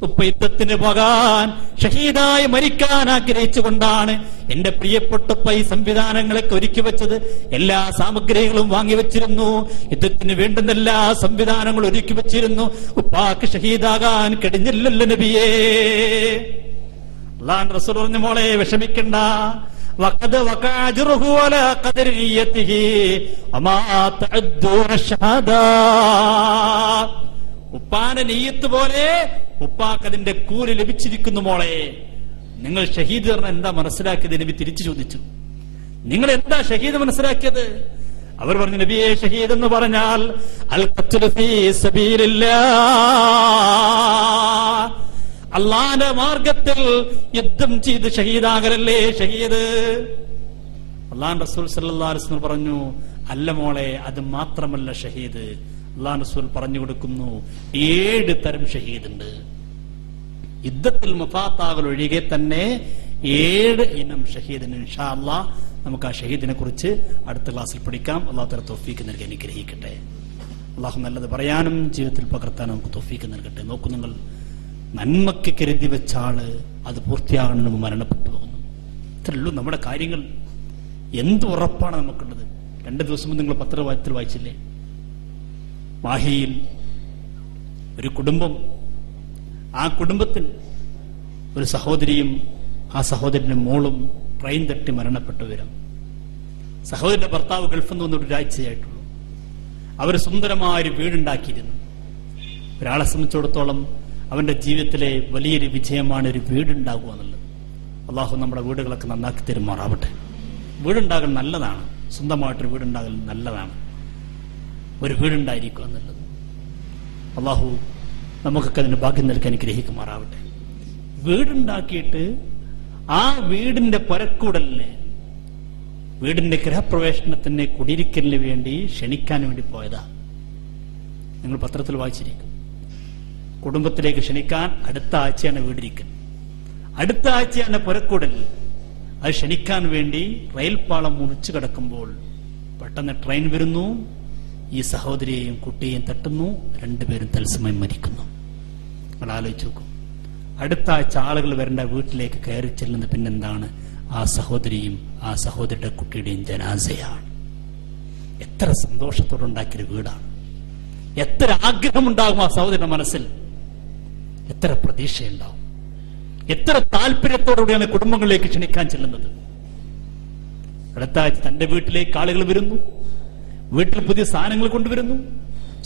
ഉപ്പ യുദ്ധത്തിന് പോകാൻ ഷഹീദായി മരിക്കാൻ ആഗ്രഹിച്ചുകൊണ്ടാണ് എന്റെ പ്രിയപ്പെട്ട ഉപ്പ ഈ സംവിധാനങ്ങളൊക്കെ ഒരുക്കി വെച്ചത്. എല്ലാ സാമഗ്രികളും വാങ്ങി വെച്ചിരുന്നു, യുദ്ധത്തിന് വേണ്ടുന്ന എല്ലാ സംവിധാനങ്ങളും ഒരുക്കി വെച്ചിരുന്നു. ഉപ്പാക്ക് ഷഹീദാകാൻ കഴിഞ്ഞില്ലല്ലോ നബിയേ. അല്ലാഹുവിന്റെ റസൂൽ പറഞ്ഞു, മോളെ വിഷമിക്കണ്ട, വഖദ് വഖഅ അജ്റുഹു വലാ ഖദരി നിയ്യതിഹി വമാ തഅദ്ദൂന ഷഹാദാ. ഉപ്പാന്റെ നിയ്യത്ത് പോലെ ഉപ്പാക്ക് അതിന്റെ കൂലി ലഭിച്ചിരിക്കുന്നു മോളെ. നിങ്ങൾ ഷഹീദ് പറഞ്ഞ എന്താ മനസ്സിലാക്കിയത്? നബി തിരിച്ചു ചോദിച്ചു, നിങ്ങൾ എന്താ ഷഹീദ് മനസ്സിലാക്കിയത്? അവർ പറഞ്ഞു, നബിയെ ഷഹീദ് എന്ന് പറഞ്ഞാൽ അൽ ഖത്ലു ഫീ സബീലില്ലാഹ്, അല്ലാഹുവിന്റെ മാർഗത്തിൽ യുദ്ധം ചെയ്ത് ഷഹീദാകലല്ലേ ഷഹീദ്. അല്ലാഹുവിന്റെ റസൂൽ സല്ലല്ലാഹു അലൈഹി വസല്ലം പറഞ്ഞു, അല്ല മോളെ, അത് മാത്രമല്ല ഷഹീദ്. അല്ലാഹുവിന്റെ റസൂൽ പറഞ്ഞു കൊടുക്കുന്നു, 7 തരം ഷഹീദ് ഉണ്ട്. യുദ്ധത്തിൽ മുഫാത്താകൽ ഒഴികെ തന്നെ 7 ഇനം ഷഹീദിന്. ഇൻഷാ അല്ലാഹ് നമുക്ക് ആ ഷഹീദിനെ കുറിച്ച് അടുത്ത ക്ലാസ്സിൽ പഠിക്കാം. അല്ലാഹു തആല തൗഫീഖ് നൽകി അനുഗ്രഹിക്കട്ടെ. അല്ലാഹു നല്ലത് പറയാനും ജീവിതത്തിൽ പകർത്താനും നമുക്ക് തൗഫീഖ് നൽകട്ടെ. നോക്കൂ, നിങ്ങൾ നന്മയ്ക്ക് കരുതി വെച്ച ആള് അത് പൂർത്തിയാകണം മുമ്പ് മരണപ്പെട്ടു പോകുന്നു. ഇത്രയുള്ളൂ നമ്മുടെ കാര്യങ്ങൾ. എന്ത് ഉറപ്പാണ് നമുക്കുള്ളത്? 2 ദിവസം മുമ്പ് നിങ്ങൾ പത്രവാർത്തയിൽ വായിച്ചില്ലേ? മാഹിയിൽ ഒരു കുടുംബം, ആ കുടുംബത്തിൽ ഒരു സഹോദരിയും ആ സഹോദരന്റെ മോളും ട്രെയിൻ തട്ടി മരണപ്പെട്ടു വരും. സഹോദരന്റെ ഭർത്താവ് ഗൾഫിൽ നിന്ന് വന്നിട്ട് ഒരാഴ്ചയായിട്ടുള്ളൂ. അവർ സുന്ദരമായൊരു വീടുണ്ടാക്കിയിരുന്നു. ഒരാളെ സംബന്ധിച്ചിടത്തോളം അവന്റെ ജീവിതത്തിലെ വലിയൊരു വിജയമാണ് ഒരു വീടുണ്ടാകുക എന്നുള്ളത്. അള്ളാഹു നമ്മുടെ വീടുകളൊക്കെ നന്നാക്കി തരുമാറാവട്ടെ. വീടുണ്ടാകൽ നല്ലതാണ്, സ്വന്തമായിട്ടൊരു വീടുണ്ടാകൽ നല്ലതാണ്. ഒരു വീടുണ്ടായിരിക്കുക എന്നുള്ളത് അള്ളാഹു നമുക്കൊക്കെ അതിന് ഭാഗ്യം നൽകാൻ അനുഗ്രഹിക്കുമാറാവട്ടെ. വീടുണ്ടാക്കിയിട്ട് ആ വീടിന്റെ പുരക്കൂടലിനെ, വീടിന്റെ ഗൃഹപ്രവേശനത്തിന് കുടിയിരിക്കലിന് വേണ്ടി ക്ഷണിക്കാൻ വേണ്ടി പോയതാ. നിങ്ങൾ പത്രത്തിൽ വായിച്ചിരിക്കും. കുടുംബത്തിലേക്ക് ക്ഷണിക്കാൻ അടുത്ത ആഴ്ചയാണ് വീടിരിക്കൽ, അടുത്ത ആഴ്ചയാണ് പുരക്കൂടൽ. അത് ക്ഷണിക്കാൻ വേണ്ടി റെയിൽപാളം മുറിച്ചു കിടക്കുമ്പോൾ പെട്ടെന്ന് ട്രെയിൻ വരുന്നു. ഈ സഹോദരിയെയും കുട്ടിയെയും തട്ടുന്നു. 2 പേരും തത്സമയം മരിക്കുന്നു. നിങ്ങൾ ആലോചിച്ച് നോക്കും. അടുത്ത ആഴ്ച ആളുകൾ വരേണ്ട വീട്ടിലേക്ക് കയറി ചെല്ലുന്ന പിന്നെന്താണ്? ആ സഹോദരിയും ആ സഹോദരിയുടെ കുട്ടിയുടെയും ജനാസയാണ്. എത്ര സന്തോഷത്തോടുണ്ടാക്കിയൊരു വീടാണ്. എത്ര ആഗ്രഹമുണ്ടാകും ആ സഹോദരിയുടെ മനസ്സിൽ, എത്ര പ്രതീക്ഷയുണ്ടാവും, എത്ര താല്പര്യത്തോടുകൂടിയാണ് കുടുംബങ്ങളിലേക്ക് ക്ഷണിക്കാൻ ചെല്ലുന്നത്. അടുത്ത ആഴ്ച തന്റെ വീട്ടിലേക്ക് ആളുകൾ വരുന്നു, വീട്ടിൽ പുതിയ സാധനങ്ങൾ കൊണ്ടുവരുന്നു.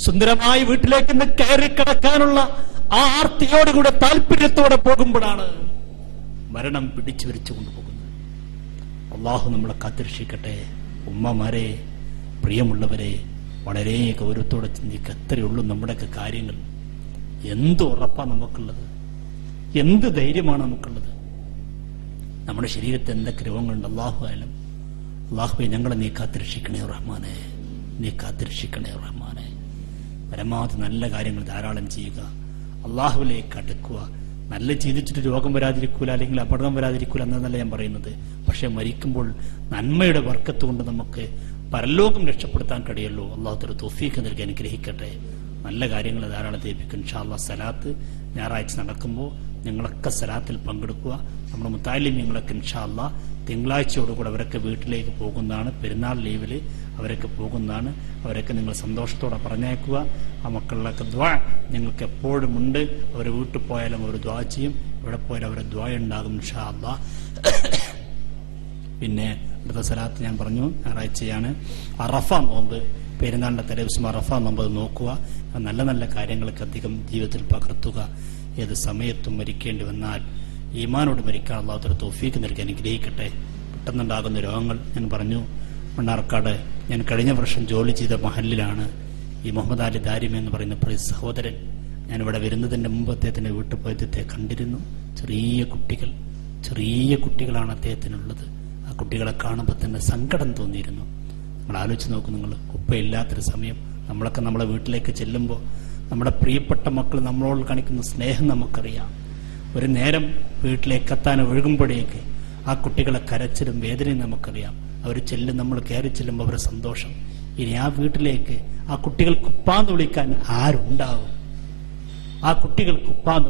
സുന്ദരമായി വീട്ടിലേക്ക് കയറി കിടക്കാനുള്ള ആ ആർത്തിയോടുകൂടെ താല്പര്യത്തോടെ പോകുമ്പോഴാണ് മരണം പിടിച്ചു വരിച്ചു കൊണ്ടുപോകുന്നത്. അള്ളാഹു നമ്മളെ കാത്തിരക്ഷിക്കട്ടെ. ഉമ്മമാരെ, പ്രിയമുള്ളവരെ, വളരെ ഗൗരവത്തോടെ ചിന്തിക്കുക. എത്രയുള്ളൂ നമ്മുടെയൊക്കെ കാര്യങ്ങൾ. എന്ത് ഉറപ്പാണ് നമുക്കുള്ളത്? എന്ത് ധൈര്യമാണ് നമുക്കുള്ളത്? നമ്മുടെ ശരീരത്തിൽ എന്തൊക്കെ രോഗങ്ങളുണ്ട്? അള്ളാഹു ആയാലും അല്ലാഹുവേ ഞങ്ങളെ നീ കാത്തിരക്ഷിക്കണേ റഹ്മാനെ, നീ കാത്തിരക്ഷിക്കണേ റഹ്മാനെ. പരമാവധി നല്ല കാര്യങ്ങൾ ധാരാളം ചെയ്യുക, അള്ളാഹുവിലേക്ക് അടുക്കുക. നല്ല ചെയ്തിട്ട് രോഗം വരാതിരിക്കൂല, അല്ലെങ്കിൽ അപകടം വരാതിരിക്കൂല എന്നല്ല ഞാൻ പറയുന്നത്. പക്ഷെ മരിക്കുമ്പോൾ നന്മയുടെ ബർക്കത്ത് കൊണ്ട് നമുക്ക് പരലോകം രക്ഷപ്പെടുത്താൻ കഴിയുള്ളൂ. അള്ളാഹു തആല തൗഫീഖ് നൽകി അനുഗ്രഹിക്കട്ടെ. നല്ല കാര്യങ്ങൾ ധാരാളം തേപ്പിക്കും. ഇൻഷാ അല്ലാഹ് സലാത്ത് ഞായറാഴ്ച നടക്കുമ്പോൾ നിങ്ങളൊക്കെ സലാത്തിൽ പങ്കെടുക്കുക. നമ്മുടെ മുത്തഅല്ലിമീങ്ങളൊക്കെ ഇൻഷാ അല്ലാഹ് തിങ്കളാഴ്ചയോടുകൂടെ അവരൊക്കെ വീട്ടിലേക്ക് പോകുന്നതാണ്. പെരുന്നാൾ ലീവിൽ അവരൊക്കെ പോകുന്നതാണ്. അവരൊക്കെ നിങ്ങൾ സന്തോഷത്തോടെ പറഞ്ഞയക്കുക. ആ മക്കളിലൊക്കെ ദ്വാ നിങ്ങൾക്ക് എപ്പോഴും ഉണ്ട്. അവർ വീട്ടിൽ പോയാലും അവർ ദ്വാ ചെയ്യും, ഇവിടെ പോയാലും അവരുടെ ദ്വാ ഉണ്ടാകും ഇൻഷാ അല്ലാഹ്. പിന്നെ അടുത്ത സലാത്ത് ഞാൻ പറഞ്ഞു ഞായറാഴ്ചയാണ്. അറഫ നോമ്പ്, പെരുന്നാളിന്റെ തലേദിവസം അറഫ നോമ്പ് നോക്കുക. നല്ല നല്ല കാര്യങ്ങളൊക്കെ അധികം ജീവിതത്തിൽ പകർത്തുക. ഏത് സമയത്തും മരിക്കേണ്ടി വന്നാൽ ഈമാനോട് മരിക്കാൻ അല്ലാഹു തആല തൗഫീഖ് നൽകി അനുഗ്രഹിക്കട്ടെ. പെട്ടെന്നുണ്ടാകുന്ന രോഗങ്ങൾ ഞാൻ പറഞ്ഞു. മണ്ണാർക്കാട് ഞാൻ കഴിഞ്ഞ വർഷം ജോലി ചെയ്ത മഹലിലാണ് ഈ മുഹമ്മദ് അലി ദാരിമി എന്ന് പറയുന്ന പ്രിയ സഹോദരൻ. ഞാനിവിടെ വരുന്നതിന്റെ മുമ്പ് അദ്ദേഹത്തിന്റെ വീട്ടിൽ പോയി അദ്ദേഹത്തെ കണ്ടിരുന്നു. ചെറിയ കുട്ടികളാണ് അദ്ദേഹത്തിനുള്ളത്. ആ കുട്ടികളെ കാണുമ്പോൾ തന്നെ സങ്കടം തോന്നിയിരുന്നു. നമ്മൾ ആലോചിച്ച് നോക്കും, നിങ്ങൾ ഉപ്പയില്ലാത്തൊരു സമയം നമ്മളൊക്കെ നമ്മളെ വീട്ടിലേക്ക് ചെല്ലുമ്പോൾ നമ്മുടെ പ്രിയപ്പെട്ട മക്കൾ നമ്മളോട് കാണിക്കുന്ന സ്നേഹം നമുക്കറിയാം. ഒരു നേരം വീട്ടിലേക്ക് എത്താൻ ഒഴുകുമ്പോഴേക്ക് ആ കുട്ടികളെ കരച്ചിലും വേദനയും നമുക്കറിയാം. അവർ നമ്മൾ കയറി ചെല്ലുമ്പോൾ അവരുടെ സന്തോഷം. ഇനി ആ വീട്ടിലേക്ക് ആ കുട്ടികൾക്ക് ഉപ്പാന്ന് വിളിക്കാൻ ആരുണ്ടാവും? ആ കുട്ടികൾക്ക് ഉപ്പാന്ന്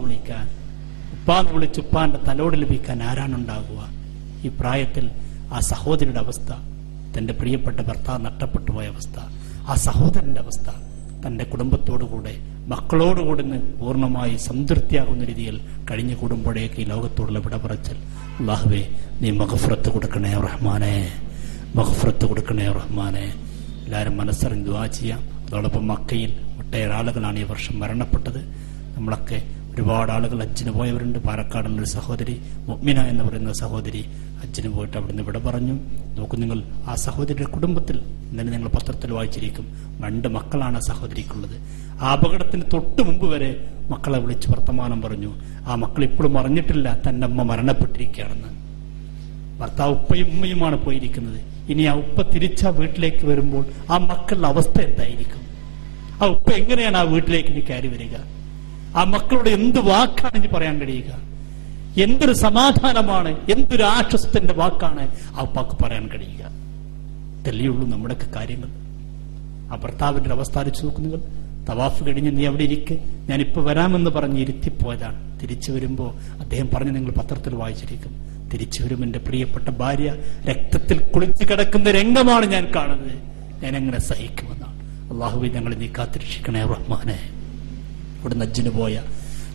വിളിച്ച് ഉപ്പാന്റെ തലോട് ലഭിക്കാൻ ആരാണുണ്ടാകുക? ഈ പ്രായത്തിൽ ആ സഹോദരിയുടെ അവസ്ഥ, തന്റെ പ്രിയപ്പെട്ട ഭർത്താവ് നഷ്ടപ്പെട്ടു പോയ അവസ്ഥ, ആ സഹോദരന്റെ അവസ്ഥ, തന്റെ കുടുംബത്തോടുകൂടെ മക്കളോടുകൂടി പൂർണ്ണമായി സംതൃപ്തിയാകുന്ന രീതിയിൽ കഴിഞ്ഞു കൂടുമ്പോഴേക്ക് ഈ ലോകത്തോടുള്ള വിട പറച്ചൽ. അല്ലാഹുവേ നീ മഗ്ഫിറത്ത് കൊടുക്കണേ റഹ്മാനെ, മഗ്ഫിറത്ത് കൊടുക്കണേ റഹ്മാനെ. എല്ലാവരും മനസ്സറിഞ്ഞ് ദുആ ചെയ്യാം. അതോടൊപ്പം മക്കയിൽ ഒട്ടേറെ ആളുകളാണ് ഈ വർഷം മരണപ്പെട്ടത്. നമ്മളൊക്കെ ഒരുപാട് ആളുകൾ ഹജ്ജിന് പോയവരുണ്ട്. പാലക്കാടുള്ളൊരു സഹോദരി മുഅ്മിന എന്ന് പറയുന്ന സഹോദരി ഹജ്ജിന് പോയിട്ട് അവിടുന്ന് വിട പറഞ്ഞു. നോക്കൂ നിങ്ങൾ, ആ സഹോദരിയുടെ കുടുംബത്തിൽ ഇന്നലെ നിങ്ങൾ പത്രത്തിൽ വായിച്ചിരിക്കും, 2 മക്കളാണ് ആ സഹോദരിക്കുള്ളത്. ആ അപകടത്തിന് തൊട്ട് മുമ്പ് വരെ മക്കളെ വിളിച്ച് വർത്തമാനം പറഞ്ഞു. ആ മക്കൾ ഇപ്പോഴും അറിഞ്ഞിട്ടില്ല തന്റെ അമ്മ മരണപ്പെട്ടിരിക്കുകയാണെന്ന്. ഭർത്താവ് ഉപ്പയും ഉമ്മയുമാണ് പോയിരിക്കുന്നത്. ഇനി ആ ഉപ്പ തിരിച്ചാ വീട്ടിലേക്ക് വരുമ്പോൾ ആ മക്കളുടെ അവസ്ഥ എന്തായിരിക്കും? ആ ഉപ്പ എങ്ങനെയാണ് ആ വീട്ടിലേക്ക് ഇനി കയറി വരിക? ആ മക്കളോട് എന്ത് വാക്കാണ് ഇനി പറയാൻ കഴിയുക? എന്തൊരു സമാധാനമാണ്, എന്തൊരു ആശ്വാസത്തിന്റെ വാക്കാണ് ആ ഉപ്പാക്ക് പറയാൻ കഴിയുക? തെളിയുള്ളൂ നമ്മുടെയൊക്കെ കാര്യങ്ങൾ. ആ ഭർത്താവിന്റെ അവസ്ഥ ആലോചിച്ച് നോക്കുന്നത്. തവാഫ് കഴിഞ്ഞ് നീ അവിടെ ഇരിക്കെ, ഞാനിപ്പോ വരാമെന്ന് പറഞ്ഞ് ഇരുത്തിപ്പോയതാണ്. തിരിച്ചു വരുമ്പോ അദ്ദേഹം പറഞ്ഞ് നിങ്ങൾ പത്രത്തിൽ വായിച്ചിരിക്കും, തിരിച്ചു വരും എന്റെ പ്രിയപ്പെട്ട ഭാര്യ രക്തത്തിൽ കുളിച്ചു കിടക്കുന്ന രംഗമാണ് ഞാൻ കാണുന്നത്, ഞാൻ എങ്ങനെ സഹിക്കുമെന്നാണ്. അല്ലാഹുവേ ഞങ്ങളെ നീ കാത്തിരക്ഷിക്കണേ റഹ്മാനെ. ഇവിടെ ഹജ്ജിന് പോയ,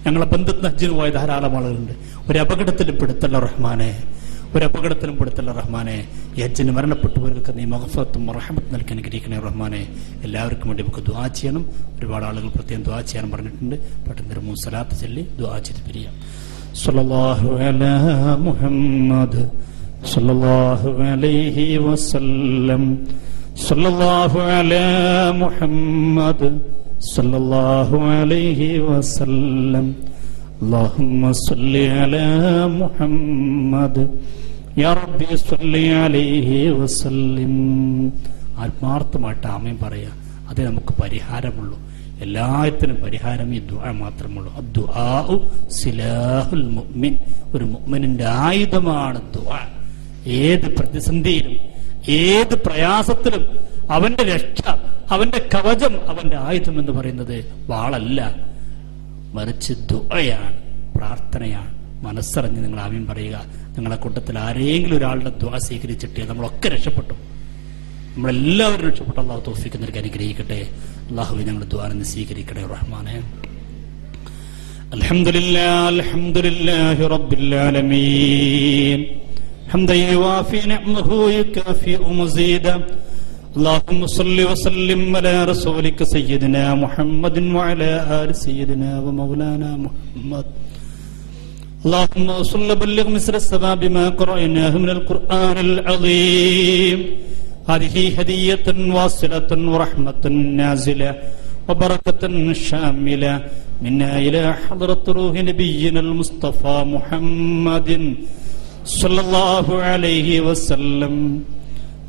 ഞങ്ങളെ ബന്ധത്തിന് ഹജ്ജിന് പോയ ധാരാളം ആളുകളുണ്ട്. ഒരു അപകടത്തിലും പെടുത്തല്ല റഹ്മാനെ, ഒരു അപകടത്തിലും പെടുത്തല്ല റഹ്മാനെ. ഈ ഹജ്ജിന് മരണപ്പെട്ടവർക്ക് നീ മഗ്ഫിറത്തും റഹ്മത്തും നൽകി അനുഗ്രഹിക്കണേ റഹ്മാനെ. എല്ലാവർക്കും വേണ്ടി നമുക്ക് ദുആ ചെയ്യണം. ഒരുപാട് ആളുകൾ പ്രത്യേകം ദുആ ചെയ്യാൻ പറഞ്ഞിട്ടുണ്ട്. പെട്ടെന്ന് 3 സലാത്ത് ചൊല്ലി ദുആ ചെയ്ത് പിരിയാം. സല്ലല്ലാഹു അലാ മുഹമ്മദ് സല്ലല്ലാഹു അലൈഹി വസല്ലം. സല്ലല്ലാഹു അലാ മുഹമ്മദ് സല്ലല്ലാഹു അലൈഹി വസല്ലം. اللهم صل على محمد يا ربي صل عليه وسلم. ആത്മാർത്ഥമായിട്ട് ആമീൻ പറയാ. അതേ നമുക്ക് പരിഹാരമുള്ളൂ. എല്ലാത്തിനും പരിഹാരം ഈ ദുആ മാത്രമുള്ളൂ. അദ്ദുആഉ സിലാഹുൽ മുഅ്മിൻ. ഒരു മുഅ്മിനിന്റെ ആയുധമാണ് ദുആ. ഏത് പ്രതിസന്ധിയിലും ഏത് പ്രയാസത്തിലും അവന്റെ രക്ഷ, അവന്റെ കവചം, അവന്റെ ആയുധം എന്ന് പറയുന്നത് വാളല്ല, മറിച്ച് ദുആയാണ്, പ്രാർത്ഥനയാണ്. മനസ്സറിഞ്ഞ് നിങ്ങൾ ആമീൻ പറയുക. നിങ്ങളുടെ കൂട്ടത്തിൽ ആരെങ്കിലും ഒരാളുടെ ദുആ സ്വീകരിച്ചിട്ട് നമ്മളൊക്കെ രക്ഷപ്പെട്ടു, നമ്മളെല്ലാവരും രക്ഷപ്പെട്ടു. അല്ലാഹു തൗഫീഖ് നൽകി അനുഗ്രഹിക്കട്ടെ. അല്ലാഹുവേ ഞങ്ങളുടെ ദുആനെ സ്വീകരിക്കണേ റഹ്മാനെ. അൽഹംദുലില്ലാഹി അൽഹംദുലില്ലാഹി റബ്ബിൽ ആലമീൻ ഹംദൻ യുവാഫി നിഅമഹു വയുകാഫി മസീദ. اللهم صل وسلم على رسولك سيدنا محمد وعلى آل سيدنا ومولانا محمد. اللهم صل بلغ مصر الثواب ما قرأناه من القرآن العظيم. هذه هدية واصلة ورحمة نازلة وبركة شاملة منا إلى حضرة روح نبينا المصطفى محمد صلى الله عليه وسلم.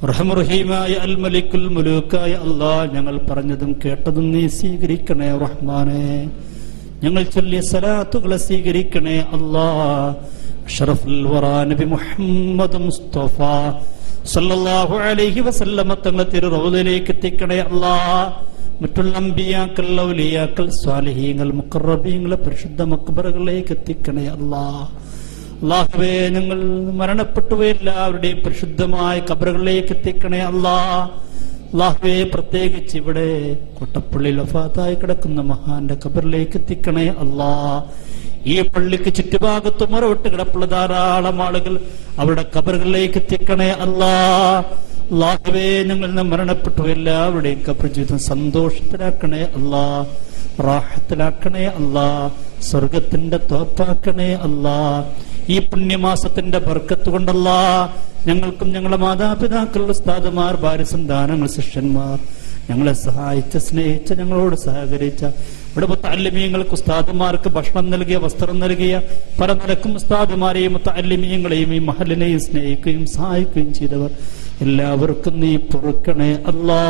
റഹ്മുറഹീമായ അൽ മലിക്കുൽ മുലൂക്കായ അല്ലാഹ്, ഞങ്ങൾ പറഞ്ഞതും കേട്ടതും നീ സ്വീകരിക്കണേ റഹ്മാനെ. ഞങ്ങൾ ചൊല്ലിയ സലാത്തുകളെ സ്വീകരിക്കണേ അല്ലാഹ്. അഷ്റഫുൽ വറാ നബി മുഹമ്മദ് മുസ്തഫ സല്ലല്ലാഹു അലൈഹി വസല്ലമ തങ്ങളെ തിരു റൗദയിലേക്ക് എത്തിക്കണേ അല്ലാഹ്. മറ്റുള്ള അമ്പിയാക്കൾ, ഔലിയാക്കൾ, സ്വാലിഹീങ്ങൾ, മുഖറബീങ്ങളെ പരിശുദ്ധ മക്ബറകളിലേക്ക് എത്തിക്കണേ അല്ലാഹ്. അല്ലാഹുവേ, ഞങ്ങൾ മരണപ്പെട്ടു എല്ലാവരുടെയും പരിശുദ്ധമായ ഖബറുകളിലേക്ക് എത്തിക്കണേ അല്ലാഹ്. അല്ലാഹുവേ, പ്രത്യേകിച്ച് ഇവിടെ കൊട്ടപ്പള്ളിയിൽ വഫാത്തായി കിടക്കുന്ന മഹാന്റെ ഖബറിലേക്ക് എത്തിക്കണേ അല്ലാഹ്. ഈ പള്ളിക്ക് ചുറ്റുഭാഗത്ത് മറവിട്ട് കിടപ്പുള്ള ധാരാളം ആളുകൾ അവരുടെ ഖബറുകളിലേക്ക് എത്തിക്കണേ അല്ലാഹ്. അല്ലാഹുവേ, ഞങ്ങൾ നിന്ന് മരണപ്പെട്ടു എല്ലാവരുടെയും ഖബർ ജീവിതം സന്തോഷത്തിലാക്കണേ അല്ലാഹ്, റാഹത്തിലാക്കണേ അല്ലാഹ്, സ്വർഗത്തിന്റെ തോപ്പാക്കണേ അല്ലാഹ്. ഈ പുണ്യമാസത്തിന്റെ ബർക്കത്ത് കൊണ്ടല്ലാഹ് ഞങ്ങൾക്കും ഞങ്ങളുടെ മാതാപിതാക്കളുടെ ഉസ്താദുമാർ, ഭാര്യ, സന്താനങ്ങൾ, ശിഷ്യന്മാർ, ഞങ്ങളെ സഹായിച്ച, സ്നേഹിച്ച, ഞങ്ങളോട് സഹകരിച്ച ഇവിടെ മുത്തഅല്ലിമീങ്ങൾക്ക്, ഉസ്താദുമാർക്ക് ഭക്ഷണം നൽകിയ, വസ്ത്രം നൽകിയ പല നിലക്കും ഉസ്താദുമാരെയും മുത്തഅല്ലിമീങ്ങളെയും ഈ മഹലിനെയും സ്നേഹിക്കുകയും സഹായിക്കുകയും ചെയ്തവർ എല്ലാവർക്കും നീ പൊറുക്കണേ അല്ലാഹ്.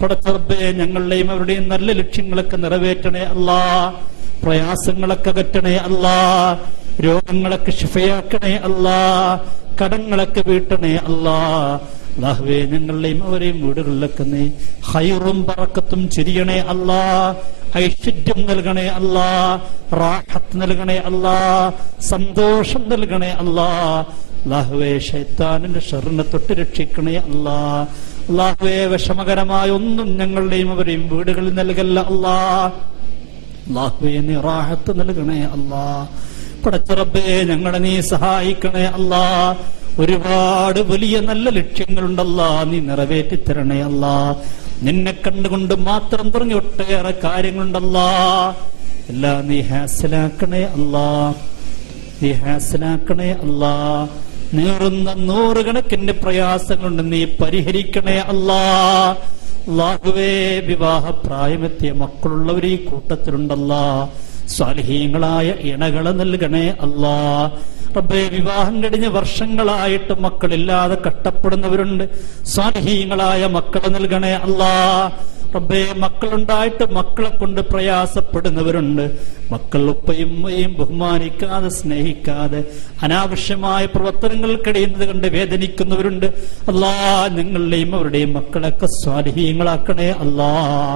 പടച്ച റബ്ബേ, ഞങ്ങളുടെയും അവരുടെയും നല്ല ലക്ഷ്യങ്ങളൊക്കെ നിറവേറ്റണേ അല്ലാഹ്. പ്രയാസങ്ങളൊക്കെ അകറ്റണേ അല്ലാഹ്. രോഗങ്ങളൊക്കെ ശിഫയാക്കണേ അല്ലാഹ്. കടങ്ങളൊക്കെ വീട്ടണേ അല്ലാഹ്. അല്ലാഹുവേ, ഞങ്ങളുടെയും അവരെയും വീടുകളിലൊക്കെ നീ ഖൈറും ബറക്കത്തും ചൊരിയണേ അല്ലാഹ്. ഐശ്വര്യം നൽകണേ അല്ലാഹ്. റാഹത്ത് നൽകണേ അല്ലാഹ്. സന്തോഷം നൽകണേ അല്ലാഹ്. അല്ലാഹുവേ, ശൈത്താനിന്റെ ശർറിനെ തൊട്ട് രക്ഷിക്കണേ അല്ലാഹ്. അല്ലാഹുവേ, വിഷമകരമായ ഒന്നും ഞങ്ങളുടെയും അവരെയും വീടുകളിൽ നൽകല്ല അല്ലാഹ്. അല്ലാഹുവേ, നീ റാഹത്ത് നൽകണേ അല്ലാഹ്. പടച്ച റബ്ബേ, ഞങ്ങളെ നീ സഹായിക്കണേ അല്ലാഹ്. ഒരുപാട് വലിയ നല്ല ലക്ഷ്യങ്ങളുണ്ടല്ലാ, നീ നിറവേറ്റിത്തരണേ അല്ലാഹ്. നിന്നെ കണ്ടുകൊണ്ട് മാത്രം പറഞ്ഞ ഒട്ടേറെ കാര്യങ്ങളുണ്ടല്ലാ, എല്ലാം നീ ഹാസിലാക്കണേ അല്ലാഹ്. നീ ഹാസിലാക്കണേ അല്ലാഹ്. നീറുന്ന നൂറുകണക്കിന്റെ പ്രയാസങ്ങളുണ്ട്, നീ പരിഹരിക്കണേ അല്ലാഹ്. അല്ലാഹുവേ, വിവാഹപ്രായമെത്തിയ മക്കളുള്ളവർ ഈ കൂട്ടത്തിലുണ്ടല്ലാ, സ്വാലിഹീങ്ങളായ ഇണകളെ നൽകണേ അല്ലാഹ്. റബ്ബേ, വിവാഹം കഴിഞ്ഞ് വർഷങ്ങളായിട്ട് മക്കളില്ലാതെ കഷ്ടപ്പെടുന്നവരുണ്ട്, സ്വാലിഹീങ്ങളായ മക്കളെ നൽകണേ അല്ലാഹ്. റബ്ബേ, മക്കളുണ്ടായിട്ട് മക്കളെ കൊണ്ട് പ്രയാസപ്പെടുന്നവരുണ്ട്, മക്കൾ ഉപ്പയും ഉമ്മയും ബഹുമാനിക്കാതെ സ്നേഹിക്കാതെ അനാവശ്യമായ പ്രവർത്തനങ്ങൾ കഴിയുന്നത് കണ്ട് വേദനിക്കുന്നവരുണ്ട്. അല്ലാഹ്, ഞങ്ങളുടെയും അവരുടെയും മക്കളൊക്കെ സ്വാലിഹീങ്ങളാക്കണേ അല്ലാഹ്.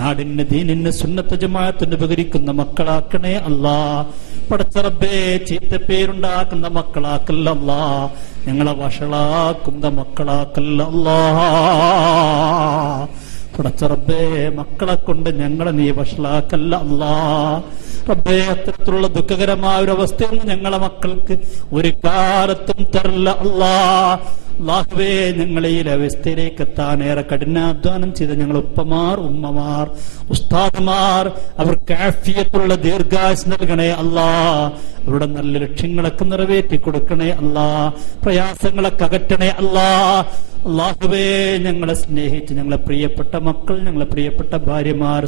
നാടിന്, ദീനിന്, സുന്നത്ത് ജമാഅത്തിന് ഉപകരിക്കുന്ന മക്കളാക്കണേ അല്ലാഹ്. പടച്ച റബ്ബേ, ചീത്തപ്പേരുണ്ടാക്കുന്ന മക്കളാക്കല്ല അല്ലാഹ്. ഞങ്ങളെ വഷളാക്കുന്ന മക്കളാക്കല്ല അല്ലാഹ്. പടച്ച റബ്ബേ, മക്കളെ കൊണ്ട് ഞങ്ങളെ നീ വഷളാക്കല്ല അല്ലാഹ്. റബ്ബേ, അത്തരത്തിലുള്ള ദുഃഖകരമായ ഒരു അവസ്ഥയൊന്നും ഞങ്ങളെ മക്കൾക്ക് ഒരു കാലത്തും തരില്ല അല്ലാഹ്. അല്ലാഹുവേ, ഞങ്ങളെ ഈ അവസ്ഥയിലേക്ക് എത്താൻ ഏറെ കഠിനാധ്വാനം ചെയ്ത ഞങ്ങൾ ഉപ്പമാർ, ഉമ്മമാർ, ഉസ്താദുമാർ, അവർക്ക് ആഫിയത്തുള്ള ദീർഘായുസ്സ് നൽകണേ അല്ലാഹ്. അവരുടെ നല്ല ലക്ഷ്യങ്ങളൊക്കെ നിറവേറ്റി കൊടുക്കണേ അല്ലാഹ്. പ്രയാസങ്ങളൊക്കെ അകറ്റണേ അല്ലാഹ്. അല്ലാഹുവേ, ഞങ്ങളെ സ്നേഹിച്ച് ഞങ്ങളെ പ്രിയപ്പെട്ട മക്കൾ, ഞങ്ങളെ പ്രിയപ്പെട്ട ഭാര്യമാർ,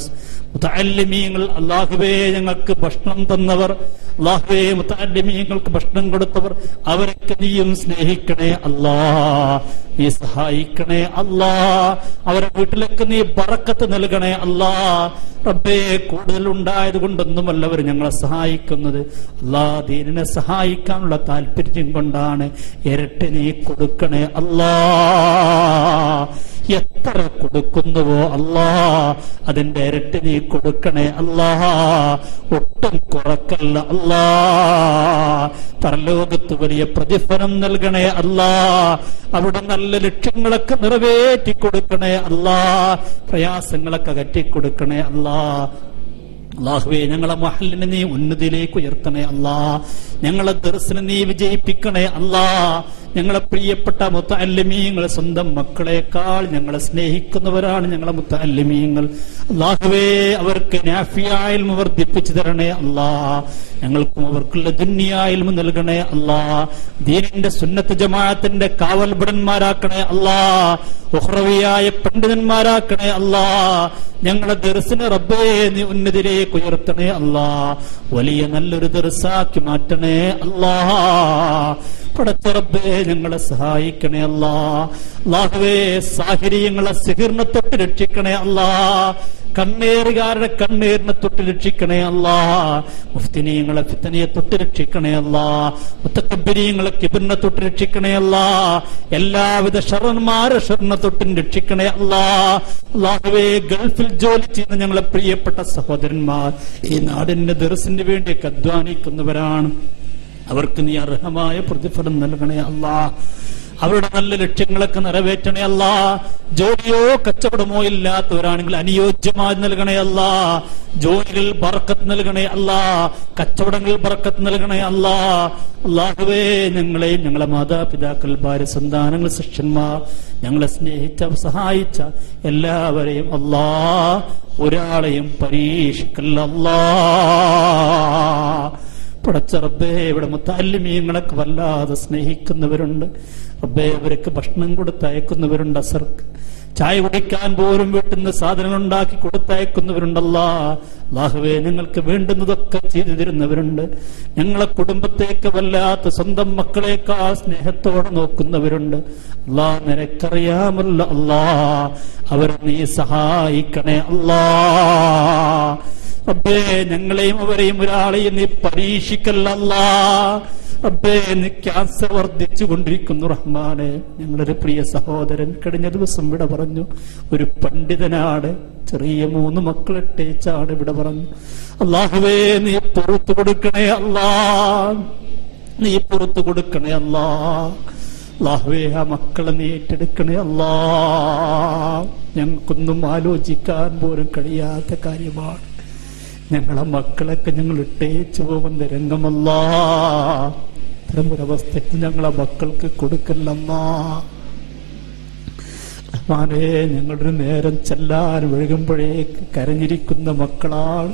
മുതഅല്ലിമീങ്ങൾ, അല്ലാഹുവേ, ഞങ്ങൾക്ക് ഭക്ഷണം തന്നവർ, അല്ലാഹുവേ, മുതഅല്ലിമീങ്ങൾക്ക് ഭക്ഷണം കൊടുത്തവർ, അവരൊക്കെ നീയും സ്നേഹിക്കണേ അല്ലാഹ്. നീ സഹായിക്കണേ അല്ലാഹ്. അവരെ വീട്ടിലേക്ക് നീ ബറക്കത്ത് നൽകണേ അല്ലാഹ്. റബ്ബേ, കൂടുതൽ ഉണ്ടായത് കൊണ്ടൊന്നുമല്ല അവർ ഞങ്ങളെ സഹായിക്കുന്നത്, അല്ലാഹ്, ദീനിനെ സഹായിക്കാനുള്ള താല്പര്യം കൊണ്ടാണ്. ഇരട്ടി നീ കൊടുക്കണേ അല്ലാഹ്. എത്ര കൊടുക്കുന്നുവോ അല്ലാഹ്, അതിന്റെ ഇരട്ടി നീ കൊടുക്കണേ അല്ലാഹ്. ഒട്ടും കുറക്കല്ല അല്ലാഹ്. പരലോകത്ത് വലിയ പ്രതിഫലം നൽകണേ അല്ലാഹ്. അവിടെ നല്ല ലക്ഷ്യങ്ങളൊക്കെ നിറവേറ്റി കൊടുക്കണേ അല്ലാഹ്. പ്രയാസങ്ങളൊക്കെ അകറ്റിക്കൊടുക്കണേ അല്ലാഹ്. അല്ലാഹുവേ, ഞങ്ങളെ മഹല്ലിനെ നീ ഉന്നതിയിലേക്ക് ഉയർത്തണേ അല്ലാഹ്. ഞങ്ങളെ ദർസിനെ നീ വിജയിപ്പിക്കണേ അല്ലാഹ്. ഞങ്ങളെ പ്രിയപ്പെട്ട മുത്തഅല്ലിമീങ്ങൾ സ്വന്തം മക്കളെക്കാൾ ഞങ്ങളെ സ്നേഹിക്കുന്നവരാണ് ഞങ്ങളെ മുത്തഅല്ലിമീങ്ങൾ. അല്ലാഹുവേ, അവർക്ക് നാഫിയായ ഇൽമു വർദ്ധിപ്പിച്ചു തരണേ അല്ലാഹ്. ഞങ്ങൾക്കും അവർക്കുള്ള ദുനിയാ ഇൽമു നൽകണേ അല്ലാഹ്. ദീനിന്റെ സുന്നത്ത് ജമാഅത്തിന്റെ കാവൽഭടന്മാരാക്കണേ അല്ലാഹ്. ഉഖ്റവിയായ പണ്ഡിതന്മാരാക്കണേ അല്ലാഹ്. ഞങ്ങളെ ദർസിനെ റബ്ബേ നീ ഉന്നതിയിലേക്ക് ഉയർത്തണേ അല്ലാഹ്. വലിയ നല്ലൊരു ദർസാക്കി മാറ്റണേ അല്ലാഹ്. പടച്ച റബ്ബേ ഞങ്ങളെ സഹായിക്കണേ അല്ലാ. അല്ലാഹുവേ സാഹിര്യങ്ങളെ സിഹിറിനെ തൊട്ട് രക്ഷിക്കണേ അല്ലാ. കണ്ണേറുകാരുടെ കണ്ണേറിനെ തൊട്ട് രക്ഷിക്കണേ അല്ലാ. മുഫ്തിനീങ്ങളെ ഫിത്തനയെ തൊട്ട് രക്ഷിക്കണേ അല്ലാ. മുത്തക്കബ്ബിരീങ്ങളെ കിബിറിനെ തൊട്ട് രക്ഷിക്കണേ അല്ലാ. എല്ലാവിധ ഷറന്മാരെ ഷറിനെ തൊട്ടും രക്ഷിക്കണേ അല്ലാ. അല്ലാഹുവേ ഗൾഫിൽ ജോലി ചെയ്യുന്ന ഞങ്ങളെ പ്രിയപ്പെട്ട സഹോദരന്മാർ ഈ നാടിന്റെ ദർസിന് വേണ്ടിയൊക്കെ അധ്വാനിക്കുന്നവരാണ്. അവർക്ക് നീ അർഹമായ പ്രതിഫലം നൽകണേ അല്ലാ. അവരുടെ നല്ല ലക്ഷ്യങ്ങളൊക്കെ നിറവേറ്റണേ അല്ലാ. ജോലിയോ കച്ചവടമോ ഇല്ലാത്തവരാണെങ്കിൽ അനുയോജ്യമായി നൽകണേ അല്ലാ. ജോലികൾ ബർക്കത്ത് നൽകണേ അല്ലാ. കച്ചവടങ്ങളിൽ ബർക്കത്ത് നൽകണേ അല്ലാ. അല്ലാഹുവേ ഞങ്ങളെയും ഞങ്ങളെ മാതാപിതാക്കൾ, ഭാര്യ, സന്താനങ്ങൾ, ശിഷ്യന്മാർ, ഞങ്ങളെ സ്നേഹിച്ച സഹായിച്ച എല്ലാവരെയും അല്ലാ ഒരാളെയും പരീക്ഷിക്കല്ല അല്ലാ. പടച്ച റബ്ബേ ഇവിടെ മുത്തഅല്ലിമീങ്ങളൊക്കെ വല്ലാതെ സ്നേഹിക്കുന്നവരുണ്ട് റബ്ബേ. അവർക്ക് ഭക്ഷണം കൊടുത്തയക്കുന്നവരുണ്ട്, അസർക്ക് ചായ കുടിക്കാൻ പോലും വീട്ടുന്ന സാധനങ്ങൾ ഉണ്ടാക്കി കൊടുത്തയക്കുന്നവരുണ്ടല്ലാ. അല്ലാഹുവേ ഞങ്ങൾക്ക് വേണ്ടുന്നതൊക്കെ ചെയ്തു തരുന്നവരുണ്ട്. ഞങ്ങളെ കുടുംബത്തേക്ക് വല്ലാത്ത സ്വന്തം മക്കളെക്കാൾ സ്നേഹത്തോടെ നോക്കുന്നവരുണ്ട്. അല്ലാ നിനക്കറിയാമല്ലോ അല്ലാ. അവരെ നീ സഹായിക്കണേ അല്ലാ. റബ്ബേ ഞങ്ങളെയും അവരെയും ഒരാളെയും നീ പരീക്ഷിക്കല്ലല്ലാ. റബ്ബേ നീ ക്യാൻസർ വർദ്ധിച്ചു കൊണ്ടിരിക്കുന്നു റഹ്മാനെ. ഞങ്ങളൊരു പ്രിയ സഹോദരൻ കഴിഞ്ഞ ദിവസം ഇവിടെ പറഞ്ഞു, ഒരു പണ്ഡിതനാണ്, ചെറിയ 3 മക്കളെ ടേച്ചാണ് ഇവിടെ പറഞ്ഞു. അല്ലാഹുവേ നീ പുറത്തു കൊടുക്കണേ അല്ലാ. നീ പുറത്തു കൊടുക്കണേ അല്ലാ. അല്ലാഹുവേ ആ മക്കളെ നീ ഏറ്റെടുക്കണേ അല്ലാ. ഞങ്ങൾക്കൊന്നും ആലോചിക്കാൻ പോലും കഴിയാത്ത കാര്യമാണ്. ഞങ്ങളെ മക്കളൊക്കെ ഞങ്ങൾ ഇട്ടേച്ചു പോകുന്ന രംഗമല്ലാ. ഇത്തരമൊരവസ്ഥയ്ക്ക് ഞങ്ങളെ മക്കൾക്ക് കൊടുക്കല്ലല്ലാ. റഹ്മാനേ ഞങ്ങളൊരു നേരം ചെല്ലാൻ ഒഴുകുമ്പോഴേക്ക് കരഞ്ഞിരിക്കുന്ന മക്കളാണ്.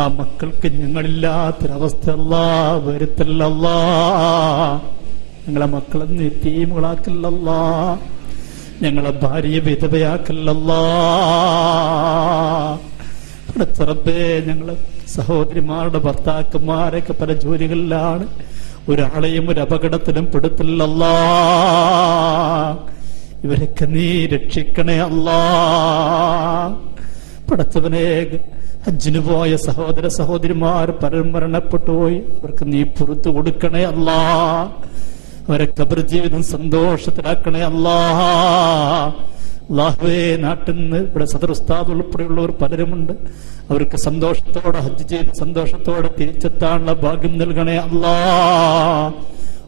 ആ മക്കൾക്ക് ഞങ്ങളില്ലാത്തൊരവസ്ഥ അല്ലാ വരുത്തല്ലല്ലാ. ഞങ്ങളെ മക്കളെ നീ യതീമുകളാക്കല്ലല്ലാ. ഞങ്ങളെ ഭാര്യയെ വിധവയാക്കല്ലല്ലാ. റബ്ബേ ഞങ്ങളെ സഹോദരിമാരുടെ ഭർത്താക്കന്മാരൊക്കെ പല ജോലികളിലാണ്. ഒരാളെയും ഒരു അപകടത്തിലും പെടുത്തില്ലല്ലാ. ഇവരൊക്കെ നീ രക്ഷിക്കണേ അല്ലാ. പടച്ചവനെ ഹജ്ജിന് പോയ സഹോദര സഹോദരിമാർ പലരും മരണപ്പെട്ടു പോയി. അവർക്ക് നീ പുറത്തു കൊടുക്കണേ അല്ലാ. അവരെ ഖബർ ജീവിതം സന്തോഷത്തിലാക്കണേ അല്ലാ. അല്ലാഹുവേ നാട്ടിൽ നിന്ന് ഇവിടെ സദർ ഉസ്താദ് ഉൾപ്പെടെയുള്ളവർ പലരുമുണ്ട്. അവർക്ക് സന്തോഷത്തോടെ ഹജ്ജ് ചെയ്ത് സന്തോഷത്തോടെ തിരിച്ചെത്താനുള്ള ഭാഗ്യം നൽകണേ അല്ലാ.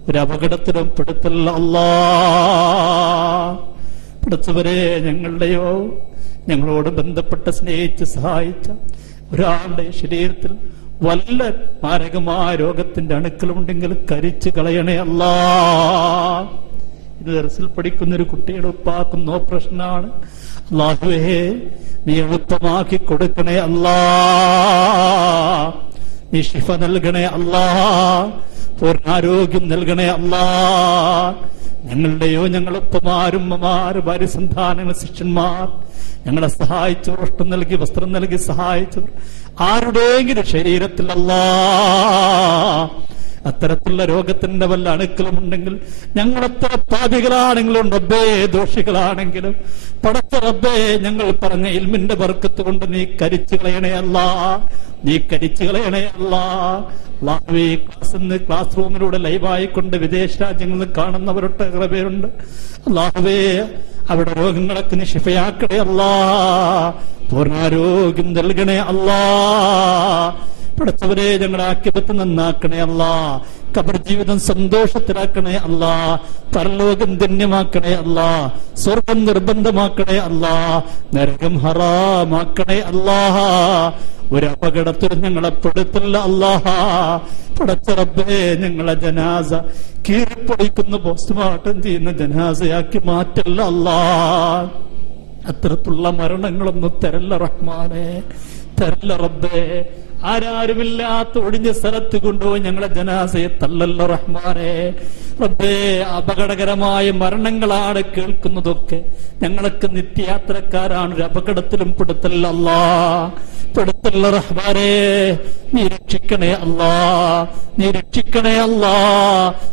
ഒരു അപകടത്തിലും പെടുത്തല്ല അല്ലാ. പെടുത്തവരെ ഞങ്ങളുടെയോ ഞങ്ങളോട് ബന്ധപ്പെട്ട് സ്നേഹിച്ച് സഹായിച്ച ഒരാളുടെ ശരീരത്തിൽ വല്ല മാരകമായ രോഗത്തിന്റെ അണുക്കളുണ്ടെങ്കിൽ കരിച്ചു കളയണേ അല്ലാ. ഇത് ദർസിൽ പഠിക്കുന്ന ഒരു കുട്ടിയുടെ ഉപ്പാക്കുന്ന ഓപ്പറേഷനാണ്. അല്ലാഹുവേ നീ എളുപ്പമാക്കി കൊടുക്കണേ അല്ലാ. നീ ശിഫ നൽകണേ അല്ലാ. പൂർണ്ണാരോഗ്യം നൽകണേ അല്ലാ. ഞങ്ങളുടെയോ ഞങ്ങളുപ്പമാരും ഉമ്മമാര്, ഭാര്യ, സന്താനങ്ങൾ, ശിഷ്യന്മാർ, ഞങ്ങളെ സഹായിച്ചവർ, വസ്ത്രം നൽകി വസ്ത്രം നൽകി സഹായിച്ചവർ ആരുടെയെങ്കിലും ശരീരത്തിൽ അല്ലാ അത്തരത്തിലുള്ള രോഗത്തിന്റെ വല്ല അണുക്കളും ഉണ്ടെങ്കിൽ, ഞങ്ങളെത്ര പാപികളാണെങ്കിലും റബ്ബേ ദോഷികളാണെങ്കിലും പടച്ച റബ്ബേ ഞങ്ങൾ പറഞ്ഞ ഇൽമിന്റെ ബർക്കത്ത് കൊണ്ട് നീ കരിച്ചു കളയണേ അല്ലാ. നീ കരിച്ചു കളയണേ അല്ലാ. ക്ലാസ് റൂമിലൂടെ ലൈവായിക്കൊണ്ട് വിദേശ രാജ്യങ്ങളിൽ കാണുന്നവരൊട്ട് ഏറെ പേരുണ്ട്. അല്ലാഹുവേ അവിടെ രോഗങ്ങളൊക്കെ നീ ശിഫയാക്കണേ അല്ലാ. പൂർണ്ണാരോഗ്യം നൽകണേ അല്ലാ. പടച്ചവരെ ഞങ്ങളുടെ ആക്കിപത്ത് നന്നാക്കണേ അല്ലാ. ഖബർ ജീവിതം സന്തോഷത്തിലാക്കണേ അല്ലാ. പരലോകം ധന്യമാക്കണേ അല്ലാ. സ്വർഗം നിർബന്ധമാക്കണേ അല്ലാ. നരകം ഹറാമാക്കണേ അല്ലാ. ഒരു അപകടത്തിൽ ഞങ്ങളെ പെടുത്തില്ല അല്ലാ. പടച്ച റബ്ബേ ഞങ്ങളെ ജനാസ കീറിപ്പൊടിക്കുന്ന പോസ്റ്റ്മോർട്ടം ചെയ്യുന്ന ജനാസയാക്കി മാറ്റല്ല അല്ലാ. അത്തരത്തിലുള്ള മരണങ്ങളൊന്നും തരല്ല റഹ്മാനെ, തരല്ല റബ്ബേ. ആരാരുമില്ലാത്ത ഒഴിഞ്ഞ സ്ഥലത്ത് കൊണ്ടുപോയി ഞങ്ങളെ ജനാസയെ തല്ലല്ല റഹ്മാനെ. റബ്ബേ അപകടകരമായ മരണങ്ങളാണ് കേൾക്കുന്നതൊക്കെ. ഞങ്ങളൊക്കെ നിത്യയാത്രക്കാരാണ്, ഒരു അപകടത്തിലും പെടുത്തല്ല അല്ലാ. പെടുത്തുള്ള റഹ്മാനെ നീ രക്ഷിക്കണേ അല്ലാ, നീ രക്ഷിക്കണേ അല്ലാ,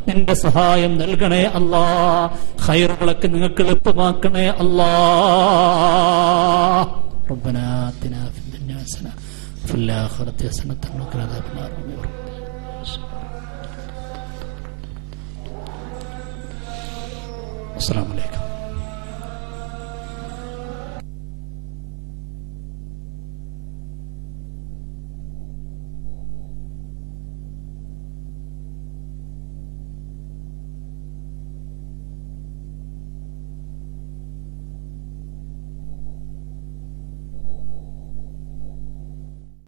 നിന്റെ സഹായം നൽകണേ അല്ലാ, ഖൈറുകളൊക്കെ നിങ്ങൾക്ക് എളുപ്പമാക്കണേ അല്ലാ. റബ്ബനാ ആതിനാ ഫിദ്ദുനിയാ ഹസന വഫിൽ ആഖിറതി ഹസനതൻ വഖിനാ അദാബന്നാർ. അസ്സലാമു അലൈക്കും.